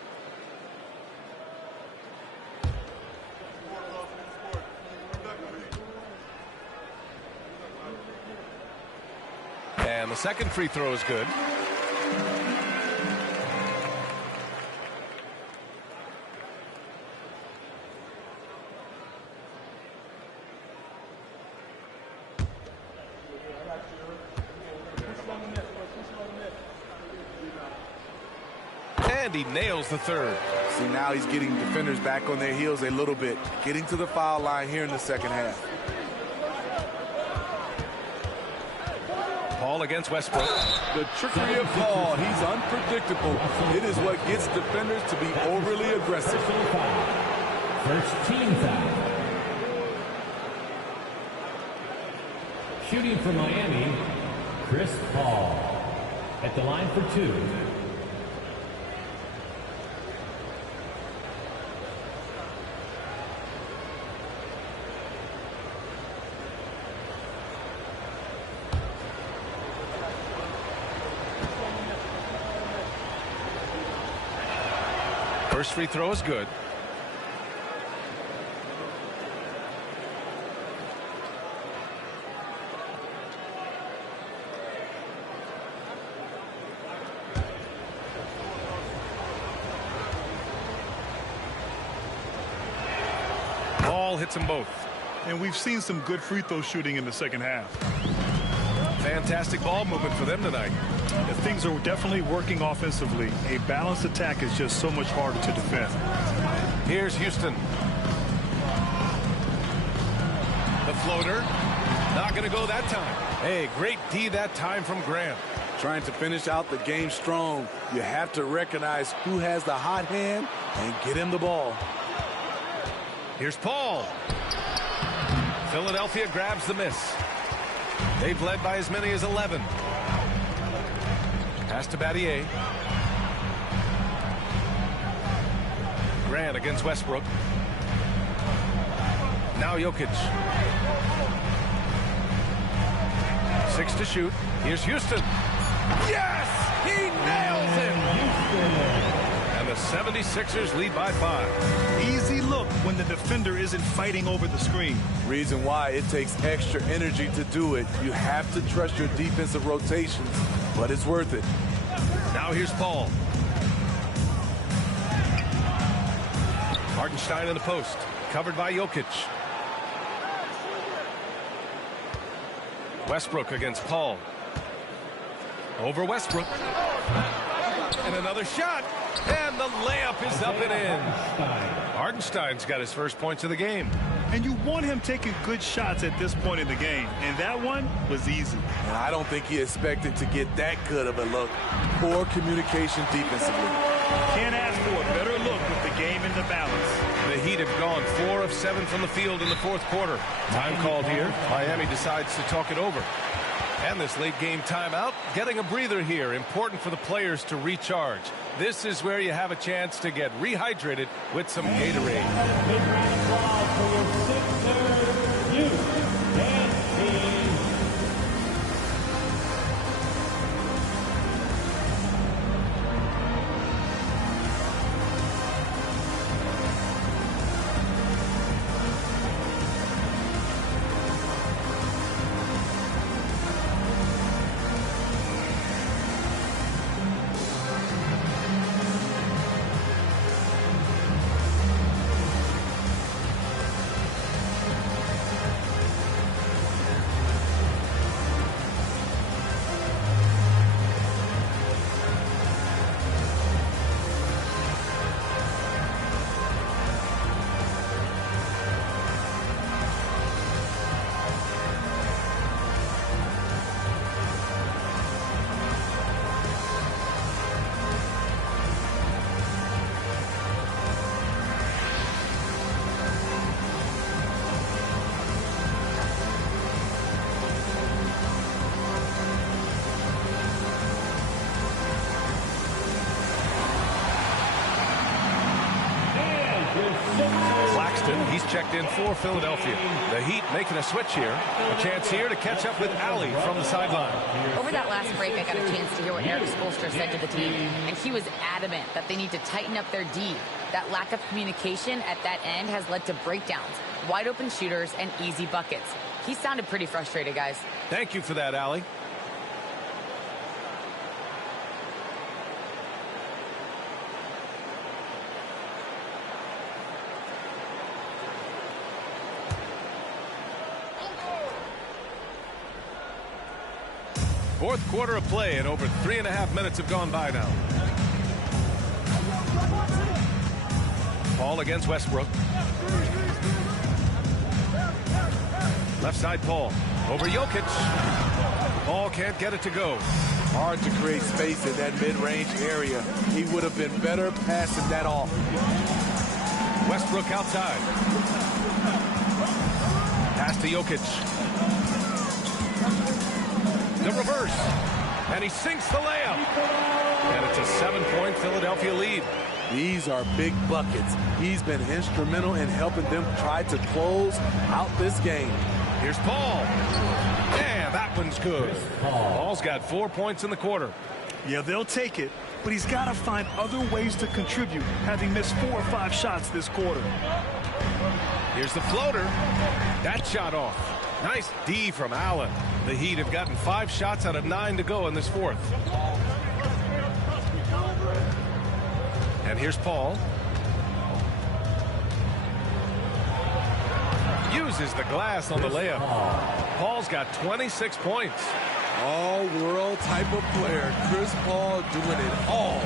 And the second free throw is good. And he nails the third. See, now he's getting defenders back on their heels a little bit, getting to the foul line here in the second half. Paul against Westbrook. The trickery of Paul, he's unpredictable. It is what gets defenders to be overly aggressive. First team foul. Shooting for Miami, Chris Paul. At the line for 2. First free throw is good. Paul hits them both. And we've seen some good free throw shooting in the second half. Fantastic ball movement for them tonight. If things are definitely working offensively, a balanced attack is just so much harder to defend. Here's Houston. The floater. Not going to go that time. Hey, great D that time from Grant. Trying to finish out the game strong. You have to recognize who has the hot hand and get him the ball. Here's Paul. Philadelphia grabs the miss. They've led by as many as 11. Pass to Battier. Grant against Westbrook. Now Jokic. 6 to shoot. Here's Houston. Yes! He nails him! And the 76ers lead by 5. Easy look when the defender isn't fighting over the screen. Reason why it takes extra energy to do it. You have to trust your defensive rotations, but it's worth it. Now here's Paul. Hartenstein in the post. Covered by Jokic. Westbrook against Paul. Over Westbrook. And another shot. And the layup is up and in. Hartenstein's got his first points of the game. And you want him taking good shots at this point in the game. And that one was easy. And I don't think he expected to get that good of a look. Poor communication defensively. Can't ask for a better look with the game in the balance. The Heat have gone 4 of 7 from the field in the fourth quarter. Time called here. Miami decides to talk it over. And this late game timeout, getting a breather here. Important for the players to recharge. This is where you have a chance to get rehydrated with some Gatorade. Big round of applause for your Sixers youth dance team. he's checked in for Philadelphia. The Heat making a switch here. A chance here to catch up with Allie from the sideline. Over that last break, I got a chance to hear what Erik Spoelstra said to the team, and he was adamant that they need to tighten up their D. That lack of communication at that end has led to breakdowns, wide open shooters, and easy buckets. He sounded pretty frustrated, guys. Thank you for that, Allie. Fourth quarter of play, and over 3.5 minutes have gone by now. Paul against Westbrook. Left side, Paul. Over Jokic. Paul can't get it to go. Hard to create space in that mid-range area. He would have been better passing that off. Westbrook outside. Pass to Jokic. The reverse. And he sinks the layup. And it's a 7-point Philadelphia lead. These are big buckets. He's been instrumental in helping them try to close out this game. Here's Paul. And that one's good. Paul's got 4 points in the quarter. Yeah, they'll take it, but he's got to find other ways to contribute, having missed 4 or 5 shots this quarter. Here's the floater. That shot off. Nice D from Allen. The Heat have gotten 5 shots out of 9 to go in this fourth. And here's Paul. Uses the glass on the layup. Paul's got 26 points. All-world type of player. Chris Paul doing it all.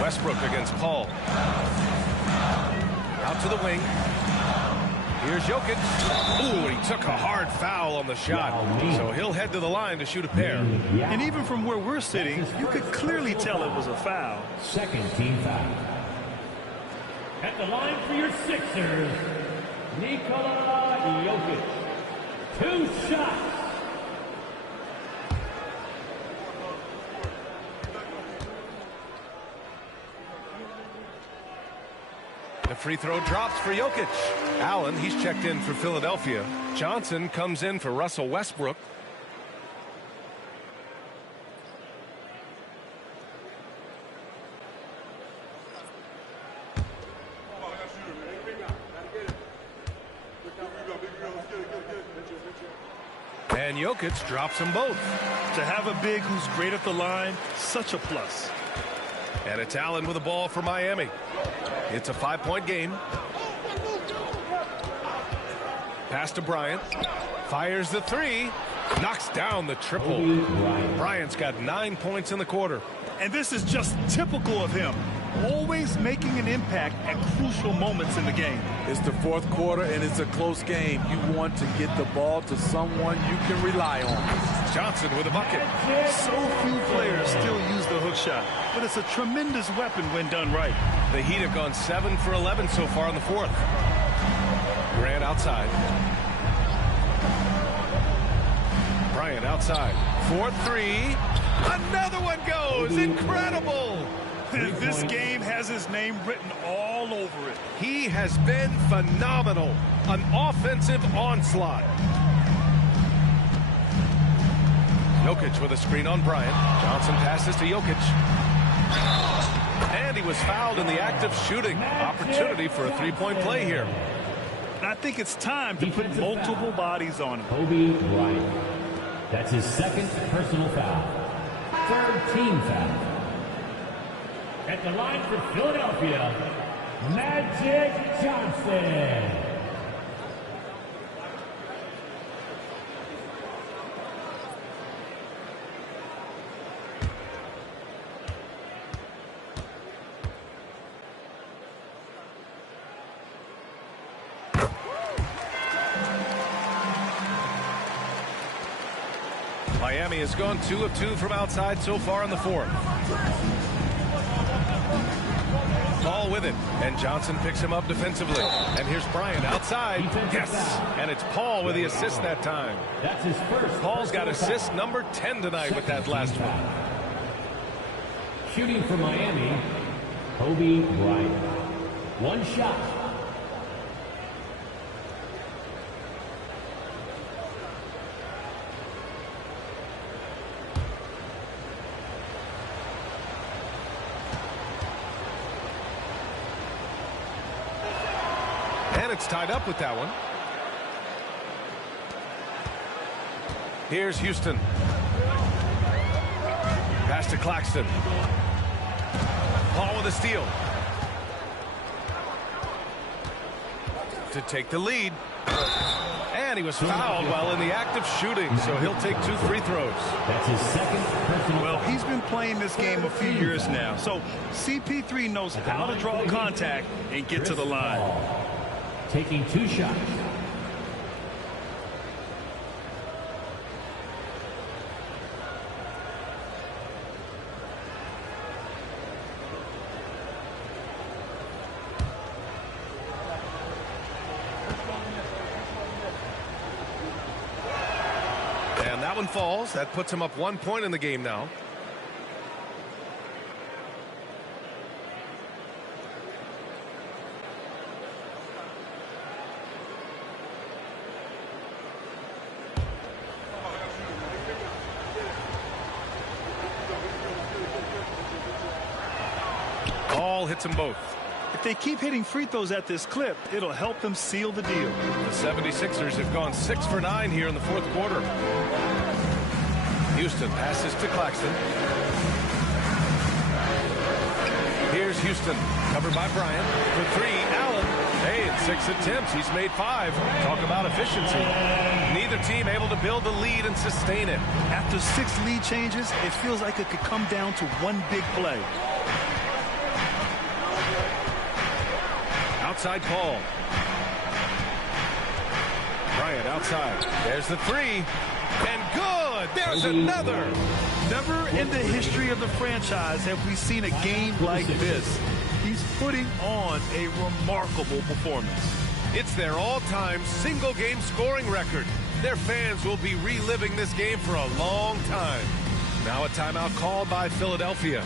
Westbrook against Paul. Out to the wing. Here's Jokic. Ooh, he took a hard foul on the shot. So he'll head to the line to shoot a pair. And even from where we're sitting, you could clearly tell it was a foul. Second team foul. At the line for your Sixers, Nikola Jokic. 2 shots. The free throw drops for Jokic. Allen, he's checked in for Philadelphia. Johnson comes in for Russell Westbrook. And Jokic drops them both. To have a big who's great at the line, such a plus. And it's Allen with the ball for Miami. It's a 5-point game. Pass to Bryant. Fires the 3. Knocks down the triple. Bryant's got 9 points in the quarter. And this is just typical of him. Always making an impact at crucial moments in the game. It's the fourth quarter, and it's a close game. You want to get the ball to someone you can rely on. Johnson with a bucket. So few players still use the hook shot, but it's a tremendous weapon when done right. The Heat have gone 7 for 11 so far in the fourth. Grant outside. Bryant outside. 4-3. Another one goes. Incredible. This game has his name written all over it. He has been phenomenal. An offensive onslaught. Jokic with a screen on Bryant. Johnson passes to Jokic. And he was fouled in the act of shooting. Opportunity for a 3-point play here. I think it's time to put multiple bodies on him. Kobe Bryant. That's his second personal foul. Third team foul. At the line for Philadelphia, Magic Johnson. Miami has gone 2 of 2 from outside so far in the fourth. Paul with it, and Johnson picks him up defensively. And here's Bryant outside. Yes, and it's Paul with the assist that time. That's his first. Paul's got assist number 10 tonight with that last one. Shooting for Miami, Kobe Bryant. One shot. And it's tied up with that one. Here's Houston. Pass to Claxton. Paul with a steal. To take the lead. And he was fouled while in the act of shooting, so he'll take 2 free throws. That's his second personal. Well, he's been playing this game a few years now, so CP3 knows how to draw contact and get to the line. Taking 2 shots. And that one falls. That puts him up 1 point in the game now. All hits them both. If they keep hitting free throws at this clip, it'll help them seal the deal. The 76ers have gone 6 for 9 here in the fourth quarter. Houston passes to Claxton. Here's Houston, covered by Bryant. For 3, Allen. Hey, in 6 attempts, he's made 5. Talk about efficiency. Neither team able to build the lead and sustain it. After 6 lead changes, it feels like it could come down to one big play. Outside Paul. Bryant outside. There's the 3. And good! There's another! Never in the history of the franchise have we seen a game like this. He's putting on a remarkable performance. It's their all-time single-game scoring record. Their fans will be reliving this game for a long time. Now a timeout called by Philadelphia.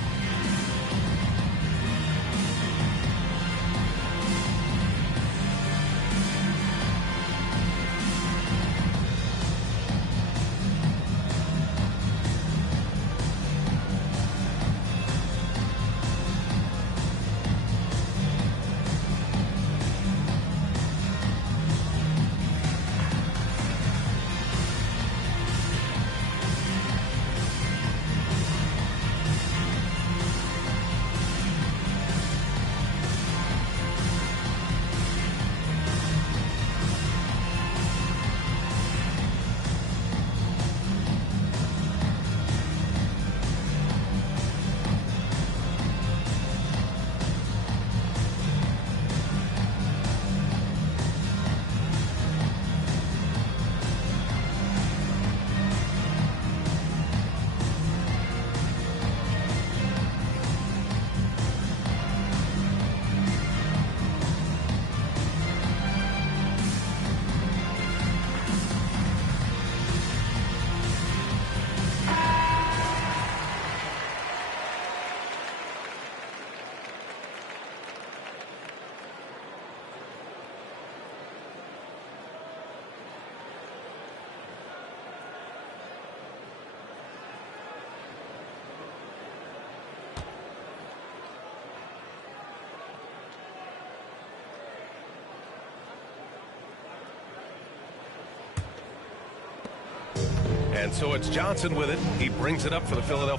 And so it's Johnson with it. He brings it up for the Philadelphia